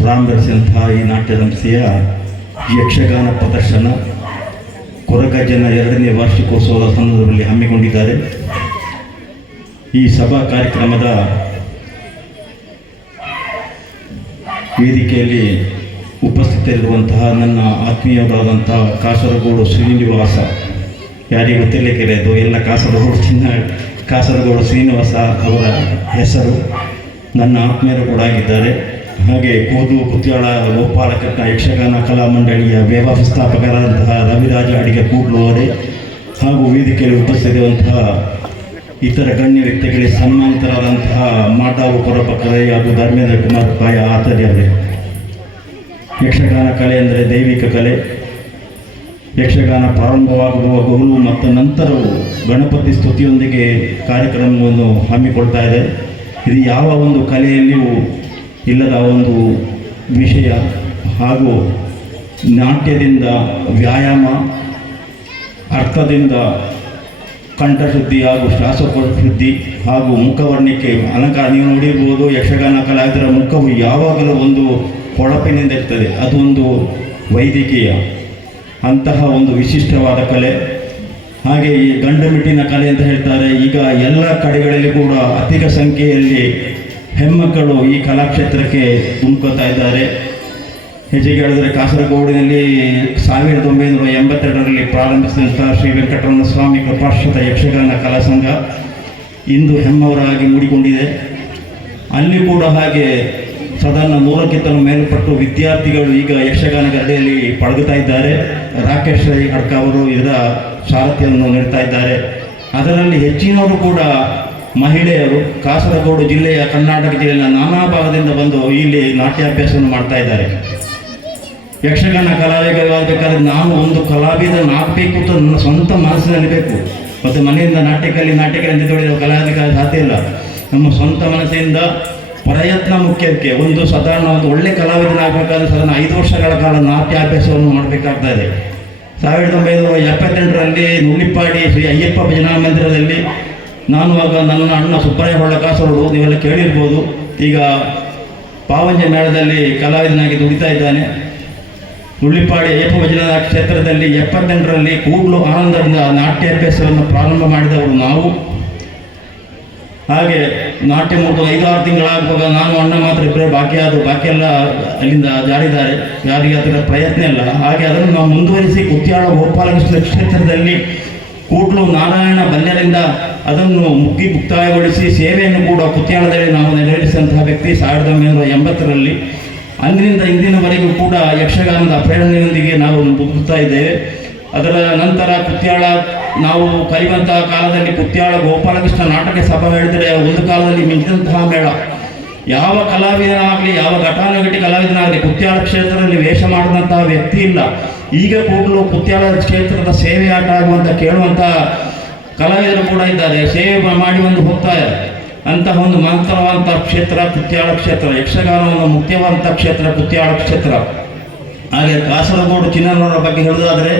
ಪ್ರಾರಂಭಿಸಿದಂತಹ ಈ ನಾಟ್ಯ ಸಂಸ್ಥೆಯ ಯಕ್ಷಗಾನ ಪ್ರದರ್ಶನ ಕೊರಗಜ್ಜನ 2ನೇ ವಾರ್ಷಿಕೋತ್ಸವದ ಸಂದರ್ಭದಲ್ಲಿ ಹಮ್ಮಿಕೊಂಡಿದ್ದಾರೆ. ಈ ಸಭಾ ಕಾರ್ಯಕ್ರಮದ ವೇದಿಕೆಯಲ್ಲಿ ಉಪಸ್ಥಿತರಿರುವಂತಹ ನನ್ನ ಆತ್ಮೀಯರಾದಂತಹ ಕಾಸರಗೋಡು ಶ್ರೀನಿವಾಸ, ಯಾರಿಗೆ ಗೊತ್ತಿರಲಿಕ್ಕಿದೆ ಅದು ಎಲ್ಲ ಕಾಸರಗೋಡು ಶ್ರೀನಿವಾಸ ಅವರ ಹೆಸರು, ನನ್ನ ಆತ್ಮೀಯರು ಕೂಡ ಆಗಿದ್ದಾರೆ. ಹಾಗೆ ಕುತ್ಯಾಳ ಗೋಪಾಲಕೃಷ್ಣ ಯಕ್ಷಗಾನ ಕಲಾ ಮಂಡಳಿಯ ವ್ಯವಸ್ಥಾಪಕರಾದಂತಹ ರವಿರಾಜ ಅಡಿಗೆ ಕೂಡ್ಲು ಅವರೇ ಹಾಗೂ ವೇದಿಕೆಯಲ್ಲಿ ಉಪಸ್ಥಿತಿರುವಂತಹ ಇತರ ಗಣ್ಯ ವ್ಯಕ್ತಿಗಳಿಗೆ ಸನ್ಮಾನಿತರಾದಂತಹ ಮಾಟಾವು ಕೊರಪಕರೈ ಹಾಗೂ ಧರ್ಮೇಂದ್ರ ಕುಮಾರ್ ಪಾಯ ಆಚಾರ್ಯ ಅವರೇ. ಯಕ್ಷಗಾನ ಕಲೆ ಅಂದರೆ ದೈವಿಕ ಕಲೆ. ಯಕ್ಷಗಾನ ಪ್ರಾರಂಭವಾಗುವ ಮೊದಲು ಮತ್ತು ನಂತರವೂ ಗಣಪತಿ ಸ್ತುತಿಯೊಂದಿಗೆ ಕಾರ್ಯಕ್ರಮವನ್ನು ಹಮ್ಮಿಕೊಳ್ತಾ ಇದೆ. ಇದು ಯಾವ ಒಂದು ಕಲೆಯಲ್ಲಿಯೂ ಇಲ್ಲದ ಒಂದು ವಿಷಯ ಹಾಗೂ ನಾಟ್ಯದಿಂದ ವ್ಯಾಯಾಮ, ಅರ್ಥದಿಂದ ಕಂಠಶುದ್ಧಿ ಹಾಗೂ ಶ್ವಾಸಕೋಶ ಶುದ್ಧಿ ಹಾಗೂ ಮುಖವರ್ಣಿಕೆ ಅಲಂಕಾರ. ನೀವು ನೋಡಿರ್ಬೋದು, ಯಕ್ಷಗಾನ ಕಲಾವಿದರ ಮುಖವು ಯಾವಾಗಲೂ ಒಂದು ಹೊಳಪಿನಿಂದ ಇರ್ತದೆ. ಅದೊಂದು ವೈದ್ಯಕೀಯ ಅಂತಹ ಒಂದು ವಿಶಿಷ್ಟವಾದ ಕಲೆ. ಹಾಗೆ ಈ ಗಂಡು ಮಿಟ್ಟಿನ ಕಲೆ ಅಂತ ಹೇಳ್ತಾರೆ. ಈಗ ಎಲ್ಲ ಕಡೆಗಳಲ್ಲಿ ಕೂಡ ಅಧಿಕ ಸಂಖ್ಯೆಯಲ್ಲಿ ಹೆಣ್ಮಕ್ಕಳು ಈ ಕಲಾಕ್ಷೇತ್ರಕ್ಕೆ ಧುಮುಕುತ್ತಾ ಇದ್ದಾರೆ. ಹೆಚ್ಚಿಗೆ ಹೇಳಿದರೆ ಕಾಸರಗೋಡಿನಲ್ಲಿ 1982ರಲ್ಲಿ ಪ್ರಾರಂಭಿಸಿದಂಥ ಶ್ರೀ ವೆಂಕಟರಮಣ ಸ್ವಾಮಿ ಕೃಪಾಶ್ರಿತ ಯಕ್ಷಗಾನ ಕಲಾ ಸಂಘ ಇಂದು ಹೆಮ್ಮವರಾಗಿ ಮೂಡಿಕೊಂಡಿದೆ. ಅಲ್ಲಿ ಕೂಡ ಹಾಗೆ ಸಾಧಾರಣ 100ಕ್ಕಿಂತಲೂ ಮೇಲ್ಪಟ್ಟು ವಿದ್ಯಾರ್ಥಿಗಳು ಈಗ ಯಕ್ಷಗಾನ ಗರಡಿಯಲ್ಲಿ ಪಳಗುತ್ತಾ ಇದ್ದಾರೆ. ರಾಕೇಶ್ ರೈ ಅಡ್ಕ ಅವರು ಇದರ ಸಾರಥ್ಯವನ್ನು ನೀಡ್ತಾ ಇದ್ದಾರೆ. ಅದರಲ್ಲಿ ಹೆಚ್ಚಿನವರು ಕೂಡ ಮಹಿಳೆಯರು. ಕಾಸರಗೋಡು ಜಿಲ್ಲೆಯ, ಕರ್ನಾಟಕ ಜಿಲ್ಲೆಯ ನಾನಾ ಭಾಗದಿಂದ ಬಂದು ಇಲ್ಲಿ ನಾಟ್ಯಾಭ್ಯಾಸವನ್ನು ಮಾಡ್ತಾ ಇದ್ದಾರೆ. ಯಕ್ಷಗಾನ ಕಲಾವಿದರಾಗಬೇಕಾದ್ರೆ ನಾನು ಒಂದು ಕಲಾವಿದನಾಗಬೇಕು ಅಂತ ನನ್ನ ಸ್ವಂತ ಮನಸ್ಸಿನಲ್ಲಿ ಬೇಕು. ಮತ್ತು ಮನೆಯಿಂದ ನಾಟ್ಯಕಲಿ ಅಂತ ಹೇಳಿದ ಕಲಾವಿದ ಸಾಧ್ಯ ಇಲ್ಲ. ನಮ್ಮ ಸ್ವಂತ ಮನಸ್ಸಿಂದ ಪ್ರಯತ್ನ ಮುಖ್ಯಕ್ಕೆ. ಒಂದು ಸಾಧಾರಣ ಒಂದು ಒಳ್ಳೆ ಕಲಾವಿದನಾಗಬೇಕಾದ್ರೆ ಸಾಧಾರಣ 5 ವರ್ಷಗಳ ಕಾಲ ನಾಟ್ಯಾಭ್ಯಾಸವನ್ನು ಮಾಡಬೇಕಾಗ್ತಾ ಇದೆ. 1978ರಲ್ಲಿ ನುಳ್ಳಿಪ್ಪಾಡಿ ಶ್ರೀ ಅಯ್ಯಪ್ಪ ಭಜನಾ ಮಂದಿರದಲ್ಲಿ ನಾನು ಆಗ ನನ್ನ ಅಣ್ಣ ಸುಬ್ಬಯ್ಯ ಹೊಳ್ಳ ಕಾಸರಗೋಡು, ನೀವೆಲ್ಲ ಕೇಳಿರ್ಬೋದು, ಈಗ ಪಾವಂಜ ಮೇಳದಲ್ಲಿ ಕಲಾವಿದನಾಗಿ ದುಡಿತಾ ಇದ್ದಾನೆ. ನುಳ್ಳಿಪ್ಪಾಡಿ ಅಯ್ಯಪ್ಪ ಭಜನಾ ಕ್ಷೇತ್ರದಲ್ಲಿ 78ರಲ್ಲಿ ಕೂಡ್ಲು ಆನಂದದಿಂದ ನಾಟ್ಯಾಭ್ಯಾಸವನ್ನು ಪ್ರಾರಂಭ ಮಾಡಿದವರು ನಾವು. ಹಾಗೆ ನಾಟ್ಯ ಮುಗಿದು 5-6 ತಿಂಗಳಾಗುವಾಗ ನಾನು ಅಣ್ಣ ಮಾತ್ರ ಇಬ್ಬರೇ ಬಾಕಿಯೆಲ್ಲ ಅಲ್ಲಿಂದ ಜಾರಿಗೆ ಅದರ ಪ್ರಯತ್ನ ಇಲ್ಲ. ಹಾಗೆ ಅದನ್ನು ನಾವು ಮುಂದುವರಿಸಿ ಕುತ್ಯಾಳ ಗೋಪಾಲಕೃಷ್ಣ ಕ್ಷೇತ್ರದಲ್ಲಿ ಕೂಡ್ಲು ನಾರಾಯಣ ಬಲ್ಯರಿಂದ ಅದನ್ನು ಮುಕ್ತಾಯಗೊಳಿಸಿ ಸೇವೆಯನ್ನು ಕೂಡ ಕುತ್ಯಾಳದಲ್ಲಿ ನಾವು ನೆರವೇರಿಸಿದಂತಹ ವ್ಯಕ್ತಿ 1980ರಲ್ಲಿ. ಅಂದಿನಿಂದ ಇಂದಿನವರೆಗೂ ಕೂಡ ಯಕ್ಷಗಾನದ ಪ್ರೇರಣೆಯೊಂದಿಗೆ ನಾವು ಬದುಕುತ್ತಾ ಇದ್ದೇವೆ. ಅದರ ನಂತರ ಕುತ್ಯಾಳ ನಾವು ಕಲಿಯುವಂತಹ ಕಾಲದಲ್ಲಿ ಕುತ್ಯಾಳ ಗೋಪಾಲಕೃಷ್ಣ ನಾಟಕ ಸಭಾ ಹೇಳಿದರೆ ಒಂದು ಕಾಲದಲ್ಲಿ ಮಿಂಚಿದಂತಹ ಮೇಳ. ಯಾವ ಕಲಾವಿದನಾಗಲಿ, ಯಾವ ಘಟಾನುಘಟಿ ಕಲಾವಿದನಾಗಲಿ ಕುತ್ಯಾಳ ಕ್ಷೇತ್ರದಲ್ಲಿ ವೇಷ ಮಾಡಿದಂತಹ ವ್ಯಕ್ತಿ ಇಲ್ಲ. ಈಗ ಕೂಡಲೂ ಕುತ್ಯಾಳ ಕ್ಷೇತ್ರದ ಸೇವೆ ಆಟ ಆಗುವಂಥ ಕೇಳುವಂಥ ಕಲಾವಿದರು ಕೂಡ ಇದ್ದಾರೆ. ಸೇವೆ ಮಾಡಿ ಒಂದು ಹೋಗ್ತಾರೆ. ಅಂತಹ ಒಂದು ಮಹತ್ತರವಾದಂಥ ಕ್ಷೇತ್ರ ಕುತ್ಯಾಳ ಕ್ಷೇತ್ರ. ಯಕ್ಷಗಾನವನ್ನು ಮುಖ್ಯವಾದಂಥ ಕ್ಷೇತ್ರ ಕುತ್ಯಾಳ ಕ್ಷೇತ್ರ. ಹಾಗೆ ಕಾಸರಗೋಡು ಚಿನ್ನನವರ ಬಗ್ಗೆ ಹೇಳುವುದಾದರೆ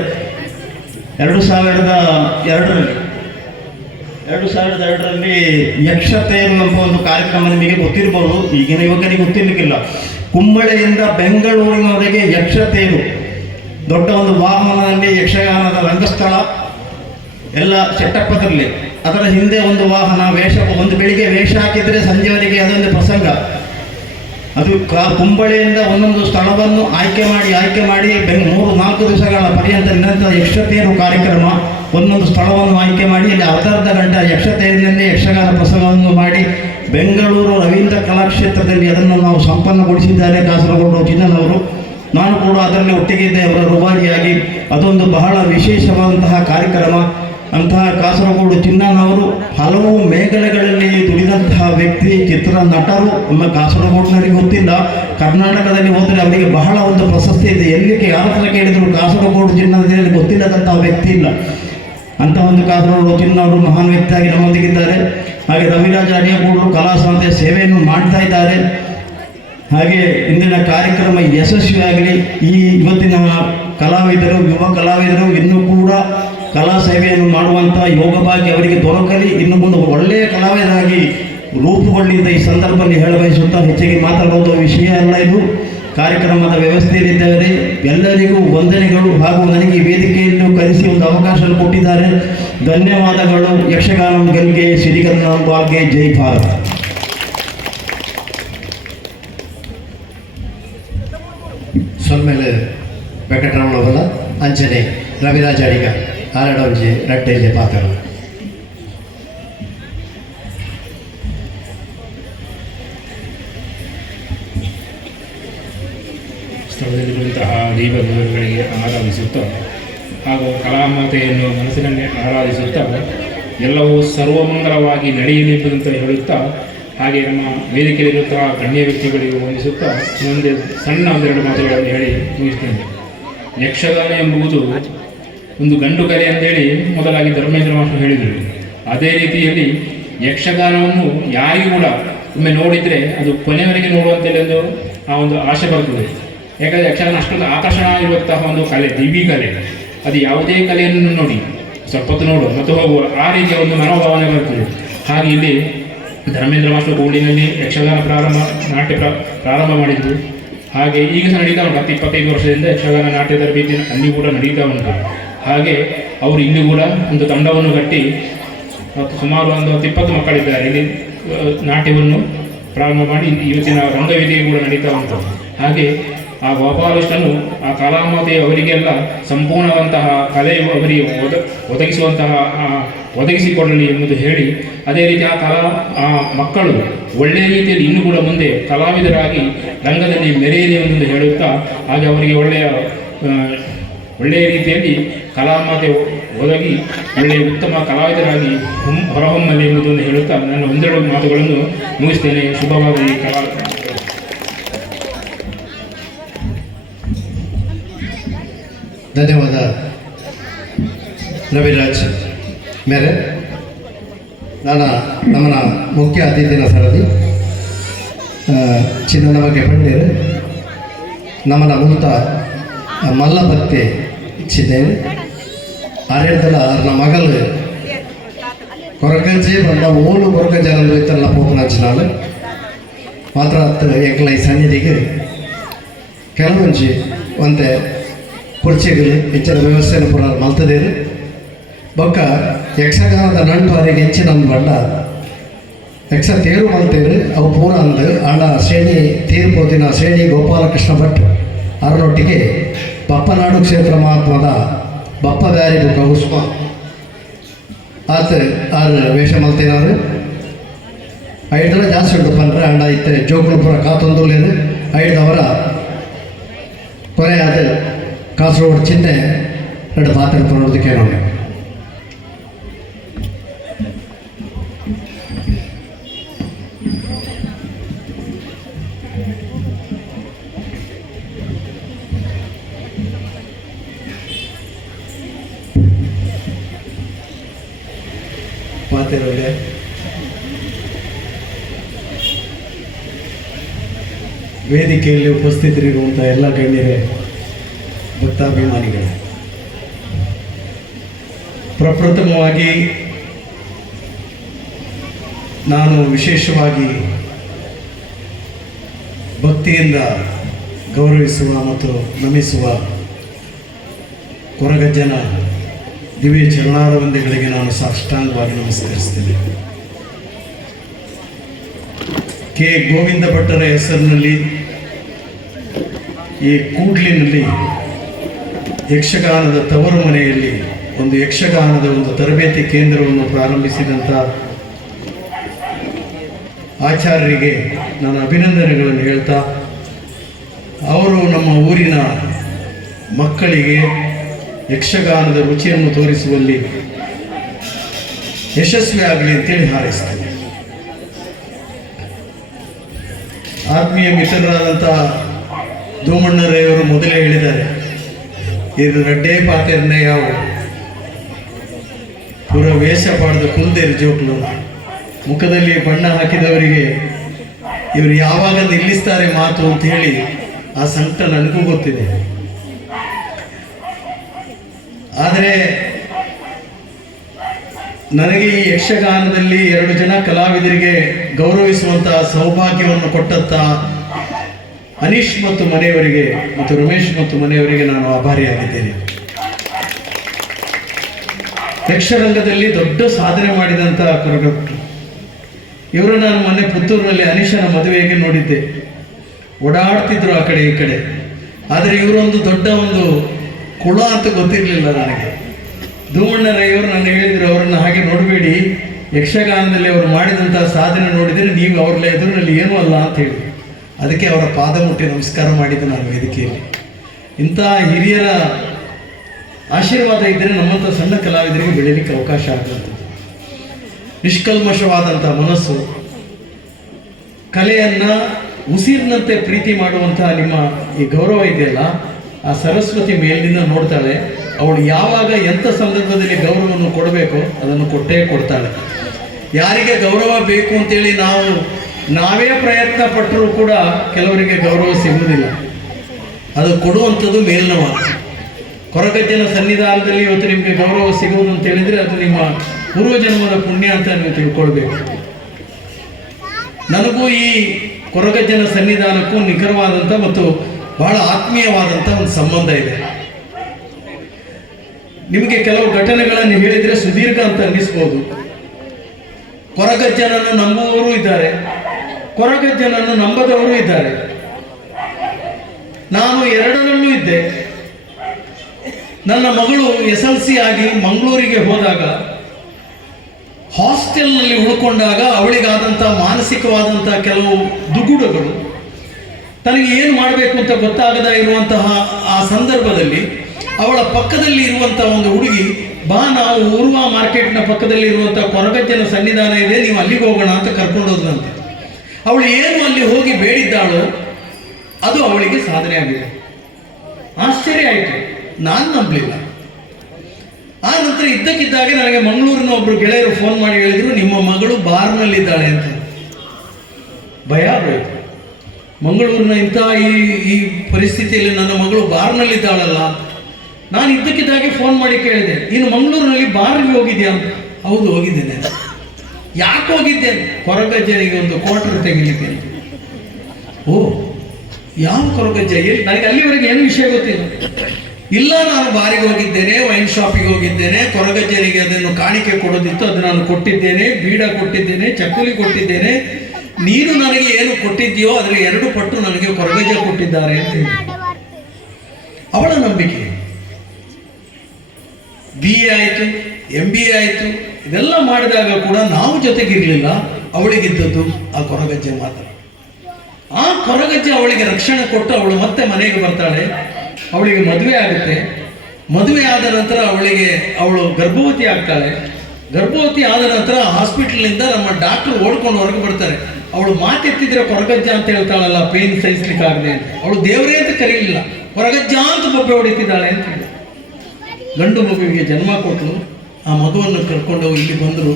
2002ರಲ್ಲಿ ಯಕ್ಷತೇರು ಎಂಬ ಒಂದು ಕಾರ್ಯಕ್ರಮ ನಿಮಗೆ ಗೊತ್ತಿರ್ಬೋದು, ಈಗಿನ ಯುವಕರಿಗೆ ಗೊತ್ತಿರಲಿಕ್ಕಿಲ್ಲ. ಕುಂಬಳೆಯಿಂದ ಬೆಂಗಳೂರಿನವರೆಗೆ ಯಕ್ಷತೇರು, ದೊಡ್ಡ ಒಂದು ವಾಹನದಲ್ಲಿ ಯಕ್ಷಗಾನದ ರಂಗಸ್ಥಳ ಎಲ್ಲ ಸೆಟಪ್ ಅದರಲ್ಲಿ. ಅದರ ಹಿಂದೆ ಒಂದು ವಾಹನ, ಒಂದು ಬೆಳಿಗ್ಗೆ ವೇಷ ಹಾಕಿದರೆ ಸಂಜೆವರೆಗೆ ಅದೊಂದು ಪ್ರಸಂಗ. ಅದು ಕುಂಬಳೆಯಿಂದ ಒಂದೊಂದು ಸ್ಥಳವನ್ನು ಆಯ್ಕೆ ಮಾಡಿ 3-4 ದಿವಸಗಳ ಪರ್ಯಂತ ನಿರಂತರ ಯಕ್ಷತೇರು ಕಾರ್ಯಕ್ರಮ. ಒಂದೊಂದು ಸ್ಥಳವನ್ನು ಆಯ್ಕೆ ಮಾಡಿ ಅಲ್ಲಿ ಅರ್ಧ ಗಂಟೆ ಯಕ್ಷತೇರಿನಲ್ಲೇ ಯಕ್ಷಗಾನ ಪ್ರಸಂಗವನ್ನು ಮಾಡಿ ಬೆಂಗಳೂರು ರವೀಂದ್ರ ಕಲಾಕ್ಷೇತ್ರದಲ್ಲಿ ಅದನ್ನು ನಾವು ಸಂಪನ್ನಗೊಳಿಸಿದ್ದಾರೆ ಕಾಸರಗೋಡು ಚಿನ್ನನವರು. ನಾನು ಕೂಡ ಅದರಲ್ಲಿ ಒಟ್ಟಿಗೆ ಇದ್ದೆ, ಅವರ ರೂವಾರಿಯಾಗಿ. ಅದೊಂದು ಬಹಳ ವಿಶೇಷವಾದಂತಹ ಕಾರ್ಯಕ್ರಮ. ಅಂತಹ ಕಾಸರಗೋಡು ಚಿನ್ನನವರು ಹಲವು ಮೇಖಲೆಗಳಲ್ಲಿ ದುಡಿದಂತಹ ವ್ಯಕ್ತಿ, ಚಿತ್ರ ನಟರು. ನಮ್ಮ ಕಾಸರಗೋಡಿನವರಿಗೆ ಗೊತ್ತಿಲ್ಲ, ಕರ್ನಾಟಕದಲ್ಲಿ ಹೋದರೆ ಅವರಿಗೆ ಬಹಳ ಒಂದು ಪ್ರಶಸ್ತಿ ಇದೆ. ಎಲ್ಲಿಗೆ ಯಾರ ಹತ್ರ ಕೇಳಿದ್ರು ಕಾಸರಗೋಡು ಚಿನ್ನದಲ್ಲಿ ಗೊತ್ತಿಲ್ಲದಂತಹ ವ್ಯಕ್ತಿ ಇಲ್ಲ. ಅಂತಹ ಒಂದು ಕಾಸರಗೋಡು ಚಿನ್ನವರು ಮಹಾನ್ ವ್ಯಕ್ತಿಯಾಗಿ ನಮ್ಮೊಂದಿಗಿದ್ದಾರೆ. ಹಾಗೆ ರವಿರಾಜ ಅಡಿಯಗೂಡಲು ಕಲಾ ಸಂಸ್ಥೆಯ ಸೇವೆಯನ್ನು ಮಾಡ್ತಾ ಇದ್ದಾರೆ. ಹಾಗೆ ಇಂದಿನ ಕಾರ್ಯಕ್ರಮ ಯಶಸ್ವಿಯಾಗಲಿ. ಈ ಇವತ್ತಿನ ಕಲಾವಿದರು, ಯುವ ಕಲಾವಿದರು ಇನ್ನೂ ಕೂಡ ಕಲಾ ಸೇವೆಯನ್ನು ಮಾಡುವಂಥ ಯೋಗ ಭಾಗ್ಯ ಅವರಿಗೆ ದೊರಕಲಿ. ಇನ್ನು ಮುಂದೆ ಒಳ್ಳೆಯ ಕಲಾವಿದರಾಗಿ ರೂಪುಗೊಂಡಿದ್ದ ಈ ಸಂದರ್ಭದಲ್ಲಿ ಹೇಳಬಯಸುತ್ತಾ ಹೆಚ್ಚಿಗೆ ಮಾತಾಡೋದು ವಿಷಯ ಅಲ್ಲ. ಇದು ಕಾರ್ಯಕ್ರಮದ ವ್ಯವಸ್ಥೆಯಲ್ಲಿದ್ದಾರೆ. ಎಲ್ಲರಿಗೂ ವಂದನೆಗಳು. ಹಾಗೂ ನನಗೆ ವೇದಿಕೆಯನ್ನು ಕರೆಸಿ ಒಂದು ಅವಕಾಶ ಕೊಟ್ಟಿದ್ದಾರೆ. ಧನ್ಯವಾದಗಳು. ಯಕ್ಷಗಾನಂ ಗೆಲ್ಗೆ, ಸಿರಿಗನ್ನಡಂ ಬಾಳ್ಗೆ, ಜೈ ಭಾರತ್. ಸೊಲ್ಮೇಲೆ ವೆಂಕಟರಮಣವಲ್ಲ ಅಂಚನೆ ರವಿರಾಜ ಅಡಿಗ ಆರಡಂಜಿ ರಟ್ಟೆಯಲ್ಲಿ ಪಾತ್ರ. ಸ್ಥಳದಲ್ಲಿರುವಂತಹ ದೈವಗಳಿಗೆ ಆರಾಧಿಸುತ್ತಾ ಹಾಗೂ ಕಲಾಮಾತೆಯನ್ನು ಮನಸ್ಸಿನಲ್ಲಿ ಆರಾಧಿಸುತ್ತಾ ಎಲ್ಲವೂ ಸರ್ವಮಂಗಲವಾಗಿ ನಡೆಯಲಿ ಎಂಬುದಂತ ಹೇಳುತ್ತಾ, ಹಾಗೆ ನಮ್ಮ ವೇದಿಕೆಯಲ್ಲಿರುವಂತಹ ಗಣ್ಯ ವ್ಯಕ್ತಿಗಳಿಗೆ ವಂದಿಸುತ್ತಾ ಮುಂದೆ ಸಣ್ಣ ಒಂದೆರಡು ಮಾತುಗಳನ್ನು ಹೇಳಿ ಮುಗಿಸ್ತೇನೆ. ಯಕ್ಷಗಾನ ಎಂಬುದು ಒಂದು ಗಂಡು ಕಲೆ ಅಂತೇಳಿ ಮೊದಲಾಗಿ ಧರ್ಮೇಂದ್ರ ಮಾಸ್ಟರ್ ಹೇಳಿದರು. ಅದೇ ರೀತಿಯಲ್ಲಿ ಯಕ್ಷಗಾನವನ್ನು ಯಾರಿಗೂ ಕೂಡ ಒಮ್ಮೆ ನೋಡಿದರೆ ಅದು ಕೊನೆಯವರೆಗೆ ನೋಡುವಂತೆಲ್ಲ ಒಂದು ಆ ಒಂದು ಆಸೆ ಬರ್ತದೆ. ಯಾಕಂದರೆ ಯಕ್ಷಗಾನ ಅಷ್ಟೊಂದು ಆಕರ್ಷಣ ಇರುವಂತಹ ಒಂದು ಕಲೆ, ದಿವ್ಯ ಕಲೆ. ಅದು ಯಾವುದೇ ಕಲೆಯನ್ನು ನೋಡಿ ಸ್ವಲ್ಪ ಹೊತ್ತು ನೋಡುವ ಮತ್ತು ಹೋಗುವ ಆ ರೀತಿಯ ಒಂದು ಮನೋಭಾವನೆ ಬರ್ತದೆ. ಹಾಗೆ ಇಲ್ಲಿ ಧರ್ಮೇಂದ್ರ ಮಾಸ್ಟರ್ ಗೋಲ್ಡಿನಲ್ಲಿ ಯಕ್ಷಗಾನ ನಾಟ್ಯ ಪ್ರಾರಂಭ ಮಾಡಿದ್ರು. ಹಾಗೆ ಈಗ ಸಹ ನಡೀತಾ ಉಂಟು. 10-25 ವರ್ಷದಿಂದ ಯಕ್ಷಗಾನ ನಾಟ್ಯ ತರಬೇತಿ ಅಲ್ಲಿ ಕೂಡ ನಡೀತಾ ಉಂಟು. ಹಾಗೆ ಅವರು ಇಲ್ಲಿ ಕೂಡ ಒಂದು ತಂಡವನ್ನು ಕಟ್ಟಿ ಸುಮಾರು ಒಂದು 20 ಮಕ್ಕಳಿದ್ದಾರೆ. ಇಲ್ಲಿ ನಾಟ್ಯವನ್ನು ಪ್ರಾರಂಭ ಮಾಡಿ ಇವತ್ತಿನ ರಂಗವೇದಿಕೆ ಕೂಡ ನಡೀತಾ ಉಂಟು. ಹಾಗೆ ಆ ಗೋಪಾಲಕೃಷ್ಣನು ಆ ಕಲಾಮಾತೆಯ ಅವರಿಗೆಲ್ಲ ಸಂಪೂರ್ಣವಂತಹ ಕಲೆಯು ಅವರಿಗೆ ಒದಗಿಸಿಕೊಡಲಿ ಎಂಬುದು ಹೇಳಿ, ಅದೇ ರೀತಿ ಆ ಮಕ್ಕಳು ಒಳ್ಳೆಯ ರೀತಿಯಲ್ಲಿ ಇನ್ನೂ ಕೂಡ ಮುಂದೆ ಕಲಾವಿದರಾಗಿ ರಂಗದಲ್ಲಿ ಮೆರೆಯಲಿ ಎಂದು ಹೇಳುತ್ತಾ, ಹಾಗೆ ಅವರಿಗೆ ಒಳ್ಳೆಯ ರೀತಿಯಲ್ಲಿ ಕಲಾಮಾತೆ ಒದಗಿ ಒಳ್ಳೆಯ ಉತ್ತಮ ಕಲಾವಿದರಾಗಿ ಹೊರಹೊಮ್ಮಲಿ ಎಂಬುದನ್ನು ಹೇಳುತ್ತಾ ನಾನು ಒಂದೆರಡು ಮಾತುಗಳನ್ನು ಮುಗಿಸ್ತೇನೆ. ಶುಭವಾದ ಈ ಕಲಾ ಧನ್ಯವಾದ ರವಿರಾಜ್ ಮೇರೆ. ನಮ್ಮನ ಮುಖ್ಯ ಅತಿಥಿನ ಸರದಿ ಚಿನ್ನನ ಬಗ್ಗೆ ಪಂಡೇರು ನಮ್ಮನ ಮೂಲತ ಮಲ್ಲಪತ್ತೆ ಚಿನ್ನೇರು ಆರೇಳ್ದಲ್ಲ ಅವ್ರನ್ನ ಮಗಳು ಕೊರಗಂಜಿ ಬಂದ ಓಲು ಕೊರಗಂಜನಂದು ಇತ್ತಲ್ಲ ಪೋಪನಾಚಿನಾಲು ಮಾತ್ರ ಎಂಕ್ಲ ಈ ಸನ್ನಿಧಿಗೆ ಕೆಲವೊಂಜಿ ಒಂದೇ ಕುರ್ಚಿಗಳು ಹೆಚ್ಚಿನ ವ್ಯವಸ್ಥೆಯನ್ನು ಪುನಃ ಮಲ್ತದೇರು ಬೊಕ್ಕ ಯಕ್ಷಗಾನದ ನಂಟು ಅವರಿಗೆ ಹೆಚ್ಚಿನ ಒಂದು ಬಂಡ ಯಕ್ಷ ತೇರು ಮಲ್ತೇರು ಅವು ಪೂರ ಅಂದು ಅಣ್ಣ ಶ್ರೇಣಿ ತೀರ್ಪೋದಿನ ಶ್ರೇಣಿ ಗೋಪಾಲಕೃಷ್ಣ ಭಟ್ ಅವರೊಟ್ಟಿಗೆ ಬಪ್ಪನಾಡು ಕ್ಷೇತ್ರ ಮಹಾತ್ಮದ ಬಪ್ಪ ಬ್ಯಾರಿ ಬುಕ್ಕ ಉಸ್ಮ ಆತ ಆರು ವೇಷ ಮಲ್ತೇನವರು ಐದರ ಜಾಸ್ತಿ ಉಂಟು ಪಂಡ್ರೆ ಅಂಡ ಇತ್ತೆ ಜೋಗುಳು ಪುರ ಕಾತೊಂದುಲೇರು ಐದವರ ಕೊನೆಯಾದ ಕಾಸರಗೋಡು ಚಿನ್ನೆ ಎರಡು ಪಾತ್ರ ತೊಗೊಳೋದಕ್ಕೆ ನೋಡಿ. ಪಾತ್ರೆ ವೇದಿಕೆಯಲ್ಲಿ ಉಪಸ್ಥಿತರಿರುವಂಥ ಎಲ್ಲ ಗಣ್ಯರೇ, ಭಕ್ತಾಭಿಮಾನಿಗಳು, ಪ್ರಪ್ರಥಮವಾಗಿ ನಾನು ವಿಶೇಷವಾಗಿ ಭಕ್ತಿಯಿಂದ ಗೌರವಿಸುವ ಮತ್ತು ನಮಿಸುವ ಕೊರಗಜ್ಜನ ದಿವ್ಯ ಚರಣಾರವಿಂದಗಳಿಗೆ ನಾನು ಸಾಷ್ಟಾಂಗವಾಗಿ ನಮಸ್ಕರಿಸ್ತೇನೆ. ಕೆ ಗೋವಿಂದ ಭಟ್ಟರ ಹೆಸರಿನಲ್ಲಿ ಈ ಕೂಡ್ಲಿನಲ್ಲಿ ಯಕ್ಷಗಾನದ ತವರು ಮನೆಯಲ್ಲಿ ಒಂದು ಯಕ್ಷಗಾನದ ಒಂದು ತರಬೇತಿ ಕೇಂದ್ರವನ್ನು ಪ್ರಾರಂಭಿಸಿದಂಥ ಆಚಾರ್ಯರಿಗೆ ನಾನು ಅಭಿನಂದನೆಗಳನ್ನು ಹೇಳ್ತಾ, ಅವರು ನಮ್ಮ ಊರಿನ ಮಕ್ಕಳಿಗೆ ಯಕ್ಷಗಾನದ ರುಚಿಯನ್ನು ತೋರಿಸುವಲ್ಲಿ ಯಶಸ್ವಿ ಆಗಲಿ ಅಂತೇಳಿ ಹಾರೈಸ್ತೇನೆ. ಆತ್ಮೀಯ ಮಿತ್ರರಾದಂಥ ದೋಮಣ್ಣರವರು ಮೊದಲೇ ಹೇಳಿದ್ದಾರೆ, ಇದು ರಡ್ಡೇ ಪಾತೆರನ್ನೇ ಯಾವ ಪೂರ ವೇಷ ಪಾಡ್ದ ಕುಲ್ದೇರು ಜೋಕ್ಲು, ಮುಖದಲ್ಲಿ ಬಣ್ಣ ಹಾಕಿದವರಿಗೆ ಇವರು ಯಾವಾಗ ನಿಲ್ಲಿಸ್ತಾರೆ ಮಾತು ಅಂತ ಹೇಳಿ ಆ ಸಂಕಟ ನನಗೂ ಗೊತ್ತಿದೆ. ಆದರೆ ನನಗೆ ಈ ಯಕ್ಷಗಾನದಲ್ಲಿ 2 ಜನ ಕಲಾವಿದರಿಗೆ ಗೌರವಿಸುವಂತಹ ಸೌಭಾಗ್ಯವನ್ನು ಕೊಟ್ಟಂತ ಅನೀಶ್ ಮತ್ತು ಮನೆಯವರಿಗೆ ಮತ್ತು ರಮೇಶ್ ಮತ್ತು ಮನೆಯವರಿಗೆ ನಾನು ಆಭಾರಿಯಾಗಿದ್ದೇನೆ. ಯಕ್ಷರಂಗದಲ್ಲಿ ದೊಡ್ಡ ಸಾಧನೆ ಮಾಡಿದಂತಹ ಕೊರಗಜ್ಜ ಇವರು ನಾನು ಮೊನ್ನೆ ಪುತ್ತೂರಿನಲ್ಲಿ ಅನೀಶನ ಮದುವೆಗೆ ನೋಡಿದ್ದೆ. ಓಡಾಡ್ತಿದ್ರು ಆ ಕಡೆ ಈ ಕಡೆ. ಆದರೆ ಇವರೊಂದು ದೊಡ್ಡ ಒಂದು ಕುಳ ಅಂತ ಗೊತ್ತಿರಲಿಲ್ಲ ನನಗೆ. ಧೂಮಣ್ಣರಯ್ಯವರು ನನ್ನ ಹೇಳಿದ್ರು, ಅವರನ್ನು ಹಾಗೆ ನೋಡಬೇಡಿ, ಯಕ್ಷಗಾನದಲ್ಲಿ ಅವರು ಮಾಡಿದಂತಹ ಸಾಧನೆ ನೋಡಿದರೆ ನೀವು ಅವ್ರ ಎದುರಿನಲ್ಲಿ ಏನೂ ಅಲ್ಲ ಅಂತ ಹೇಳಿ. ಅದಕ್ಕೆ ಅವರ ಪಾದ ಮುಟ್ಟಿ ನಮಸ್ಕಾರ ಮಾಡಿದ್ದು ನಾನು ವೇದಿಕೆಯಲ್ಲಿ. ಇಂಥ ಹಿರಿಯರ ಆಶೀರ್ವಾದ ಇದ್ದರೆ ನಮ್ಮಂಥ ಸಣ್ಣ ಕಲಾವಿದರಿಗೆ ಬೆಳೀಲಿಕ್ಕೆ ಅವಕಾಶ ಆಗುತ್ತದೆ. ನಿಷ್ಕಲ್ಮಶವಾದಂಥ ಮನಸ್ಸು, ಕಲೆಯನ್ನು ಉಸಿರಿನಂತೆ ಪ್ರೀತಿ ಮಾಡುವಂತಹ ನಿಮ್ಮ ಈ ಗೌರವ ಇದೆಯಲ್ಲ, ಆ ಸರಸ್ವತಿ ಮೇಲಿನಿಂದ ನೋಡ್ತಾಳೆ. ಅವಳು ಯಾವಾಗ ಎಂಥ ಸಂದರ್ಭದಲ್ಲಿ ಗೌರವವನ್ನು ಕೊಡಬೇಕೋ ಅದನ್ನು ಕೊಟ್ಟೇ ಕೊಡ್ತಾಳೆ. ಯಾರಿಗೆ ಗೌರವ ಬೇಕು ಅಂತೇಳಿ ನಾವೇ ಪ್ರಯತ್ನ ಪಟ್ಟರೂ ಕೂಡ ಕೆಲವರಿಗೆ ಗೌರವ ಸಿಗುವುದಿಲ್ಲ. ಅದು ಕೊಡುವಂಥದ್ದು ಮೇಲಿನ ಮಾತು. ಕೊರಗಜ್ಜನ ಸನ್ನಿಧಾನದಲ್ಲಿ ಇವತ್ತು ನಿಮಗೆ ಗೌರವ ಸಿಗುವುದು ಅಂತ ಹೇಳಿದರೆ ಅದು ನಿಮ್ಮ ಪೂರ್ವಜನ್ಮದ ಪುಣ್ಯ ಅಂತ ನೀವು ತಿಳ್ಕೊಳ್ಬೇಕು. ನನಗೂ ಈ ಕೊರಗಜ್ಜನ ಸನ್ನಿಧಾನಕ್ಕೂ ನಿಖರವಾದಂಥ ಮತ್ತು ಬಹಳ ಆತ್ಮೀಯವಾದಂಥ ಒಂದು ಸಂಬಂಧ ಇದೆ. ನಿಮಗೆ ಕೆಲವು ಘಟನೆಗಳನ್ನು ಹೇಳಿದರೆ ಸುದೀರ್ಘ ಅಂತ ಅನ್ನಿಸ್ಬೋದು. ಕೊರಗಜ್ಜನನ್ನು ನಂಬುವವರು ಇದ್ದಾರೆ, ಕೊರಗಜ್ಜನನ್ನು ನಂಬದವರು ಇದ್ದಾರೆ. ನಾನು ಎರಡರಲ್ಲೂ ಇದ್ದೆ. ನನ್ನ ಮಗಳು SLC ಆಗಿ ಮಂಗಳೂರಿಗೆ ಹೋದಾಗ ಹಾಸ್ಟೆಲ್ನಲ್ಲಿ ಉಳ್ಕೊಂಡಾಗ ಅವಳಿಗಾದಂಥ ಮಾನಸಿಕವಾದಂಥ ಕೆಲವು ದುಗುಡಗಳು, ತನಗೆ ಏನು ಮಾಡಬೇಕು ಅಂತ ಗೊತ್ತಾಗದ ಇರುವಂತಹ ಆ ಸಂದರ್ಭದಲ್ಲಿ ಅವಳ ಪಕ್ಕದಲ್ಲಿ ಇರುವಂಥ ಒಂದು ಹುಡುಗಿ, ಬಾ ನಾವು ಊರ್ವ ಮಾರ್ಕೆಟ್ನ ಪಕ್ಕದಲ್ಲಿ ಇರುವಂಥ ಕೊರಗಜ್ಜನ ಸನ್ನಿಧಾನ ಇದೆ, ನೀವು ಅಲ್ಲಿಗೆ ಹೋಗೋಣ ಅಂತ ಕರ್ಕೊಂಡೋದ್ರಂತೆ. ಅವಳು ಏನು ಅಲ್ಲಿ ಹೋಗಿ ಬೇಡಿದ್ದಾಳೋ ಅದು ಅವಳಿಗೆ ಸಾಧನೆ ಆಗಿದೆ. ಆಶ್ಚರ್ಯ ಆಯಿತು, ನಾನು ನಂಬಲಿಲ್ಲ. ಆ ನಂತರ ಇದ್ದಕ್ಕಿದ್ದಾಗೆ ನನಗೆ ಮಂಗಳೂರಿನ ಒಬ್ಬರು ಗೆಳೆಯರು ಫೋನ್ ಮಾಡಿ ಹೇಳಿದರು, ನಿಮ್ಮ ಮಗಳು ಬಾರ್ನಲ್ಲಿದ್ದಾಳೆ ಅಂತ. ಭಯ ಆಗೋಯ್ತು. ಮಂಗಳೂರಿನ ಇಂಥ ಈ ಪರಿಸ್ಥಿತಿಯಲ್ಲಿ ನನ್ನ ಮಗಳು ಬಾರ್ನಲ್ಲಿದ್ದಾಳಲ್ಲ. ನಾನು ಇದ್ದಕ್ಕಿದ್ದಾಗೆ ಫೋನ್ ಮಾಡಿ ಕೇಳಿದೆ, ನೀನು ಮಂಗಳೂರಿನಲ್ಲಿ ಬಾರ್ಗೆ ಹೋಗಿದ್ಯಾ ಅಂತ. ಹೌದು ಹೋಗಿದ್ದೇನೆ. ಯಾಕೆ ಹೋಗಿದ್ದೆ? ಕೊರಗಜ್ಜನಿಗೆ ಒಂದು ಕ್ವಾರ್ಟರ್ ತೆಗಿಲಿಕ್ಕೆ. ಓ, ಯಾವ ಕೊರಗಜ್ಜ? ನನಗೆ ಅಲ್ಲಿವರೆಗೆ ಏನು ವಿಷಯ ಗೊತ್ತಿಲ್ಲ. ಇಲ್ಲ, ನಾನು ಬಾರಿಗೆ ಹೋಗಿದ್ದೇನೆ, ವೈನ್ ಶಾಪಿಗೆ ಹೋಗಿದ್ದೇನೆ, ಕೊರಗಜ್ಜನಿಗೆ ಅದನ್ನು ಕಾಣಿಕೆ ಕೊಡೋದಿತ್ತು, ಅದು ನಾನು ಕೊಟ್ಟಿದ್ದೇನೆ, ಬೀಡ ಕೊಟ್ಟಿದ್ದೇನೆ, ಚಕ್ಕುಲಿ ಕೊಟ್ಟಿದ್ದೇನೆ. ನೀನು ನನಗೆ ಏನು ಕೊಟ್ಟಿದ್ದೀಯೋ ಅದರ 2 ಪಟ್ಟು ನನಗೆ ಕೊರಗಜ್ಜ ಕೊಟ್ಟಿದ್ದಾರೆ ಅಂತ ಹೇಳಿ ಅವಳ ನಂಬಿಕೆ. BA ಆಯಿತು, MBA ಆಯಿತು, ಇದೆಲ್ಲ ಮಾಡಿದಾಗ ಕೂಡ ನಾವು ಜೊತೆಗಿರಲಿಲ್ಲ. ಅವಳಿಗಿದ್ದದ್ದು ಆ ಕೊರಗಜ್ಜೆ ಮಾತ್ರ. ಆ ಕೊರಗಜ್ಜೆ ಅವಳಿಗೆ ರಕ್ಷಣೆ ಕೊಟ್ಟು ಅವಳು ಮತ್ತೆ ಮನೆಗೆ ಬರ್ತಾಳೆ. ಅವಳಿಗೆ ಮದುವೆ ಆಗುತ್ತೆ. ಮದುವೆ ಆದ ನಂತರ ಅವಳು ಗರ್ಭವತಿ ಆಗ್ತಾಳೆ. ಗರ್ಭವತಿ ಆದ ನಂತರ ಹಾಸ್ಪಿಟಲ್ನಿಂದ ನಮ್ಮ ಡಾಕ್ಟರ್ ಓಡ್ಕೊಂಡು ಹೊರಗೆ ಬರ್ತಾರೆ. ಅವಳು ಮಾತೆತ್ತಿದ್ರೆ ಕೊರಗಜ್ಜ ಅಂತ ಹೇಳ್ತಾಳಲ್ಲ, ಪೇನ್ ಸಹಿಸ್ಲಿಕ್ಕೆ ಆಗದೆ ಅಂತ. ಅವಳು ದೇವರೇ ಅಂತ ಕರೀಲಿಲ್ಲ, ಕೊರಗಜ್ಜ ಅಂತ ಬೊಬ್ಬೆ ಹೊಡಿತಿದ್ದಾಳೆ ಅಂತ ಹೇಳಿ ಗಂಡು ಮಗುವಿಗೆ ಜನ್ಮ ಕೊಟ್ಟರು. ಆ ಮಗುವನ್ನು ಕರ್ಕೊಂಡು ಇಲ್ಲಿ ಬಂದರು.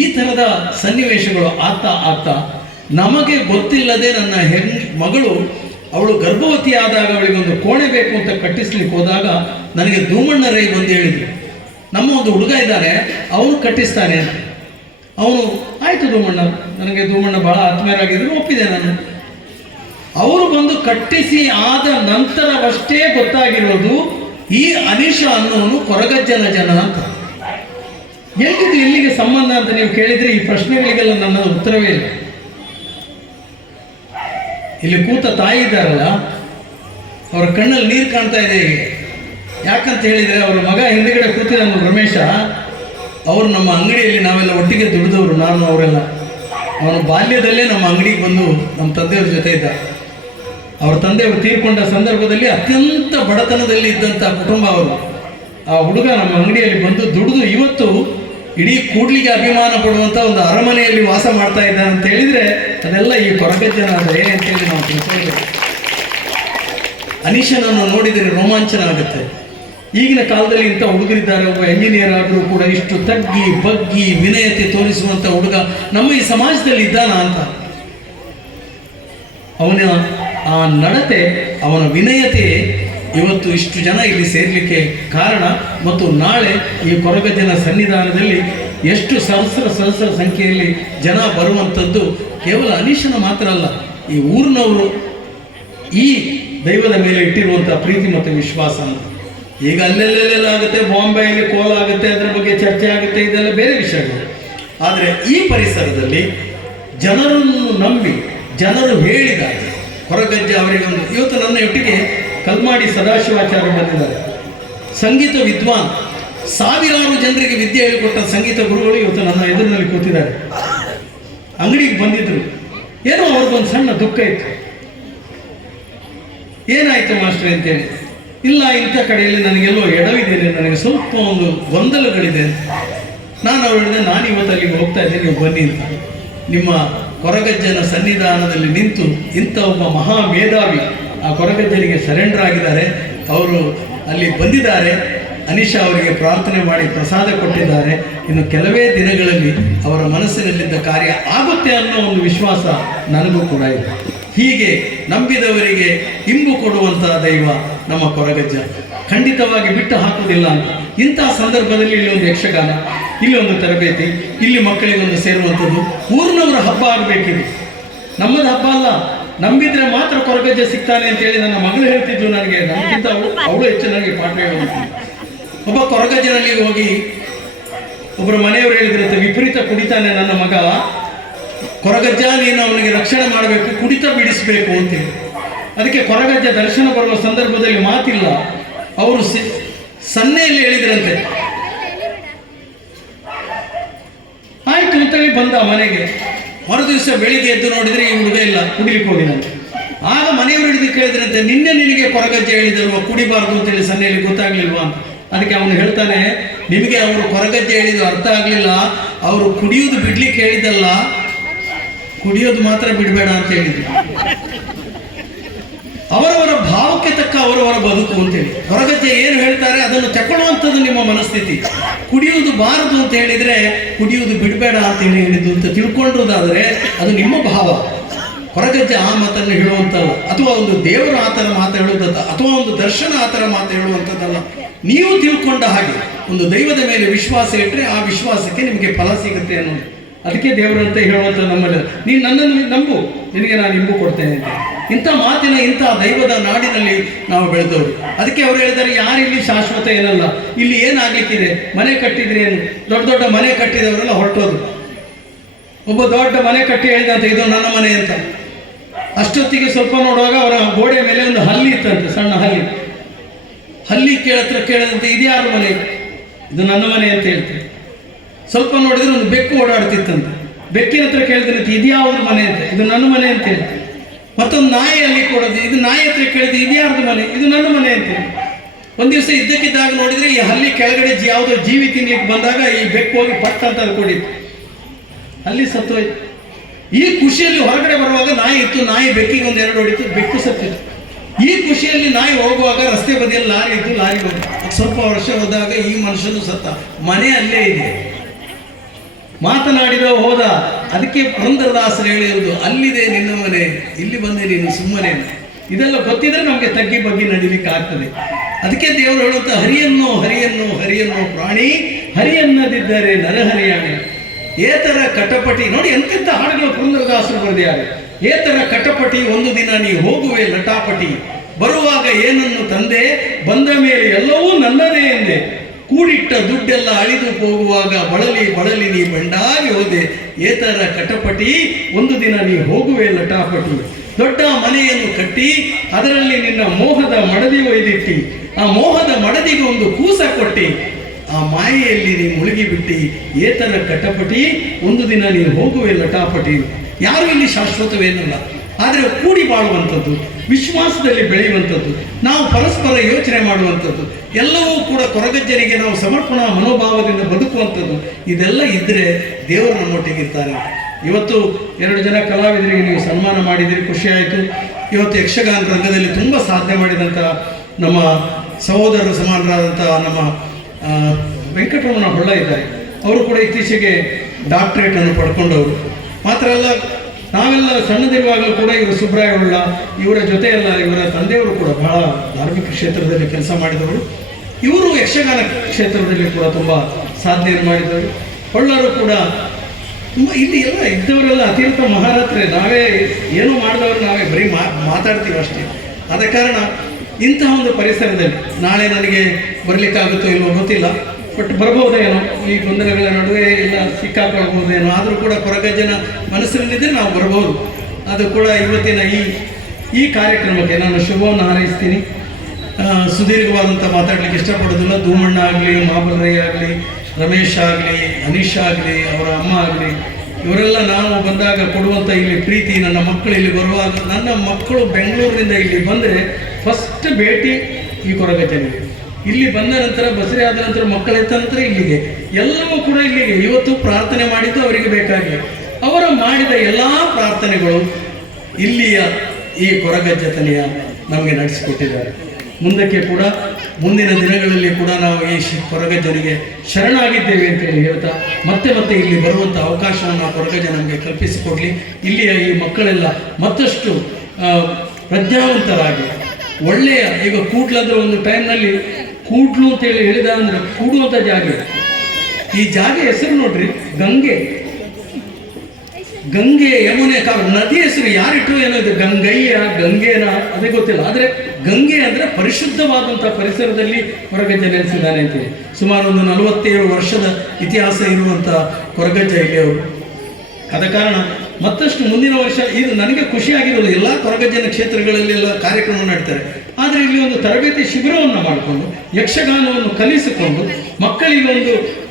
ಈ ಥರದ ಸನ್ನಿವೇಶಗಳು ಆಗ್ತಾ ನಮಗೆ ಗೊತ್ತಿಲ್ಲದೆ ನನ್ನ ಮಗಳು ಅವಳು ಗರ್ಭವತಿ ಆದಾಗ ಅವಳಿಗೆ ಒಂದು ಕೋಣೆ ಬೇಕು ಅಂತ ಕಟ್ಟಿಸ್ಲಿಕ್ಕೆ ಹೋದಾಗ ನನಗೆ ಧೂಮಣ್ಣರೈ ಬಂದು ಹೇಳಿದ್ರು, ನಮ್ಮ ಒಂದು ಹುಡುಗ ಇದ್ದಾನೆ, ಅವನು ಕಟ್ಟಿಸ್ತಾನೆ ಅಂತ. ಅವನು ಆಯಿತು ಧೂಮಣ್ಣ, ನನಗೆ ಧೂಮಣ್ಣ ಭಾಳ ಆತ್ಮೀಯರಾಗಿದ್ರು, ಒಪ್ಪಿದೆ ನಾನು. ಅವರು ಬಂದು ಕಟ್ಟಿಸಿ ಆದ ನಂತರವಷ್ಟೇ ಗೊತ್ತಾಗಿರೋದು ಈ ಅನೀಶ ಅನ್ನೋನು ಕೊರಗಜ್ಜನ ಜನ ಅಂತ. ಎಲ್ಲಿಗೆ ಸಂಬಂಧ ಅಂತ ನೀವು ಕೇಳಿದರೆ ಈ ಪ್ರಶ್ನೆಗಳಿಗೆಲ್ಲ ನನ್ನ ಉತ್ತರವೇ ಇಲ್ಲ. ಇಲ್ಲಿ ಕೂತ ತಾಯಿ ಇದ್ದಾರಲ್ಲ, ಅವರ ಕಣ್ಣಲ್ಲಿ ನೀರು ಕಾಣ್ತಾ ಇದೆ. ಯಾಕಂತ ಹೇಳಿದರೆ ಅವರ ಮಗ ಹಿಂದುಗಡೆ ಕೂತಿದ್ದಾನು ರಮೇಶ. ಅವರು ನಮ್ಮ ಅಂಗಡಿಯಲ್ಲಿ ನಾವೆಲ್ಲ ಒಟ್ಟಿಗೆ ದುಡಿದವರು, ನಾನು ಅವರೆಲ್ಲ. ಅವನು ಬಾಲ್ಯದಲ್ಲೇ ನಮ್ಮ ಅಂಗಡಿಗೆ ಬಂದು ನಮ್ಮ ತಂದೆಯವ್ರ ಜೊತೆ ಇದ್ದ. ಅವ್ರ ತಂದೆಯವರು ತೀರ್ಕೊಂಡ ಸಂದರ್ಭದಲ್ಲಿ ಅತ್ಯಂತ ಬಡತನದಲ್ಲಿ ಇದ್ದಂಥ ಕುಟುಂಬ ಅವರು. ಆ ಹುಡುಗ ನಮ್ಮ ಅಂಗಡಿಯಲ್ಲಿ ಬಂದು ದುಡಿದು ಇವತ್ತು ಇಡೀ ಕೂಡ್ಲಿಗೆ ಅಭಿಮಾನ ಪಡುವಂಥ ಒಂದು ಅರಮನೆಯಲ್ಲಿ ವಾಸ ಮಾಡ್ತಾ ಇದ್ದಾನೆ ಅಂತ ಹೇಳಿದರೆ ಅದೆಲ್ಲ ಈ ಕೊರಗಜ್ಜನ ದಯೆ ಅಂತೇಳಿ ನಾವು ತಿಳ್ಕೊಳ್ಬೇಕು. ಅನೀಶನನ್ನು ನೋಡಿದರೆ ರೋಮಾಂಚನ ಆಗುತ್ತೆ. ಈಗಿನ ಕಾಲದಲ್ಲಿ ಇಂಥ ಹುಡುಗರಿದ್ದಾರೆ. ಒಬ್ಬ ಎಂಜಿನಿಯರ್ ಆದರೂ ಕೂಡ ಇಷ್ಟು ತಗ್ಗಿ ಬಗ್ಗಿ ವಿನಯತೆ ತೋರಿಸುವಂಥ ಹುಡುಗ ನಮ್ಮ ಈ ಸಮಾಜದಲ್ಲಿ ಇದ್ದಾನ ಅಂತ. ಅವನ ಆ ನಡತೆ, ಅವನ ವಿನಯತೆ ಇವತ್ತು ಇಷ್ಟು ಜನ ಇಲ್ಲಿ ಸೇರಲಿಕ್ಕೆ ಕಾರಣ. ಮತ್ತು ನಾಳೆ ಈ ಕೊರಗಜ್ಜನ ಸನ್ನಿಧಾನದಲ್ಲಿ ಎಷ್ಟು ಸಹಸ್ರ ಸಂಖ್ಯೆಯಲ್ಲಿ ಜನ ಬರುವಂಥದ್ದು ಕೇವಲ ಅನೀಶನ ಮಾತ್ರ ಅಲ್ಲ, ಈ ಊರಿನವರು ಈ ದೈವದ ಮೇಲೆ ಇಟ್ಟಿರುವಂಥ ಪ್ರೀತಿ ಮತ್ತು ವಿಶ್ವಾಸ ಅಂತ. ಈಗ ಅಲ್ಲೆಲ್ಲೆಲ್ಲ ಆಗುತ್ತೆ, ಬಾಂಬೆಯಲ್ಲಿ ಕೋಲ ಆಗುತ್ತೆ, ಅದರ ಬಗ್ಗೆ ಚರ್ಚೆ ಆಗುತ್ತೆ, ಇದೆಲ್ಲ ಬೇರೆ ವಿಷಯಗಳು. ಆದರೆ ಈ ಪರಿಸರದಲ್ಲಿ ಜನರನ್ನು ನಂಬಿ ಜನರು ಹೇಳಿದಾಗ ಕೊರಗಜ್ಜ ಅವರಿಗೆ ಒಂದು, ಇವತ್ತು ನನ್ನ ಒಟ್ಟಿಗೆ ಕಲ್ಮಾಡಿ ಸದಾಶಿವಾಚಾರ್ಯ ಬಂದಿದ್ದಾರೆ, ಸಂಗೀತ ವಿದ್ವಾನ್, ಸಾವಿರಾರು ಜನರಿಗೆ ವಿದ್ಯೆ ಹೇಳಿಕೊಟ್ಟ ಸಂಗೀತ ಗುರುಗಳು ಇವತ್ತು ನನ್ನ ಎದುರಿನಲ್ಲಿ ಕೂತಿದ್ದಾರೆ. ಅಂಗಡಿಗೆ ಬಂದಿದ್ರು, ಏನೋ ಅವ್ರಿಗೊಂದು ಸಣ್ಣ ದುಃಖ ಇತ್ತು. ಏನಾಯ್ತು ಮಾಸ್ಟರ್ ಅಂತೇಳಿ, ಇಲ್ಲ ಇಂಥ ಕಡೆಯಲ್ಲಿ ನನಗೆಲ್ಲೋ ಎಡವಿದ್ದೇನೆ, ನನಗೆ ಸ್ವಲ್ಪ ಒಂದು ಗೊಂದಲಗಳಿದೆ ಅಂತ. ನಾನು ಅವ್ರು ಹೇಳಿದೆ, ನಾನು ಇವತ್ತು ಅಲ್ಲಿಗೆ ಹೋಗ್ತಾ ಇದ್ದೇನೆ, ನೀವು ಬನ್ನಿ ಅಂತ. ನಿಮ್ಮ ಕೊರಗಜ್ಜನ ಸನ್ನಿಧಾನದಲ್ಲಿ ನಿಂತು ಇಂಥ ಒಬ್ಬ ಮಹಾ ಮೇಧಾವಿ ಆ ಕೊರಗಜ್ಜನಿಗೆ ಸರೆಂಡರ್ ಆಗಿದ್ದಾರೆ, ಅವರು ಅಲ್ಲಿ ಬಂದಿದ್ದಾರೆ. ಅನೀಶಾ ಅವರಿಗೆ ಪ್ರಾರ್ಥನೆ ಮಾಡಿ ಪ್ರಸಾದ ಕೊಟ್ಟಿದ್ದಾರೆ. ಇನ್ನು ಕೆಲವೇ ದಿನಗಳಲ್ಲಿ ಅವರ ಮನಸ್ಸಿನಲ್ಲಿದ್ದ ಕಾರ್ಯ ಆಗುತ್ತೆ ಅನ್ನೋ ಒಂದು ವಿಶ್ವಾಸ ನನಗೂ ಕೂಡ ಇದೆ. ಹೀಗೆ ನಂಬಿದವರಿಗೆ ಇಂಬು ಕೊಡುವಂತಹ ದೈವ ನಮ್ಮ ಕೊರಗಜ್ಜ, ಖಂಡಿತವಾಗಿ ಬಿಟ್ಟು ಹಾಕುವುದಿಲ್ಲ ಅಂತ. ಇಂತಹ ಸಂದರ್ಭದಲ್ಲಿ ಇಲ್ಲಿ ಒಂದು ಯಕ್ಷಗಾನ, ಇಲ್ಲಿ ಒಂದು ತರಬೇತಿ, ಇಲ್ಲಿ ಮಕ್ಕಳಿಗೊಂದು ಸೇರುವಂಥದ್ದು ಊರಿನವರ ಹಬ್ಬ ಆಗಬೇಕಿದೆ, ನಮ್ಮದು ಹಬ್ಬ ಅಲ್ಲ. ನಂಬಿದ್ರೆ ಮಾತ್ರ ಕೊರಗಜ್ಜ ಸಿಗ್ತಾನೆ ಅಂತೇಳಿ ನನ್ನ ಮಗಳು ಹೇಳ್ತಿದ್ರು ನನಗೆ. ನನಗಿಂತ ಅವಳು ಹೆಚ್ಚು ನನಗೆ ಪಾಠ ಹೇಳುವಂತ. ಒಬ್ಬ ಕೊರಗಜ್ಜನಲ್ಲಿ ಹೋಗಿ ಒಬ್ಬರು ಮನೆಯವರು ಹೇಳಿದ್ರಂತೆ, ವಿಪರೀತ ಕುಡಿತಾನೆ ನನ್ನ ಮಗ, ಕೊರಗಜ್ಜ ನೀನು ಅವನಿಗೆ ರಕ್ಷಣೆ ಮಾಡಬೇಕು, ಕುಡಿತ ಬಿಡಿಸಬೇಕು ಅಂತೇಳಿ. ಅದಕ್ಕೆ ಕೊರಗಜ್ಜ ದರ್ಶನ ಬರುವ ಸಂದರ್ಭದಲ್ಲಿ ಮಾತಿಲ್ಲ, ಅವರು ಸನ್ನೆಯಲ್ಲಿ ಹೇಳಿದ್ರಂತೆ. ಆಯ್ತು ಅಂತೇಳಿ ಬಂದ ಮನೆಗೆ. ಮರುದಿವಸ ಬೆಳಿಗ್ಗೆ ಎದ್ದು ನೋಡಿದ್ರೆ ಈ ಹುಡುಗ ಇಲ್ಲ, ಕುಡಿಲಿಕ್ಕೆ ಹೋಗಿದಂತೆ. ಆಗ ಮನೆಯವರು ಹಿಡಿದು ಕೇಳಿದ್ರಂತೆ, ನಿನ್ನೆ ನಿನಗೆ ಕೊರಗಜ್ಜ ಹೇಳಿದಲ್ವ ಕುಡಿಬಾರ್ದು ಅಂತೇಳಿ ಸನ್ನೆಯಲ್ಲಿ ಗೊತ್ತಾಗ್ಲಿಲ್ವಾ ಅಂತ. ಅದಕ್ಕೆ ಅವನು ಹೇಳ್ತಾನೆ, ನಿಮಗೆ ಅವರು ಕೊರಗಜ್ಜ ಹೇಳಿದ್ದು ಅರ್ಥ ಆಗಲಿಲ್ಲ, ಅವರು ಕುಡಿಯೋದು ಬಿಡ್ಲಿಕ್ಕೆ ಹೇಳಿದ್ದಲ್ಲ, ಕುಡಿಯೋದು ಮಾತ್ರ ಬಿಡಬೇಡ ಅಂತ ಹೇಳಿದ್ರು. ಅವರವರ ಭಾವಕ್ಕೆ ತಕ್ಕ ಅವರವರ ಬದುಕು ಅಂತೇಳಿ. ಕೊರಗಜ್ಜ ಏನು ಹೇಳ್ತಾರೆ ಅದನ್ನು ತಗೊಳ್ಳುವಂಥದ್ದು ನಿಮ್ಮ ಮನಸ್ಥಿತಿ. ಕುಡಿಯುವುದು ಬಾರದು ಅಂತ ಹೇಳಿದರೆ ಕುಡಿಯುವುದು ಬಿಡಬೇಡ ಅಂತ ಹೇಳಿದ್ದು ಅಂತ ತಿಳ್ಕೊಂಡ್ರುದಾದರೆ ಅದು ನಿಮ್ಮ ಭಾವ. ಕೊರಗಜ್ಜ ಆ ಮಾತನ್ನು ಹೇಳುವಂಥಲ್ಲ, ಅಥವಾ ಒಂದು ದೇವರು ಆ ಥರ ಮಾತು ಹೇಳುವುದಲ್ಲ, ಅಥವಾ ಒಂದು ದರ್ಶನ ಆ ಥರ ಮಾತು ಹೇಳುವಂಥದ್ದಲ್ಲ. ನೀವು ತಿಳ್ಕೊಂಡ ಹಾಗೆ ಒಂದು ದೈವದ ಮೇಲೆ ವಿಶ್ವಾಸ ಇಟ್ಟರೆ ಆ ವಿಶ್ವಾಸಕ್ಕೆ ನಿಮಗೆ ಫಲ ಸಿಗುತ್ತೆ ಅನ್ನೋದು. ಅದಕ್ಕೆ ದೇವರಂತ ಹೇಳುವಂಥ ನಮ್ಮಲ್ಲಿ, ನೀನು ನನ್ನನ್ನು ನಂಬು, ನಿನಗೆ ನಾನು ಇಂಬು ಕೊಡ್ತೇನೆ ಅಂತ. ಇಂಥ ಮಾತಿನ ಇಂಥ ದೈವದ ನಾಡಿನಲ್ಲಿ ನಾವು ಬೆಳೆದವರು. ಅದಕ್ಕೆ ಅವರು ಹೇಳಿದ್ದಾರೆ, ಯಾರಿಲ್ಲಿ ಶಾಶ್ವತ ಏನಲ್ಲ, ಇಲ್ಲಿ ಏನಾಗಲಿಕ್ಕಿದೆ, ಮನೆ ಕಟ್ಟಿದ್ರೆ ಏನು, ದೊಡ್ಡ ದೊಡ್ಡ ಮನೆ ಕಟ್ಟಿದವರೆಲ್ಲ ಹೊರಟೋದು. ಒಬ್ಬ ದೊಡ್ಡ ಮನೆ ಕಟ್ಟಿ ಹೇಳಿದಂತೆ, ಇದು ನನ್ನ ಮನೆ ಅಂತ. ಅಷ್ಟೊತ್ತಿಗೆ ಸ್ವಲ್ಪ ನೋಡುವಾಗ ಅವರ ಗೋಡೆ ಮೇಲೆ ಒಂದು ಹಲ್ಲಿ ಇತ್ತಂತೆ, ಸಣ್ಣ ಹಲ್ಲಿ ಕೇಳದಂತೆ, ಇದು ಯಾರು ಮನೆ, ಇದು ನನ್ನ ಮನೆ ಅಂತ ಹೇಳ್ತಾರೆ. ಸ್ವಲ್ಪ ನೋಡಿದ್ರೆ ಒಂದು ಬೆಕ್ಕು ಓಡಾಡ್ತಿತ್ತಂತೆ. ಬೆಕ್ಕಿನ ಹತ್ರ ಕೇಳಿದ್ರೆ ಇದು ಯಾವ್ದು ಮನೆ ಅಂತ, ಇದು ನನ್ನ ಮನೆ ಅಂತ ಹೇಳಿ. ಮತ್ತೊಂದು ನಾಯಿ ಅಲ್ಲಿ ಕೊಡೋದು, ಇದು ನಾಯಿ ಹತ್ರ ಕೇಳಿದ್ರೆ ಇದು ಯಾರ್ದು ಮನೆ, ಇದು ನನ್ನ ಮನೆ ಅಂತ ಹೇಳಿ. ಒಂದು ದಿವಸ ಇದ್ದಕ್ಕಿದ್ದಾಗ ನೋಡಿದ್ರೆ ಈ ಹಲ್ಲಿ ಕೆಳಗಡೆ ಯಾವುದೋ ಜೀವಿ ತಿನ್ಲಿಕ್ಕೆ ಬಂದಾಗ ಈ ಬೆಕ್ಕು ಹೋಗಿ ಪಟ್ಟ ಅಂತ ಅದು ಕೊಡಿತ್ತು, ಅಲ್ಲಿ ಸತ್ತೋಯ್ತು. ಈ ಖುಷಿಯಲ್ಲಿ ಹೊರಗಡೆ ಬರುವಾಗ ನಾಯಿ ಇತ್ತು, ನಾಯಿ ಬೆಕ್ಕಿಗೆ ಒಂದು ಎರಡು ಹೊಡಿತು, ಬೆಕ್ಕು ಸತ್ತಿತ್ತು. ಈ ಖುಷಿಯಲ್ಲಿ ನಾಯಿ ಹೋಗುವಾಗ ರಸ್ತೆ ಬದಿಯಲ್ಲಿ ಲಾರಿ ಇತ್ತು, ಲಾರಿ ಹೋಗಿ ಸ್ವಲ್ಪ ವರ್ಷ ಹೋದಾಗ ಈ ಮನುಷ್ಯನು ಸತ್ತ, ಮನೆ ಅಲ್ಲೇ ಇದೆ. ಮಾತನಾಡಿದ ಹೋದ. ಅದಕ್ಕೆ ಪುರಂದರದಾಸರು ಹೇಳಿರುವುದು, ಅಲ್ಲಿದೆ ನಿನ್ನ ಮನೆ, ಇಲ್ಲಿ ಬಂದೆ ನೀನು ಸುಮ್ಮನೆ. ಇದೆಲ್ಲ ಗೊತ್ತಿದ್ರೆ ನಮಗೆ ತಗ್ಗಿ ಬಗ್ಗಿ ನಡಿಲಿಕ್ಕೆ ಆಗ್ತದೆ. ಅದಕ್ಕೆ ದೇವರು ಹೇಳುವಂಥ, ಹರಿಯನ್ನು ಹರಿಯನ್ನು ಹರಿಯನ್ನು ಪ್ರಾಣಿ ಹರಿಯನ್ನದಿದ್ದರೆ ನರಹರಿಯಾಣೆ. ಏತರ ಕಟಪಟಿ ನೋಡಿ, ಎಂತೆಂಥ ಹಾಡುಗಳು ಪುರಂದರದಾಸರು ಬರೆದಿದ್ದಾರೆ. ಏತರ ಕಟಪಟಿ ಒಂದು ದಿನ ನೀ ಹೋಗುವೆ ಲಟಾಪಟಿ, ಬರುವಾಗ ಏನನ್ನು ತಂದೆ, ಬಂದ ಮೇಲೆ ಎಲ್ಲವೂ ನನ್ನದೇ ಎಂದೆ. ಕೂಡಿಟ್ಟ ದುಡ್ಡೆಲ್ಲ ಅಳಿದು ಹೋಗುವಾಗ ಬಳಲಿ ಬಳಲಿ ನೀ ಬಂಡಾಗಿ ಹೋದೆ. ಏತರ ಕಟಪಟಿ ಒಂದು ದಿನ ನೀ ಹೋಗುವೆ ಲಟಾಪಟಿ. ದೊಡ್ಡ ಮನೆಯನ್ನು ಕಟ್ಟಿ ಅದರಲ್ಲಿ ನಿನ್ನ ಮೋಹದ ಮಡದಿ ಒಯ್ದಿಟ್ಟಿ, ಆ ಮೋಹದ ಮಡದಿಗೆ ಒಂದು ಕೂಸ ಕೊಟ್ಟಿ, ಆ ಮಾಯೆಯಲ್ಲಿ ನೀನು ಮುಳುಗಿಬಿಟ್ಟು ಏತನ ಕಟಪಟಿ ಒಂದು ದಿನ ನೀನು ಹೋಗುವೆ ಲಟಾಪಟಿ. ಯಾರು ಇಲ್ಲಿ ಶಾಶ್ವತವೇನಲ್ಲ, ಆದರೆ ಕೂಡಿ ಬಾಳುವಂಥದ್ದು, ವಿಶ್ವಾಸದಲ್ಲಿ ಬೆಳೆಯುವಂಥದ್ದು, ನಾವು ಪರಸ್ಪರ ಯೋಚನೆ ಮಾಡುವಂಥದ್ದು, ಎಲ್ಲವೂ ಕೂಡ ಕೊರಗಜ್ಜನಿಗೆ ನಾವು ಸಮರ್ಪಣಾ ಮನೋಭಾವದಿಂದ ಬದುಕುವಂಥದ್ದು. ಇದೆಲ್ಲ ಇದ್ದರೆ ದೇವರು ನಮ್ಮೊಟ್ಟಿಗಿರ್ತಾನೆ. ಇವತ್ತು 2 ಜನ ಕಲಾವಿದರಿಗೆ ನೀವು ಸನ್ಮಾನ ಮಾಡಿದಿರಿ, ಖುಷಿಯಾಯಿತು. ಇವತ್ತು ಯಕ್ಷಗಾನ ರಂಗದಲ್ಲಿ ತುಂಬ ಸಾಧನೆ ಮಾಡಿದಂಥ ನಮ್ಮ ಸಹೋದರರು ಸಮಾನರಾದಂಥ ನಮ್ಮ ವೆಂಕಟರಮಣ ಹೊಳ್ಳ ಇದ್ದಾರೆ. ಅವರು ಕೂಡ ಇತ್ತೀಚೆಗೆ ಡಾಕ್ಟರೇಟನ್ನು ಪಡ್ಕೊಂಡವರು. ಮಾತ್ರ ಅಲ್ಲ, ನಾವೆಲ್ಲ ಸಣ್ಣದಿರುವಾಗಲೂ ಕೂಡ ಇವರು ಸುಬ್ರಾಯ ಹೊಳ್ಳ ಇವರ ಜೊತೆಯಲ್ಲ, ಇವರ ತಂದೆಯವರು ಕೂಡ ಬಹಳ ಧಾರ್ಮಿಕ ಕ್ಷೇತ್ರದಲ್ಲಿ ಕೆಲಸ ಮಾಡಿದವರು. ಇವರು ಯಕ್ಷಗಾನ ಕ್ಷೇತ್ರದಲ್ಲಿ ಕೂಡ ತುಂಬ ಸಾಧನೆಯನ್ನು ಮಾಡಿದವರು. ಹೊಳ್ಳರು ಕೂಡ ತುಂಬ ಇಲ್ಲಿ ಎಲ್ಲ ಇದ್ದವರೆಲ್ಲ ಅತಿರಿಕ್ತ ಮಹಾರಥರೇ. ನಾವೇ ಏನೂ ಮಾಡಿದವರು, ನಾವೇ ಬರೀ ಮಾತಾಡ್ತೀವಿ ಅಷ್ಟೇ. ಆದ ಕಾರಣ ಇಂತಹ ಒಂದು ಪರಿಸರದಲ್ಲಿ ನಾಳೆ ನನಗೆ ಬರಲಿಕ್ಕಾಗುತ್ತೋ ಇಲ್ವೋ ಗೊತ್ತಿಲ್ಲ, ಬಟ್ ಬರ್ಬೋದೇನೋ, ಈ ಗೊಂದಲಗಳ ನಡುವೆ ಎಲ್ಲ ಸಿಕ್ಕಾಕೊಳ್ಬೋದೇನೋ. ಆದರೂ ಕೂಡ ಕೊರಗಜ್ಜನ ಮನಸ್ಸಿನಲ್ಲಿದ್ದರೆ ನಾವು ಬರ್ಬೋದು. ಅದು ಕೂಡ ಇವತ್ತಿನ ಈ ಕಾರ್ಯಕ್ರಮಕ್ಕೆ ನಾನು ಶುಭವನ್ನು ಹಾರೈಸ್ತೀನಿ. ಸುದೀರ್ಘವಾದಂಥ ಮಾತಾಡಲಿಕ್ಕೆ ಇಷ್ಟಪಡೋದಿಲ್ಲ. ಧೂಮಣ್ಣ ಆಗಲಿ, ಮಾಬಲ್ರೈ ಆಗಲಿ, ರಮೇಶ್ ಆಗಲಿ, ಅನೀಶ್ ಆಗಲಿ, ಅವರ ಅಮ್ಮ ಆಗಲಿ, ಇವರೆಲ್ಲ ನಾವು ಬಂದಾಗ ಕೊಡುವಂಥ ಇಲ್ಲಿ ಪ್ರೀತಿ, ನನ್ನ ಮಕ್ಕಳು ಇಲ್ಲಿ ಬರುವಾಗ, ನನ್ನ ಮಕ್ಕಳು ಬೆಂಗಳೂರಿನಿಂದ ಇಲ್ಲಿ ಬಂದರೆ ಫಸ್ಟ್ ಭೇಟಿ ಈ ಕೊರಗಜ್ಜನಿಗೆ. ಇಲ್ಲಿ ಬಂದ ನಂತರ ಬಸರಿ ಆದ ನಂತರ ಮಕ್ಕಳ ಎತ್ತ ನಂತರ ಇಲ್ಲಿಗೆ, ಎಲ್ಲವೂ ಕೂಡ ಇಲ್ಲಿಗೆ. ಇವತ್ತು ಪ್ರಾರ್ಥನೆ ಮಾಡಿದ್ದು ಅವರಿಗೆ ಬೇಕಾಗಿ, ಅವರ ಮಾಡಿದ ಎಲ್ಲ ಪ್ರಾರ್ಥನೆಗಳು ಇಲ್ಲಿಯ ಈ ಕೊರಗಜ್ಜತನೆಯ ನಮಗೆ ನಡೆಸಿಕೊಟ್ಟಿದ್ದಾರೆ. ಮುಂದಕ್ಕೆ ಕೂಡ ಮುಂದಿನ ದಿನಗಳಲ್ಲಿ ಕೂಡ ನಾವು ಈ ಕೊರಗಜ್ಜನಿಗೆ ಶರಣಾಗಿದ್ದೇವೆ ಅಂತೇಳಿ ಹೇಳ್ತಾ, ಮತ್ತೆ ಮತ್ತೆ ಇಲ್ಲಿ ಬರುವಂಥ ಅವಕಾಶವನ್ನು ಕೊರಗಜ್ಜ ನಮಗೆ ಕಲ್ಪಿಸಿಕೊಡಲಿ. ಇಲ್ಲಿಯ ಈ ಮಕ್ಕಳೆಲ್ಲ ಮತ್ತಷ್ಟು ಪ್ರಜ್ಞಾವಂತರಾಗಿ ಒಳ್ಳೆಯ, ಈಗ ಕೂಡ್ಲಂದ್ರೆ ಒಂದು ಟೈಮ್ನಲ್ಲಿ ಕೂಡ್ಲು ಅಂತೇಳಿ ಹೇಳಿದ ಅಂದರೆ ಕೂಡುವಂಥ ಜಾಗ. ಈ ಜಾಗ ಹೆಸರು ನೋಡ್ರಿ, ಗಂಗೆ, ಯಮುನೆ, ನದಿ ಹೆಸರು ಯಾರಿಟ್ಟರು ಏನೋ ಇದು, ಗಂಗಯ್ಯ, ಗಂಗೆನ ಅದೇ ಗೊತ್ತಿಲ್ಲ. ಆದರೆ ಗಂಗೆ ಅಂದರೆ ಪರಿಶುದ್ಧವಾದಂಥ ಪರಿಸರದಲ್ಲಿ ಕೊರಗಜ್ಜ ನೆಲೆಸಿದ್ದಾನೆ ಅಂತೇಳಿ. ಸುಮಾರು ಒಂದು 47 ವರ್ಷದ ಇತಿಹಾಸ ಇರುವಂಥ ಕೊರಗಜ್ಜ ಇಲ್ಲಿ ಅವರು. ಆದ ಕಾರಣ ಮತ್ತಷ್ಟು ಮುಂದಿನ ವರ್ಷ ಇದು ನನಗೆ ಖುಷಿಯಾಗಿರೋದು. ಎಲ್ಲ ಕೊರಗಜ್ಜನ ಕ್ಷೇತ್ರಗಳಲ್ಲೆಲ್ಲ ಕಾರ್ಯಕ್ರಮ ನಡೀತಾರೆ, ಆದರೆ ಇಲ್ಲಿ ಒಂದು ತರಬೇತಿ ಶಿಬಿರವನ್ನು ಮಾಡಿಕೊಂಡು ಯಕ್ಷಗಾನವನ್ನು ಕಲಿಸಿಕೊಂಡು ಮಕ್ಕಳಿಗೆ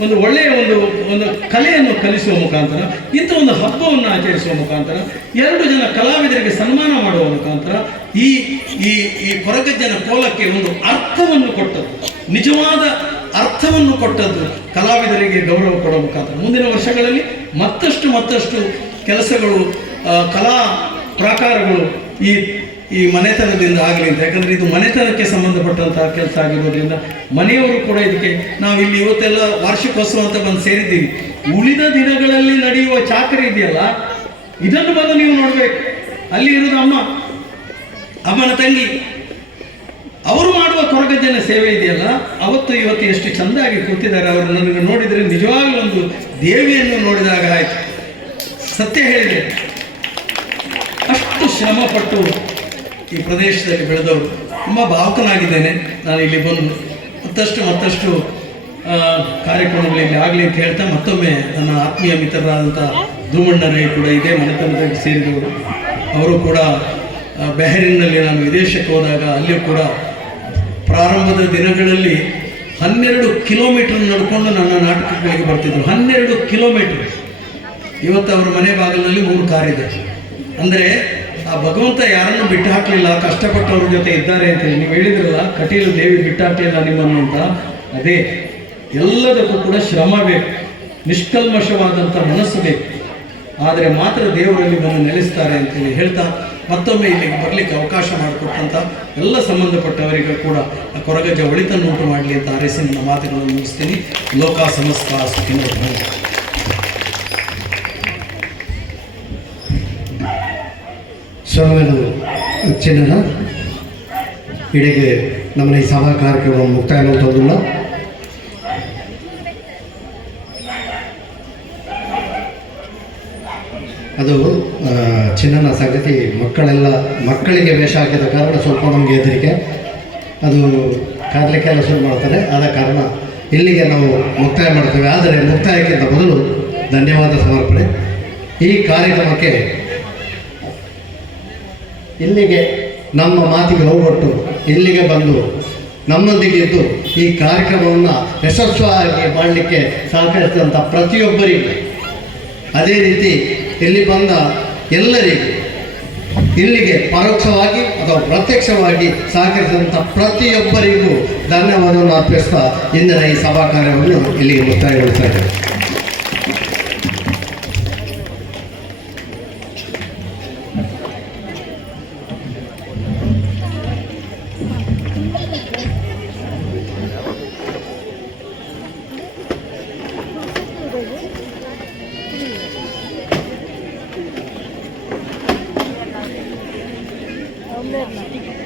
ಒಂದು ಒಳ್ಳೆಯ ಒಂದು ಕಲೆಯನ್ನು ಕಲಿಸುವ ಮುಖಾಂತರ, ಇಂಥ ಒಂದು ಹಬ್ಬವನ್ನು ಆಚರಿಸುವ ಮುಖಾಂತರ, 2 ಜನ ಕಲಾವಿದರಿಗೆ ಸನ್ಮಾನ ಮಾಡುವ ಮುಖಾಂತರ ಈ ಈ ಈ ಕೊರಗಜ್ಜನ ಕೋಲಕ್ಕೆ ಒಂದು ಅರ್ಥವನ್ನು ಕೊಟ್ಟದ್ದು, ನಿಜವಾದ ಅರ್ಥವನ್ನು ಕೊಟ್ಟದ್ದು ಕಲಾವಿದರಿಗೆ ಗೌರವ ಕೊಡುವ ಮುಖಾಂತರ ಮುಂದಿನ ವರ್ಷಗಳಲ್ಲಿ ಮತ್ತಷ್ಟು ಕೆಲಸಗಳು, ಕಲಾ ಪ್ರಾಕಾರಗಳು ಈ ಮನೆತನದಿಂದ ಆಗಲಿ ಅಂತ. ಯಾಕಂದರೆ ಇದು ಮನೆತನಕ್ಕೆ ಸಂಬಂಧಪಟ್ಟಂತಹ ಕೆಲಸ ಆಗಿರೋದ್ರಿಂದ ಮನೆಯವರು ಕೂಡ ಇದಕ್ಕೆ, ನಾವು ಇಲ್ಲಿ ಇವತ್ತೆಲ್ಲ ವಾರ್ಷಿಕೋತ್ಸವ ಅಂತ ಬಂದು ಸೇರಿದ್ದೀವಿ. ಉಳಿದ ದಿನಗಳಲ್ಲಿ ನಡೆಯುವ ಚಾಕರಿ ಇದೆಯಲ್ಲ, ಇದನ್ನು ಬಂದು ನೀವು ನೋಡಬೇಕು. ಅಲ್ಲಿ ಇರೋದು ಅಮ್ಮನ ತಂಗಿ, ಅವರು ಮಾಡುವ ಕೊರಗಜ್ಜನ ಸೇವೆ ಇದೆಯಲ್ಲ, ಅವತ್ತು ಇವತ್ತು ಎಷ್ಟು ಚೆಂದಾಗಿ ಕೂತಿದ್ದಾರೆ. ಅವರು ನನಗೆ ನೋಡಿದರೆ ನಿಜವಾಗ್ಲೂ ಒಂದು ದೇವಿಯನ್ನು ನೋಡಿದಾಗ ಆಯಿತು. ಸತ್ಯ ಹೇಳಿದೆ, ಅಷ್ಟು ಶ್ರಮಪಟ್ಟು ಈ ಪ್ರದೇಶದಲ್ಲಿ ಬೆಳೆದವರು. ತುಂಬ ಭಾವುಕನಾಗಿದ್ದೇನೆ ನಾನು ಇಲ್ಲಿ ಬಂದು. ಮತ್ತಷ್ಟು ಕಾರ್ಯಕ್ರಮಗಳಲ್ಲಿ ಆಗಲಿ ಅಂತ ಹೇಳ್ತಾ, ಮತ್ತೊಮ್ಮೆ ನನ್ನ ಆತ್ಮೀಯ ಮಿತ್ರರಾದಂಥ ಧೂಮಣ್ಣರೇ ಕೂಡ ಇದೇ ಮನೆತನದಲ್ಲಿ ಸೇರಿದವರು. ಅವರು ಕೂಡ ಬೆಹರಿನ್ನಲ್ಲಿ ನಾನು ವಿದೇಶಕ್ಕೆ ಹೋದಾಗ ಅಲ್ಲಿಯೂ ಕೂಡ ಪ್ರಾರಂಭದ ದಿನಗಳಲ್ಲಿ 12 ಕಿಲೋಮೀಟರ್ ನಡ್ಕೊಂಡು ನನ್ನ ನಾಟಕಗಳಿಗೆ ಬರ್ತಿದ್ರು. 12 ಕಿಲೋಮೀಟರ್. ಇವತ್ತು ಅವರ ಮನೆ ಬಾಗಿಲಿನಲ್ಲಿ 3 ಕಾರಿದೆ. ಅಂದರೆ ಆ ಭಗವಂತ ಯಾರನ್ನು ಬಿಟ್ಟು ಹಾಕಲಿಲ್ಲ, ಕಷ್ಟಪಟ್ಟು ಅವ್ರ ಜೊತೆ ಇದ್ದಾರೆ ಅಂತೇಳಿ. ನೀವು ಹೇಳಿದ್ರಲ್ಲ, ಕಟೀಲು ದೇವಿ ಬಿಟ್ಟು ಹಾಕಲಿಲ್ಲ ನಿಮ್ಮನ್ನು ಅಂತ. ಅದೇ ಎಲ್ಲದಕ್ಕೂ ಕೂಡ ಶ್ರಮ ಬೇಕು, ನಿಷ್ಕಲ್ಮಶವಾದಂಥ ಮನಸ್ಸು ಬೇಕು, ಆದರೆ ಮಾತ್ರ ದೇವರಲ್ಲಿ ಬಂದು ನೆಲೆಸ್ತಾರೆ ಅಂತೇಳಿ ಹೇಳ್ತಾ, ಮತ್ತೊಮ್ಮೆ ಇಲ್ಲಿಗೆ ಬರಲಿಕ್ಕೆ ಅವಕಾಶ ಮಾಡಿಕೊಟ್ಟಂಥ ಎಲ್ಲ ಸಂಬಂಧಪಟ್ಟವರಿಗೂ ಕೂಡ ಕೊರಗಜ್ಜ ಒಳಿತನ್ನುಂಟು ಮಾಡಲಿ ಅಂತ ಹಾರೈಸಿ ನನ್ನ ಮಾತುಗಳನ್ನು ಮುಗಿಸ್ತೀನಿ. ಲೋಕ ಸಮಸ್ತ ಸುಖಿನೋ ಭವಂತು. ಸ್ವಾಮಿಗಳು ಚಿನ್ನನ ಇಡೆಗೆ ನಮ್ಮ ಈ ಸಭಾ ಕಾರ್ಯಕ್ರಮ ಮುಕ್ತಾಯ ಮಾಡುವುದಿಲ್ಲ. ಅದು ಚಿನ್ನನ ಸಂಗತಿ ಮಕ್ಕಳಿಗೆ ವೇಷ ಹಾಕಿದ ಕಾರಣ ಸ್ವಲ್ಪ ನಮಗೆ ಹೆದರಿಕೆ, ಅದು ಕಾದಲಿಕ್ಕೆಲ್ಲ ಶುರು ಮಾಡ್ತಾರೆ. ಆದ ಕಾರಣ ಇಲ್ಲಿಗೆ ನಾವು ಮುಕ್ತಾಯ ಮಾಡ್ತೇವೆ. ಆದರೆ ಮುಕ್ತಾಯಕ್ಕಿಂತ ಮೊದಲು ಧನ್ಯವಾದ ಸಮರ್ಪಣೆ. ಈ ಕಾರ್ಯಕ್ರಮಕ್ಕೆ ಇಲ್ಲಿಗೆ ನಮ್ಮ ಮಾತಿಗೆ ಹೋಗೊಟ್ಟು ಇಲ್ಲಿಗೆ ಬಂದು ನಮ್ಮೊಂದಿಗೆ ಇದ್ದು ಈ ಕಾರ್ಯಕ್ರಮವನ್ನು ಯಶಸ್ವಿಯಾಗಿ ಮಾಡಲಿಕ್ಕೆ ಸಹಕರಿಸಿದಂಥ ಪ್ರತಿಯೊಬ್ಬರಿಗೂ, ಅದೇ ರೀತಿ ಇಲ್ಲಿ ಬಂದ ಎಲ್ಲರಿಗೂ, ಇಲ್ಲಿಗೆ ಪರೋಕ್ಷವಾಗಿ ಅಥವಾ ಪ್ರತ್ಯಕ್ಷವಾಗಿ ಸಹಕರಿಸಿದಂಥ ಪ್ರತಿಯೊಬ್ಬರಿಗೂ ಧನ್ಯವಾದವನ್ನು ಅರ್ಪಿಸ್ತಾ ಇಂದಿನ ಈ ಸಭಾ ಕಾರ್ಯವನ್ನು ಇಲ್ಲಿಗೆ ಮುಕ್ತಾಯಗೊಳಿಸ್ತಾ ಇದ್ದೇವೆ. Amen.